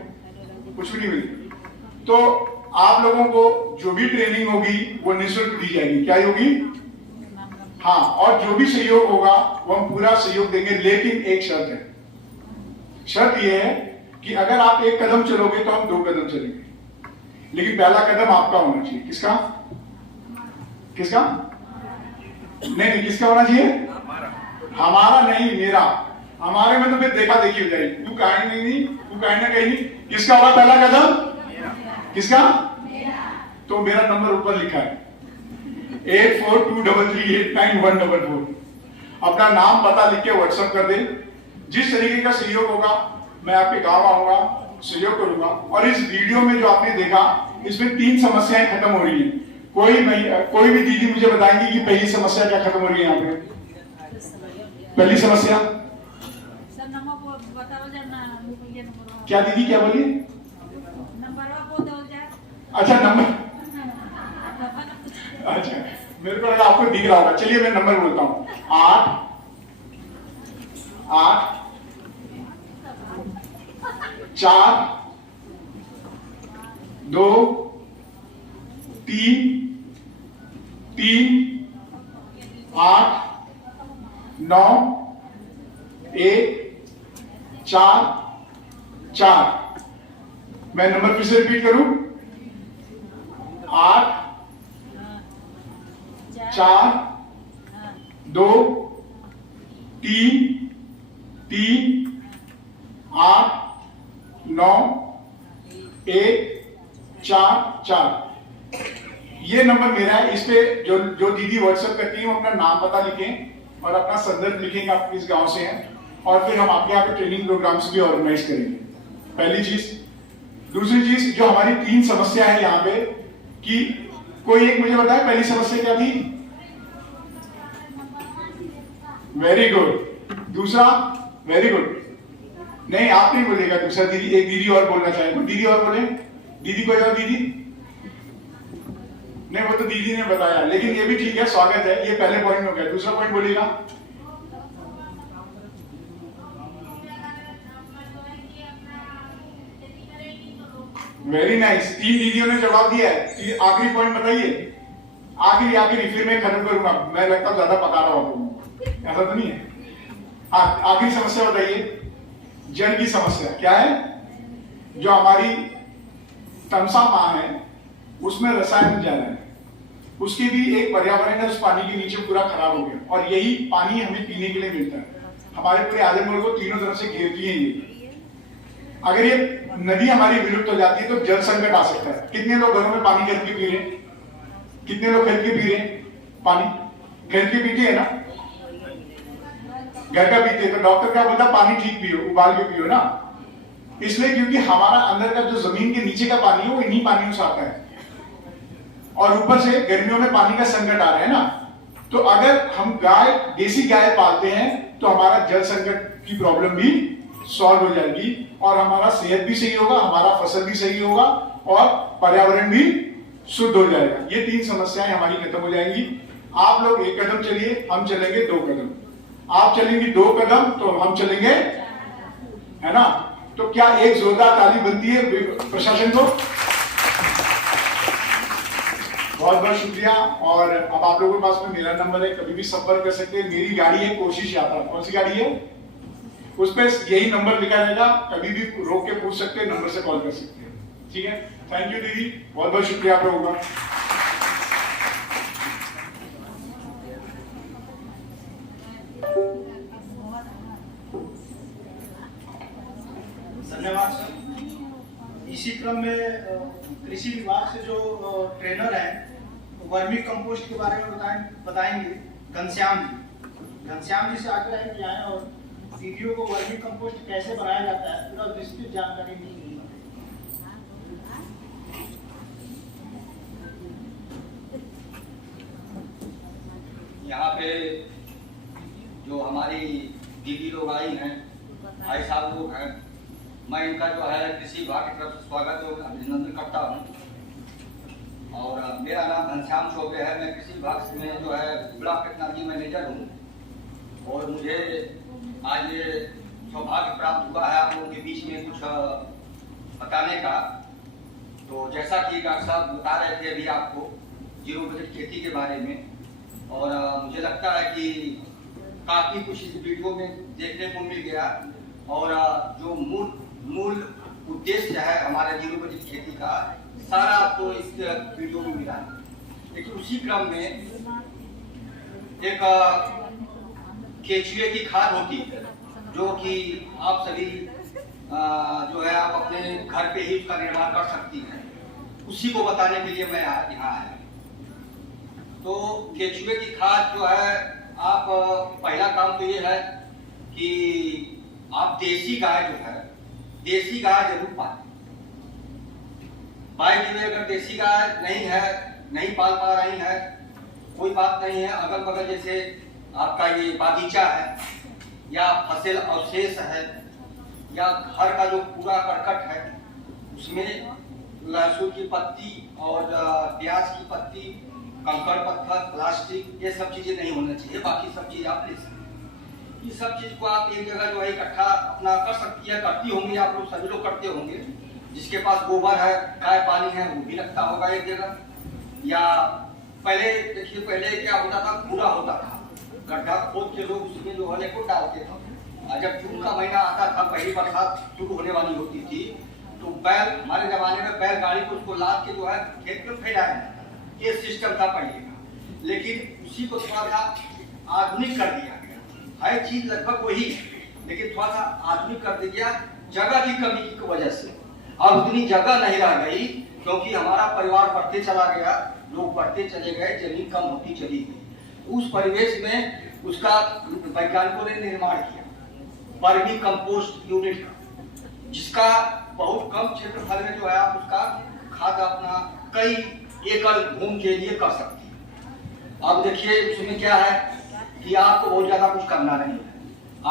कुछ भी नहीं मिल रही। तो आप लोगों को जो भी ट्रेनिंग होगी वो निःशुल्क दी जाएगी। क्या होगी? हाँ, और जो भी सहयोग होगा वो हम पूरा सहयोग देंगे, लेकिन एक शर्त है। शर्त यह है कि अगर आप 1 कदम चलोगे तो हम 2 कदम चलेंगे, लेकिन पहला कदम आपका होना चाहिए। किसका? किसका? नहीं, किसका होना चाहिए? हमारा नहीं, मेरा। हमारे में तो फिर देखा देखी हो जाएगी। तू कहीं नहीं, तू कहीं ना कहीं। किसका होगा पहला कदम? किसका? तो मेरा नंबर ऊपर लिखा है 8423389144। अपना नाम पता लिख के व्हाट्सएप कर दे। जिस तरीके का सहयोग होगा मैं आपके गांव आऊंगा, सहयोग करूंगा। और इस वीडियो में जो आपने देखा इसमें 3 समस्याएं खत्म हो रही हैं। कोई भी दीदी मुझे बताएंगी कि पहली समस्या क्या खत्म हो रही है यहाँ पे? पहली समस्या क्या दीदी, क्या बोलिए? अच्छा, नंबर। अच्छा, मेरे को लगा आपको दिख रहा होगा। चलिए मैं नंबर बोलता हूँ। 8 4 2 3 8 9 1 4 4। मैं नंबर फिर से रिपीट करूं। 8 4 2 3 8 9 1 4 4। ये नंबर मेरा है। इस पे जो दीदी व्हाट्सएप करती है वो अपना नाम पता लिखें और अपना संदर्भ लिखेंगे आप किस गांव से हैं, और फिर हम आपके यहाँ पे ट्रेनिंग प्रोग्राम्स भी ऑर्गेनाइज करेंगे। पहली चीज। दूसरी चीज, जो हमारी 3 समस्या है यहाँ पे कि कोई एक मुझे बताए पहली समस्या क्या थी? Very good. दूसरा? Very good. नहीं, आप नहीं बोलेगा दूसरा। दीदी, एक दीदी और बोलना चाहेंगे। दीदी और बोले। दीदी, कोई और दीदी? नहीं, वो तो दीदी ने बताया, लेकिन ये भी ठीक है, स्वागत है। ये पहले पॉइंट में हो गया। दूसरा पॉइंट बोलेगा। Very nice. 3 दीदियों ने जवाब दिया है। आखिरी पॉइंट बताइए। आखिरी, फिर मैं खत्म करूंगा। मैं लगता ज्यादा पका रहा हूं, ऐसा तो नहीं है। आखिरी समस्या बताइए। जल की समस्या क्या है? जो हमारी तमसा माँ है उसमें रसायन ज्यादा है, उसकी भी एक पर्यावरण है, उस पानी के नीचे पूरा खराब हो गया, और यही पानी हमें पीने के लिए मिलता है। हमारे पूरे आजमगढ़ को तीनों तरफ से घेरती है ये। अगर ये नदी हमारी विलुप्त हो जाती है तो जल संकट आ सकता है। कितने लोग घरों में पानी खरीद के पी रहे हैं? कितने लोग खरीद के पी रहे हैं? पानी खरीद के पीते हैं ना, घर का पीते हैं। तो डॉक्टर क्या बोलता है? पानी ठीक पियो, उबाल के पियो ना। इसलिए क्योंकि हमारा अंदर का जो जमीन के नीचे का पानी है वो इन्हीं पानियों से आता है, और ऊपर से गर्मियों में पानी का संकट आ रहा है ना। तो अगर हम देसी गाय पालते हैं तो हमारा जल संकट की प्रॉब्लम भी सॉल्व हो जाएगी, और हमारा सेहत भी सही होगा, हमारा फसल भी सही होगा, और पर्यावरण भी शुद्ध हो जाएगा। ये 3 समस्याएं हमारी खत्म हो जाएंगी। आप लोग 1 कदम चलिए, हम चलेंगे 2 कदम। आप चलेंगे 2 कदम तो हम चलेंगे, है ना? तो क्या एक जोरदार ताली बनती है प्रशासन को? बहुत बहुत शुक्रिया। और अब आप लोगों के पास में मेरा नंबर है, कभी भी संपर्क कर सकते हैं। मेरी गाड़ी है कोशिश यात्रा। कौन सी गाड़ी है? उस पर यही नंबर लिखा रहेगा, कभी भी रोक के पूछ सकते हैं, नंबर से कॉल कर सकते हैं। ठीक है, थैंक यू दीदी, बहुत बहुत शुक्रिया आप लोगों का। धन्यवाद सर। इसी क्रम में कृषि विभाग से जो ट्रेनर हैं वर्मी कंपोस्ट के बारे में बताएंगे घनश्याम जी से आग्रह है कि आए और वीडियो को वर्मी कंपोस्ट कैसे बनाया जाता है पूरा विस्तृत जानकारी दी। यहाँ पे जो हमारी दीदी लोग आई हैं, भाई साहब लोग हैं, मैं इनका जो है कृषि विभाग की तरफ से स्वागत और अभिनंदन करता हूँ। और मेरा नाम घनश्याम चौबे है। मैं कृषि विभाग में जो है ब्लॉक टेक्नोलॉजी मैनेजर हूँ, और मुझे आज ये सौभाग्य प्राप्त हुआ है आप लोगों के बीच में कुछ बताने का। तो जैसा कि डॉक्टर साहब बता रहे थे अभी आपको जीरो बजट खेती के बारे में, और मुझे लगता है कि काफी कुछ इस वीडियो में देखने को मिल गया, और जो मूल उद्देश्य है हमारे जीरो बजट खेती का सारा आपको इस वीडियो में मिला। लेकिन उसी क्रम में एक केचुए की खाद होती है जो कि आप सभी जो है आप अपने घर पे ही उसका निर्माण कर सकती हैं, उसी को बताने के लिए मैं यहाँ आया। तो केचुए की खाद जो है आप पहला काम तो ये है कि आप देसी गाय जो है देसी गाय जरूर पालें। भाई जी अगर देसी गाय नहीं पाल पा रही है कोई बात नहीं है, अगल बगल जैसे आपका ये बागीचा है या फसल अवशेष है या घर का जो पूरा करकट है उसमें लहसुन की पत्ती और प्याज की पत्ती, कंकड़ पत्थर, प्लास्टिक, ये सब चीजें नहीं होना चाहिए। बाकी सब चीज आप ले सकते हैं। ये सब चीज को आप एक जगह जो है इकट्ठा अपना कर सकती है, करती होंगी आप लोग, सभी लोग करते होंगे। जिसके पास गोबर है, गाय पानी है, वो भी लगता होगा एक जगह। या पहले देखिए, पहले क्या होता था, कूड़ा होता था, गड्ढा खोद के लोग उसमें जो है को डालते थे। जब जून का महीना आता था, पहली बरसात शुरू होने वाली होती थी, तो बैल, हमारे जमाने में बैलगाड़ी को उसको लाद के जो है खेत में फैलाया जाता था। ये सिस्टम था पहले का, लेकिन उसी को थोड़ा सा आधुनिक कर दिया गया। हर चीज लगभग वही है, लेकिन थोड़ा सा आधुनिक कर दिया गया जगह की कमी की वजह से। अब उतनी जगह नहीं रह गई क्योंकि हमारा परिवार बढ़ते चला गया, लोग बढ़ते चले गए, जमीन कम होती चली गई। उस परिवेश में उसका वैज्ञानिकों ने निर्माण किया वर्मी कंपोस्ट यूनिट का, जिसका बहुत कम क्षेत्रफल में जो है आप उसका खाद अपना कई एकल भूमि के लिए कर सकती है। अब देखिए उसमें क्या है कि आपको बहुत ज्यादा कुछ करना नहीं है।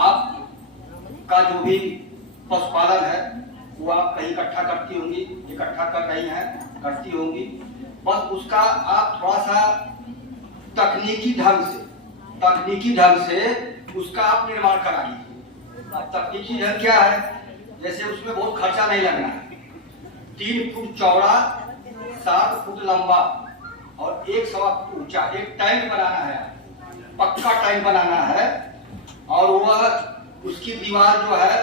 आपका जो भी पशुपालन है वो आप कहीं इकट्ठा करती होंगी, इकट्ठा कर रही हैं, करती होंगी, बस उसका आप थोड़ा सा तकनीकी ढंग से उसका आप निर्माण कराइए। अब तकनीकी ढंग क्या है, जैसे उसमें बहुत खर्चा नहीं लगना है। 3 फुट चौड़ा, 7 फुट लंबा और 1 सवा फुट ऊंचा एक टैंक बनाना है, पक्का टैंक बनाना है। और वह उसकी दीवार जो है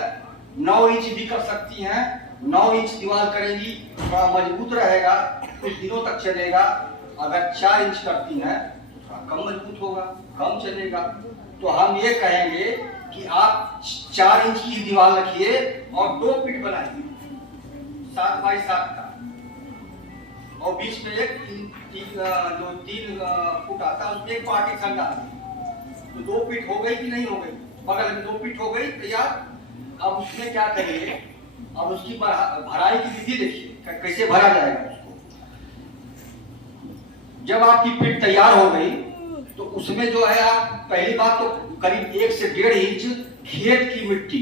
9 इंच भी कर सकती हैं। 9 इंच दीवार करेंगी, थोड़ा मजबूत रहेगा, कुछ दिनों तक चलेगा। अगर 4 इंच करती हैं थोड़ा कम मजबूत होगा, कम चलेगा। तो हम ये कहेंगे कि आप 4 इंच की दीवार रखिए और 2 फीट बनाइए 7 बाई 7 का, और बीच में एक 3 फुट आता है उसमें एक पार्टीशन डाल दी। तो 2 फीट हो गई कि नहीं हो गई? बगल में 2 फीट हो गई तैयार। अब उसमें क्या करिए, अब उसकी भराई की विधि देखिए कैसे भरा जाएगा उसको। जब आपकी पिट तैयार हो गई तो उसमें जो है आप पहली बात तो करीब 1 से 1.5 इंच खेत की मिट्टी,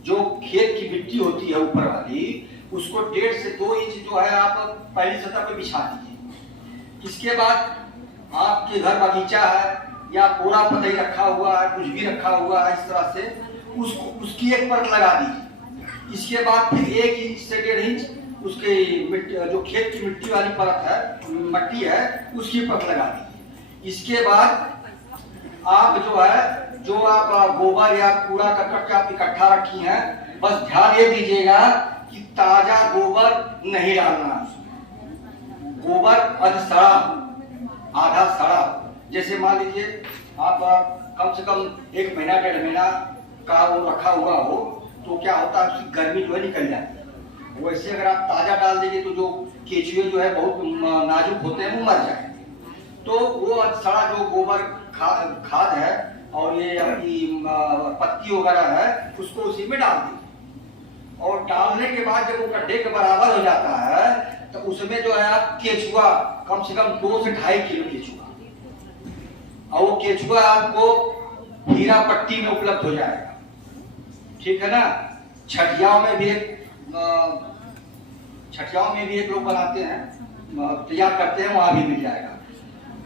जो खेत की मिट्टी होती है ऊपर वाली, उसको 1.5 से 2 इंच जो है आप पहली सतह पे बिछा दीजिए। इसके बाद आपके घर बगीचा है या पूरा पतई रखा हुआ है, कुछ भी रखा हुआ है, इस तरह से उसकी एक परत लगा दीजिए। इसके बाद फिर 1 इंच से 1.5 इंच उसके जो खेत की मिट्टी वाली परत है, मट्टी है, उसकी परत लगा दीजिए। इसके बाद आप जो आप गोबर या कूड़ा करकट आप इकट्ठा रखी हैं, बस ध्यान ये दीजिएगा कि ताजा गोबर नहीं डालना। गोबर अधसड़ा, आधा सड़ा, जैसे मान लीजिए आप कम से कम 1 महीना 1.5 महीना का वो रखा हुआ हो तो क्या होता है उसकी गर्मी जो है निकल जाती है। वैसे अगर आप ताजा डाल देंगे तो जो केचुए जो है बहुत नाजुक होते हैं, वो मर जाएंगे। तो वो सड़ा जो गोबर खाद है और ये आपकी पत्ती वगैरह है उसको उसी में डाल दीजिए। और डालने के बाद जब वो गड्ढे के बराबर हो जाता है तो उसमें जो है आप केचुआ कम से कम 2 से 2.5 किलो केचुआ, और वो केचुआ आपको हीरा पट्टी में उपलब्ध हो जाएगा, ठीक है ना। छठियाओं में भी एक लोग बनाते हैं, तैयार करते हैं, वहां भी मिल जाएगा।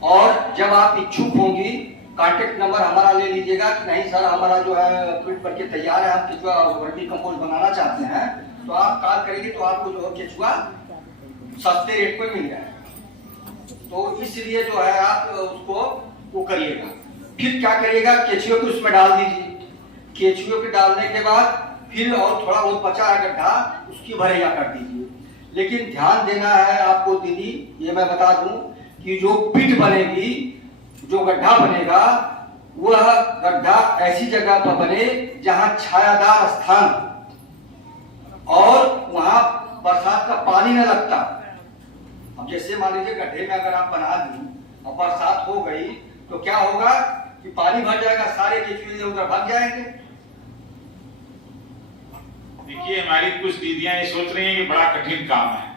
और जब आप इच्छुक होंगी कांटेक्ट नंबर हमारा ले लीजिएगा कि नहीं सर हमारा जो है प्रिंट करके तैयार है, हम केचुआ वर्मी कंपोस्ट बनाना चाहते हैं, तो आप कॉल करेंगे तो आपको जो है केचुआ सस्ते रेट पर मिल जाएगा। तो इसलिए जो है आप उसको वो करिएगा। फिर क्या करिएगा, केचुए को उसमें डाल दीजिए। केचुए के डालने के बाद फिर और थोड़ा बहुत बचा है गड्ढा, उसकी भरैया कर दीजिए। लेकिन ध्यान देना है आपको दीदी, ये मैं बता दूं कि जो पिट बनेगी, जो गड्ढा बनेगा, वह गड्ढा ऐसी जगह पर बने जहां छायादार स्थान और वहां बरसात का पानी न लगता। अब जैसे मान लीजिए गड्ढे में अगर आप बना दी और बरसात हो गई तो क्या होगा कि पानी भर जाएगा, सारे केचुए उधर भाग जाएंगे। देखिए हमारी कुछ दीदियां ये सोच रही हैं कि बड़ा कठिन काम है।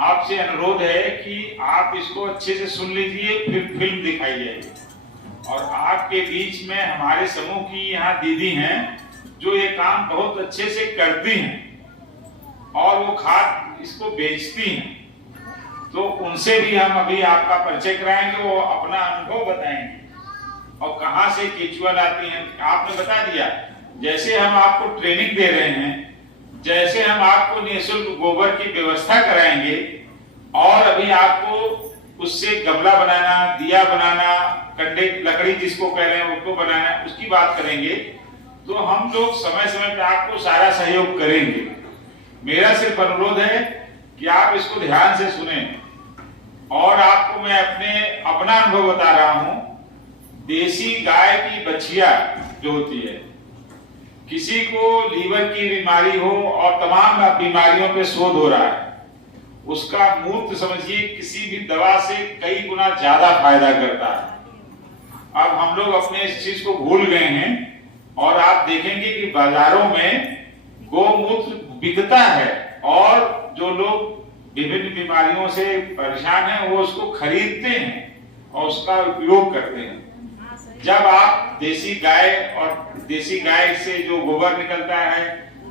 आपसे अनुरोध है कि आप इसको अच्छे से सुन लीजिए, फिर फिल्म दिखाई जाएगी। और आपके बीच में हमारे समूह की यहाँ दीदी हैं जो ये काम बहुत अच्छे से करती हैं और वो खाद इसको बेचती हैं, तो उनसे भी हम अभी आपका परिचय कराएंगे, वो अपना अनुभव बताएंगे और कहां से केचुआ लाती हैं। आपने बता दिया, जैसे हम आपको ट्रेनिंग दे रहे हैं, जैसे हम आपको निःशुल्क गोबर की व्यवस्था कराएंगे और अभी आपको उससे गमला बनाना, दिया बनाना, कंडे लकड़ी जिसको कह रहे हैं उसको बनाना, उसकी बात करेंगे, तो हम लोग समय समय पे आपको सारा सहयोग करेंगे। मेरा सिर्फ अनुरोध है कि आप इसको ध्यान से सुने। और आपको मैं अपना अनुभव बता रहा हूं। देसी गाय की बछिया जो होती है, किसी को लीवर की बीमारी हो और तमाम बीमारियों पे शोध हो रहा है, उसका मूत्र समझिए किसी भी दवा से कई गुना ज्यादा फायदा करता है। अब हम लोग अपने इस चीज को भूल गए हैं और आप देखेंगे कि बाजारों में गोमूत्र बिकता है और जो लोग विभिन्न बीमारियों से परेशान हैं, वो उसको खरीदते हैं और उसका उपयोग करते हैं। जब आप देसी गाय से जो गोबर निकलता है,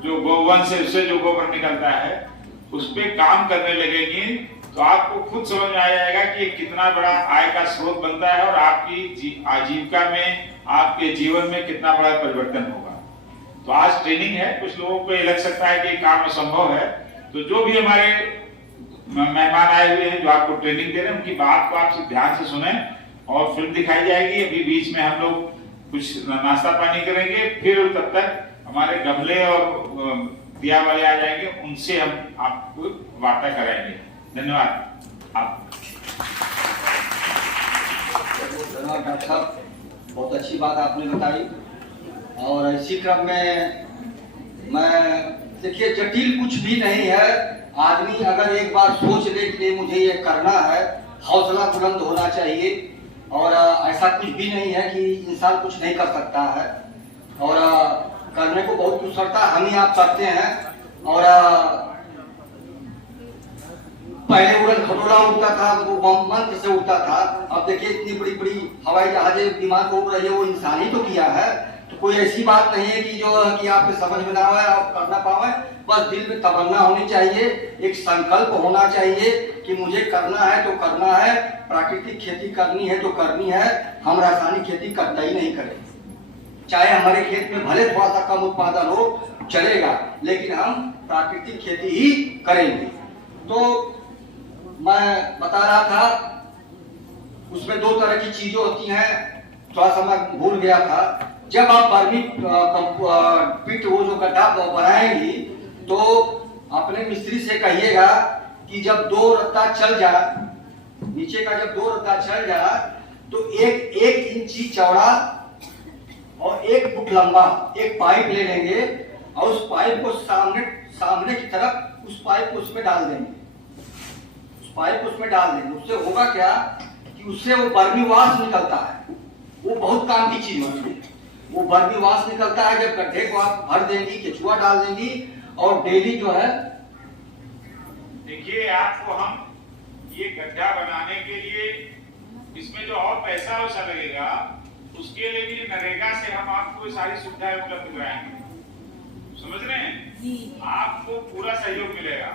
जो गोवन से उससे जो गोबर निकलता है, उस पे काम करने लगेंगी तो आपको खुद समझ में आ जाएगा कि ये कितना बड़ा आय का स्रोत बनता है और आपकी आजीविका में, आपके जीवन में कितना बड़ा परिवर्तन होगा। तो आज ट्रेनिंग है, कुछ लोगों को ये लग सकता है कि काम असंभव है, तो जो भी हमारे मेहमान आए हुए हैं जो आपको ट्रेनिंग दे रहे हैं, उनकी बात को आप ध्यान से सुने और फिल्म दिखाई जाएगी। अभी बीच में हम लोग कुछ नाश्ता पानी करेंगे, फिर तब तक हमारे गमले और दिया वाले आ जाएंगे, उनसे हम आपको वार्ता कराएंगे। धन्यवाद। आप धन्यवाद डॉक्टर साहब, बहुत अच्छी बात आपने बताई। और इसी क्रम में मैं देखिए, जटिल कुछ भी नहीं है। आदमी अगर एक बार सोच ले कि मुझे ये करना है, हौसला बुलंद होना चाहिए। और ऐसा कुछ भी नहीं है कि इंसान कुछ नहीं कर सकता है, और करने को बहुत कुछ करता है, हम ही आप करते हैं। और पहले उड़न खटोला उड़ता था, वो मंत्र से उड़ता था। अब देखिए इतनी बड़ी बड़ी हवाई जहाजें विमान उड़ रही है, वो इंसान ही तो किया है। तो कोई ऐसी बात नहीं है कि जो कि आपके समझ में ना आए, आप करना पाए। बस दिल में तमन्ना होनी चाहिए, एक संकल्प होना चाहिए कि मुझे करना है तो करना है। प्राकृतिक खेती करनी है तो करनी है, हम रासायनिक खेती करता ही नहीं करें। चाहे हमारे खेत में भले थोड़ा सा कम उत्पादन हो, चलेगा, लेकिन हम प्राकृतिक खेती ही करेंगे। तो मैं बता रहा था, उसमें दो तरह की चीजें होती हैं, थोड़ा सा मैं भूल गया था। जब आप वर्मी पिट वो जो गड्ढा बनाएंगी, तो अपने मिस्त्री से कहिएगा कि जब 2 रत्ता चल जा, नीचे का जब 2 रत्ता चल जा, तो 1 इंची चौड़ा और 1 फुट लंबा एक पाइप ले लेंगे और उस पाइप को सामने की तरफ उस पाइप को उसमें डाल देंगे। उससे होगा क्या कि उससे वो बर्मी वाश निकलता है। वो बहुत काम की चीज होती है। वो बर्मी वाश निकलता है। जब गड्ढे को आप भर देंगी, केचुआ डाल देंगी और डेली जो है, देखिए आपको हम ये गड्ढा बनाने के लिए इसमें जो और पैसा वैसा लगेगा, उसके लिए भी नरेगा से हम आपको सारी सुविधाएं उपलब्ध कराएंगे। समझ रहे हैं? आपको पूरा सहयोग मिलेगा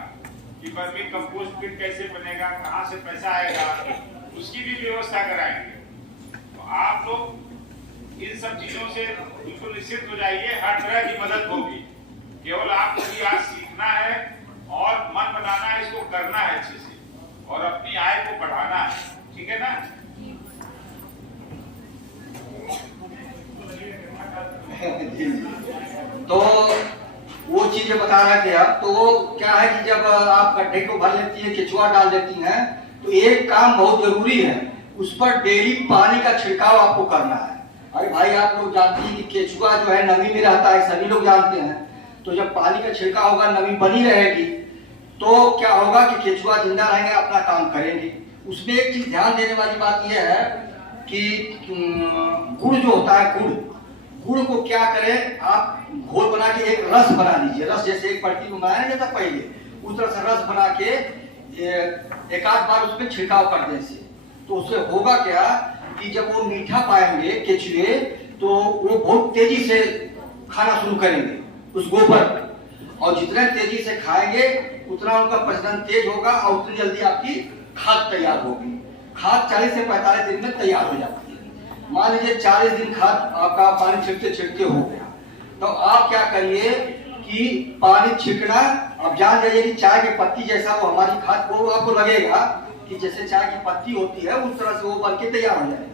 कि वर्मी कंपोस्ट पिट कैसे बनेगा, कहाँ से पैसा आएगा, उसकी भी व्यवस्था कराएंगे। तो आप लोग इन सब चीजों से बिल्कुल निश्चित हो जाइए, हर तरह की मदद होगी। केवल आपको भी आज सीखना है और मन बनाना है, इसको करना है अच्छे से और अपनी आय को बढ़ाना है। ठीक है ना? तो वो चीजें बता रहा था। तो वो क्या है कि जब आप गड्ढे को भर लेती है, केचुआ डाल देती हैं, तो एक काम बहुत जरूरी है, उस पर डेली पानी का छिड़काव आपको करना है। अरे भाई, आप लोग जानते हैं कि केचुआ जो है नमी में रहता है, सभी लोग जानते हैं। तो जब पानी का छिड़काव होगा, नमी बनी रहेगी, तो क्या होगा कि केचुआ जिंदा रहेंगे, अपना काम करेंगे। उसमें एक चीज ध्यान देने वाली बात यह है कि गुड़ जो होता है, गुड़ को क्या करें, आप घोल बना के एक रस बना लीजिए। रस जैसे एक पलटी में बनाया जाता पहले, उस तरह से रस बना के एक आध बार उसमें छिड़काव कर दें से, तो उससे होगा क्या कि जब वो मीठा पाएंगे केचुए, तो वो बहुत तेजी से खाना शुरू करेंगे उस गोबर, और जितने तेजी से खाएंगे उतना उनका प्रजनन तेज होगा और उतनी जल्दी आपकी खाद तैयार होगी। खाद 40 से 45 दिन में तैयार हो जाती है। मान लीजिए 40 दिन खाद आपका पानी छिड़कते हो गया, तो आप क्या करिए कि पानी छिड़कना, अब जान जाइए कि चाय की पत्ती जैसा वो हमारी खाद वो आपको लगेगा कि जैसे चाय की पत्ती होती है, उस तरह से वो बन के तैयार हो जाएगी।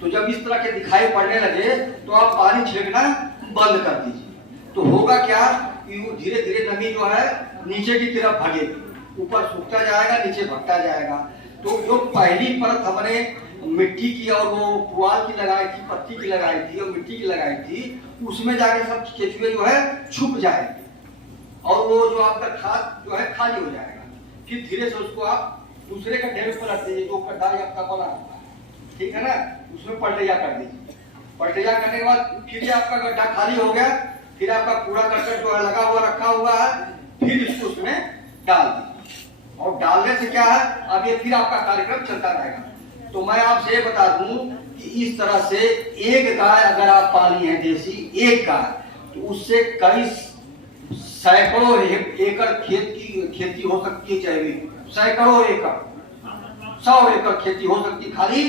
तो जब इस तरह के दिखाई पड़ने लगे, तो आप पानी छिड़कना बंद कर दीजिए। तो होगा क्या कि वो धीरे धीरे नमी जो है नीचे की तरफ भगेगी, ऊपर सूखता जाएगा, नीचे भगता जाएगा। तो जो पहली परत हमने मिट्टी की और वो पुआल की लगाई थी, पत्ती की लगाई थी और मिट्टी की लगाई थी, उसमें जाके सब केचुए जो है छुप जाएंगे और वो जो आपका खाद जो है खाली हो जाएगा। फिर धीरे से उसको आप दूसरे गड्ढे में पलट दीजिए, जो गड्ढा आपका बना हुआ है, ठीक है ना, उसमें पलटैया कर दीजिए। पलटैया करने के बाद फिर आपका गड्ढा खाली हो गया, फिर आपका कूड़ा करकट जो है लगा हुआ रखा हुआ है, फिर इसको उसमें डाल दीजिए और डालने से क्या है, अब ये फिर आपका कार्यक्रम चलता रहेगा। तो मैं आपसे ये बता दूं कि इस तरह से एक गाय अगर आप पाली है देसी, एक गाय, तो उससे कई सैकड़ों एकड़ खेत की खेती हो सकती है, जैविक सैकड़ों एकड़, 100 एकड़ खेती हो सकती खाली